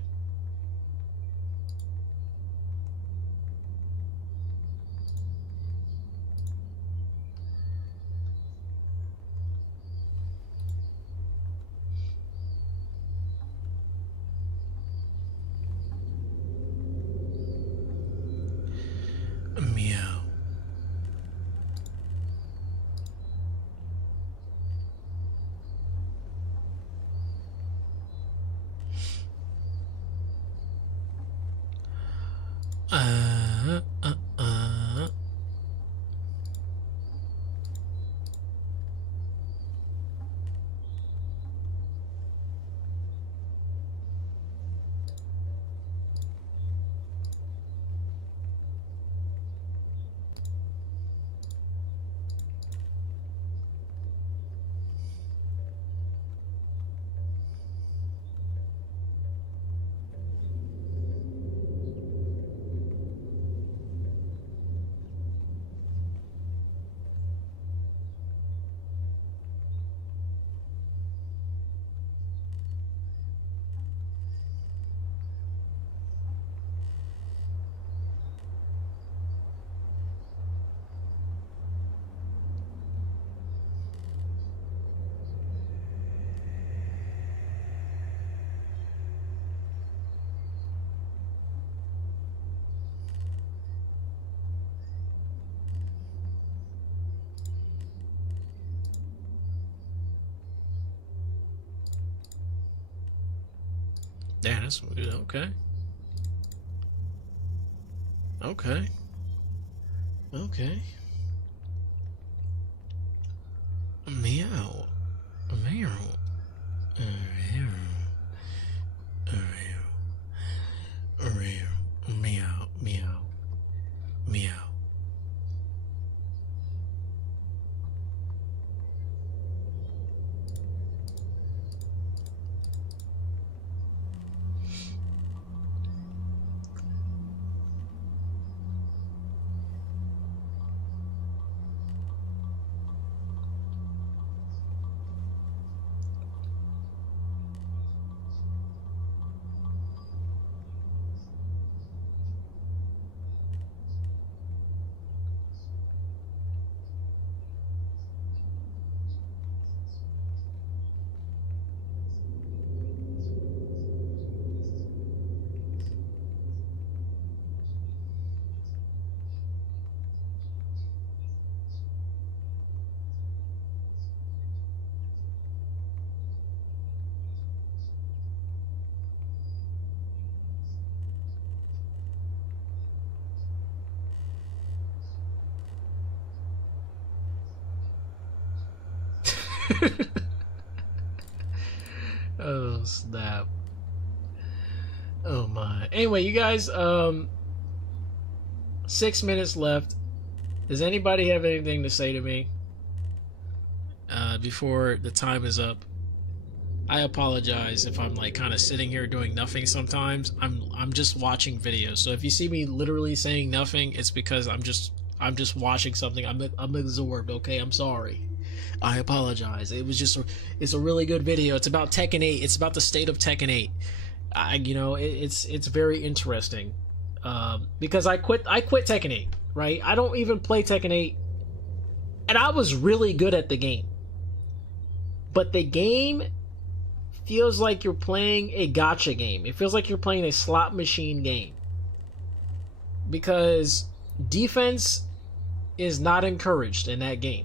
Uh, uh, uh. Yeah, that's good. Okay. Okay. Okay. Meow. Meow. Meow. Meow. Meow. Meow. Meow. Oh snap. Oh my. Anyway, you guys, 6 minutes left. Does anybody have anything to say to me before the time is up? I apologize if I'm like kind of sitting here doing nothing sometimes. I'm just watching videos. So if you see me literally saying nothing, it's because I'm just watching something. I'm absorbed, okay? I'm sorry. I apologize. It's a really good video. It's about Tekken 8. It's about the state of Tekken 8. It's very interesting. Because I quit Tekken 8, right? I don't even play Tekken 8, and I was really good at the game. But the game feels like you're playing a gacha game. It feels like you're playing a slot machine game. Because defense is not encouraged in that game.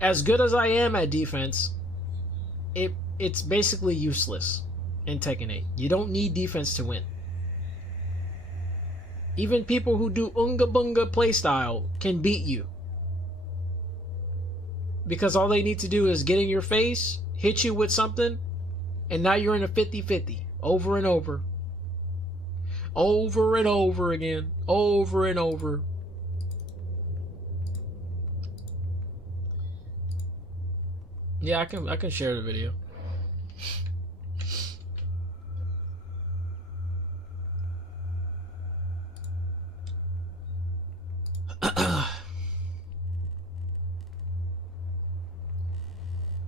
As good as I am at defense, it's basically useless in Tekken 8. You don't need defense to win. Even people who do Unga Bunga playstyle can beat you. Because all they need to do is get in your face, hit you with something, and now you're in a 50-50. Over and over. Over and over again. Over and over. Yeah, I can share the video.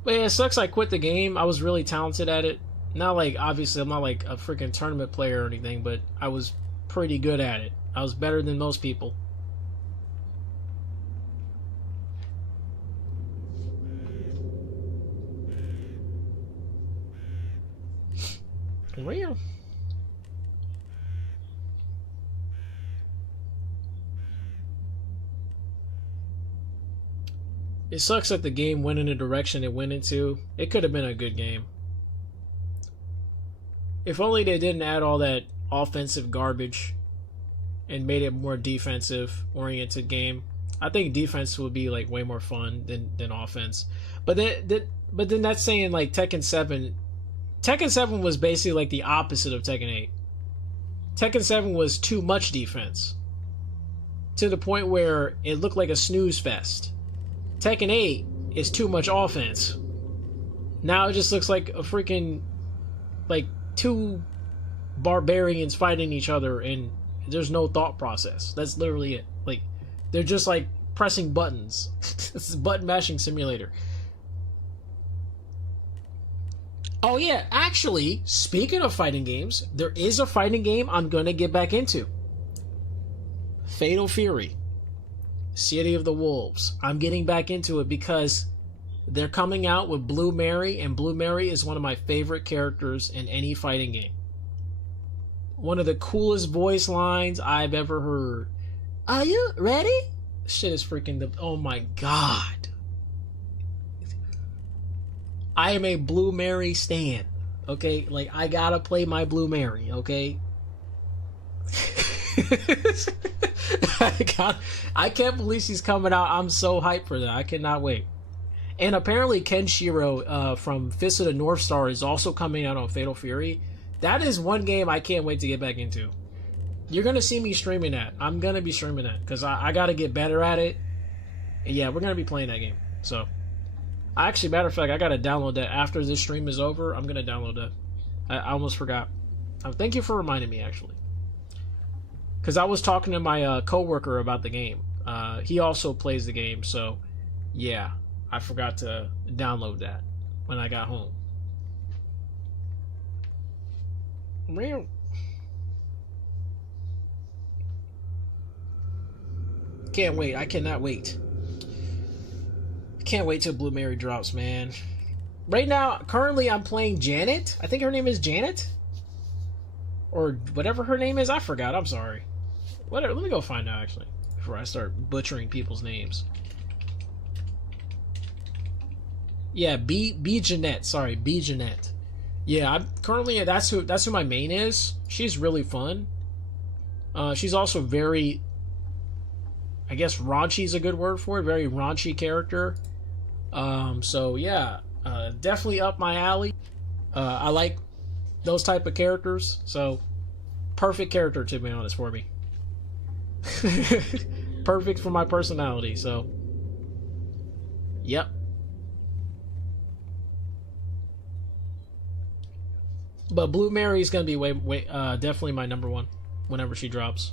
But yeah, it sucks I quit the game. I was really talented at it. Not like, obviously, I'm not like a freaking tournament player or anything, but I was pretty good at it. I was better than most people. Real. It sucks that the game went in the direction it went into. It could have been a good game. If only they didn't add all that offensive garbage. and made it more defensive oriented game. I think defense would be like way more fun than offense. But then that's saying like Tekken 7. Tekken 7 was basically like the opposite of Tekken 8. Tekken 7 was too much defense, to the point where it looked like a snooze fest. Tekken 8 is too much offense. Now it just looks like a freaking, like, two barbarians fighting each other and there's no thought process. That's literally it. Like, they're just like pressing buttons. It's a button mashing simulator. Oh yeah, actually, speaking of fighting games, there is a fighting game I'm gonna get back into. Fatal Fury, City of the Wolves. I'm getting back into it because they're coming out with Blue Mary, and Blue Mary is one of my favorite characters in any fighting game. One of the coolest voice lines I've ever heard. Are you ready? Shit is freaking oh my god. I am a Blue Mary stan. Okay? Like, I gotta play my Blue Mary, okay? I can't believe she's coming out. I'm so hyped for that. I cannot wait. And apparently Kenshiro from Fist of the North Star is also coming out on Fatal Fury. That is one game I can't wait to get back into. You're going to see me streaming that. I'm going to be streaming that because I got to get better at it. And yeah, we're going to be playing that game. So, actually, matter of fact, I got to download that after this stream is over. I'm going to download that. I almost forgot. Thank you for reminding me, actually. Because I was talking to my coworker about the game. He also plays the game, so yeah, I forgot to download that when I got home. Real. Can't wait. I cannot wait. Can't wait till Blue Mary drops, man. Right now, currently I'm playing Janet. I think her name is Janet. Or whatever her name is. I forgot. I'm sorry. Whatever. Let me go find out, actually, before I start butchering people's names. Yeah, B Jeanette. Sorry, B Jeanette. Yeah, I'm currently that's who my main is. She's really fun. She's also very, I guess raunchy is a good word for it. Very raunchy character. So yeah, definitely up my alley. I like those type of characters. So perfect character, to be honest, for me. Perfect for my personality. So yep. But Blue Mary is gonna be definitely my number one whenever she drops.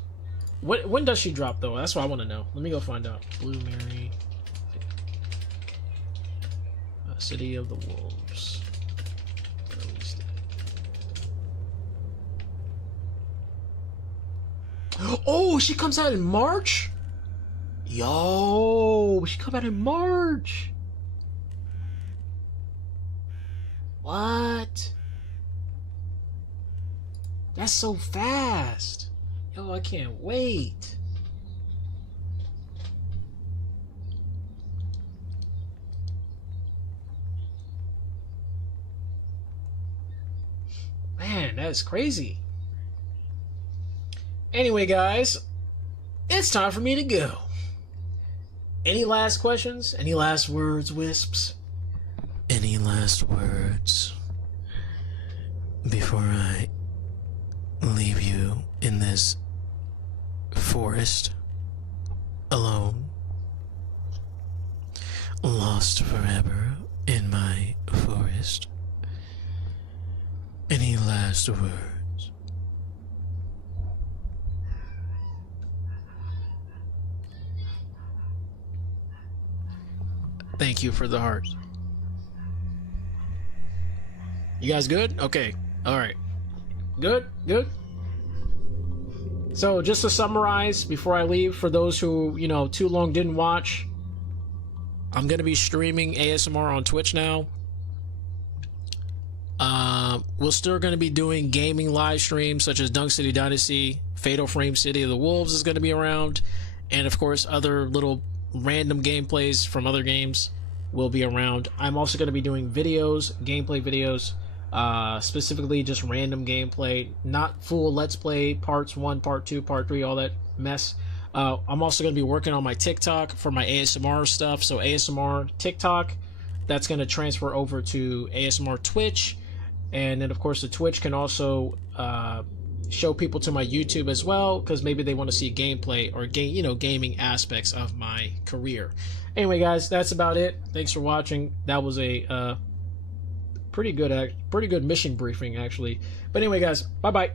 When does she drop though? That's what I want to know. Let me go find out. Blue Mary, City of the Wolves. Oh, she comes out in March? Yo, she come out in March. What? That's so fast. Yo, I can't wait. Man, that's crazy. Anyway, guys, it's time for me to go. Any last questions? Any last words, Wisps? Any last words before I leave you in this forest alone, lost forever in my forest? Any last words? Thank you for the heart. You guys good? Okay. Alright. Good? Good? So, just to summarize before I leave, for those who, too long didn't watch, I'm going to be streaming ASMR on Twitch now. We're still going to be doing gaming live streams such as Dunk City Dynasty, Fatal Frame City of the Wolves is going to be around, and of course other little random gameplays from other games will be around. I'm also going to be doing videos, gameplay videos, specifically just random gameplay, not full Let's Play parts 1, part 2, part 3, all that mess. I'm also going to be working on my TikTok for my ASMR stuff. So ASMR TikTok, that's going to transfer over to ASMR Twitch. And then, of course, the Twitch can also show people to my YouTube as well, because maybe they want to see gameplay or gaming aspects of my career. Anyway, guys, that's about it. Thanks for watching. That was a pretty good mission briefing, actually. But anyway, guys, bye bye.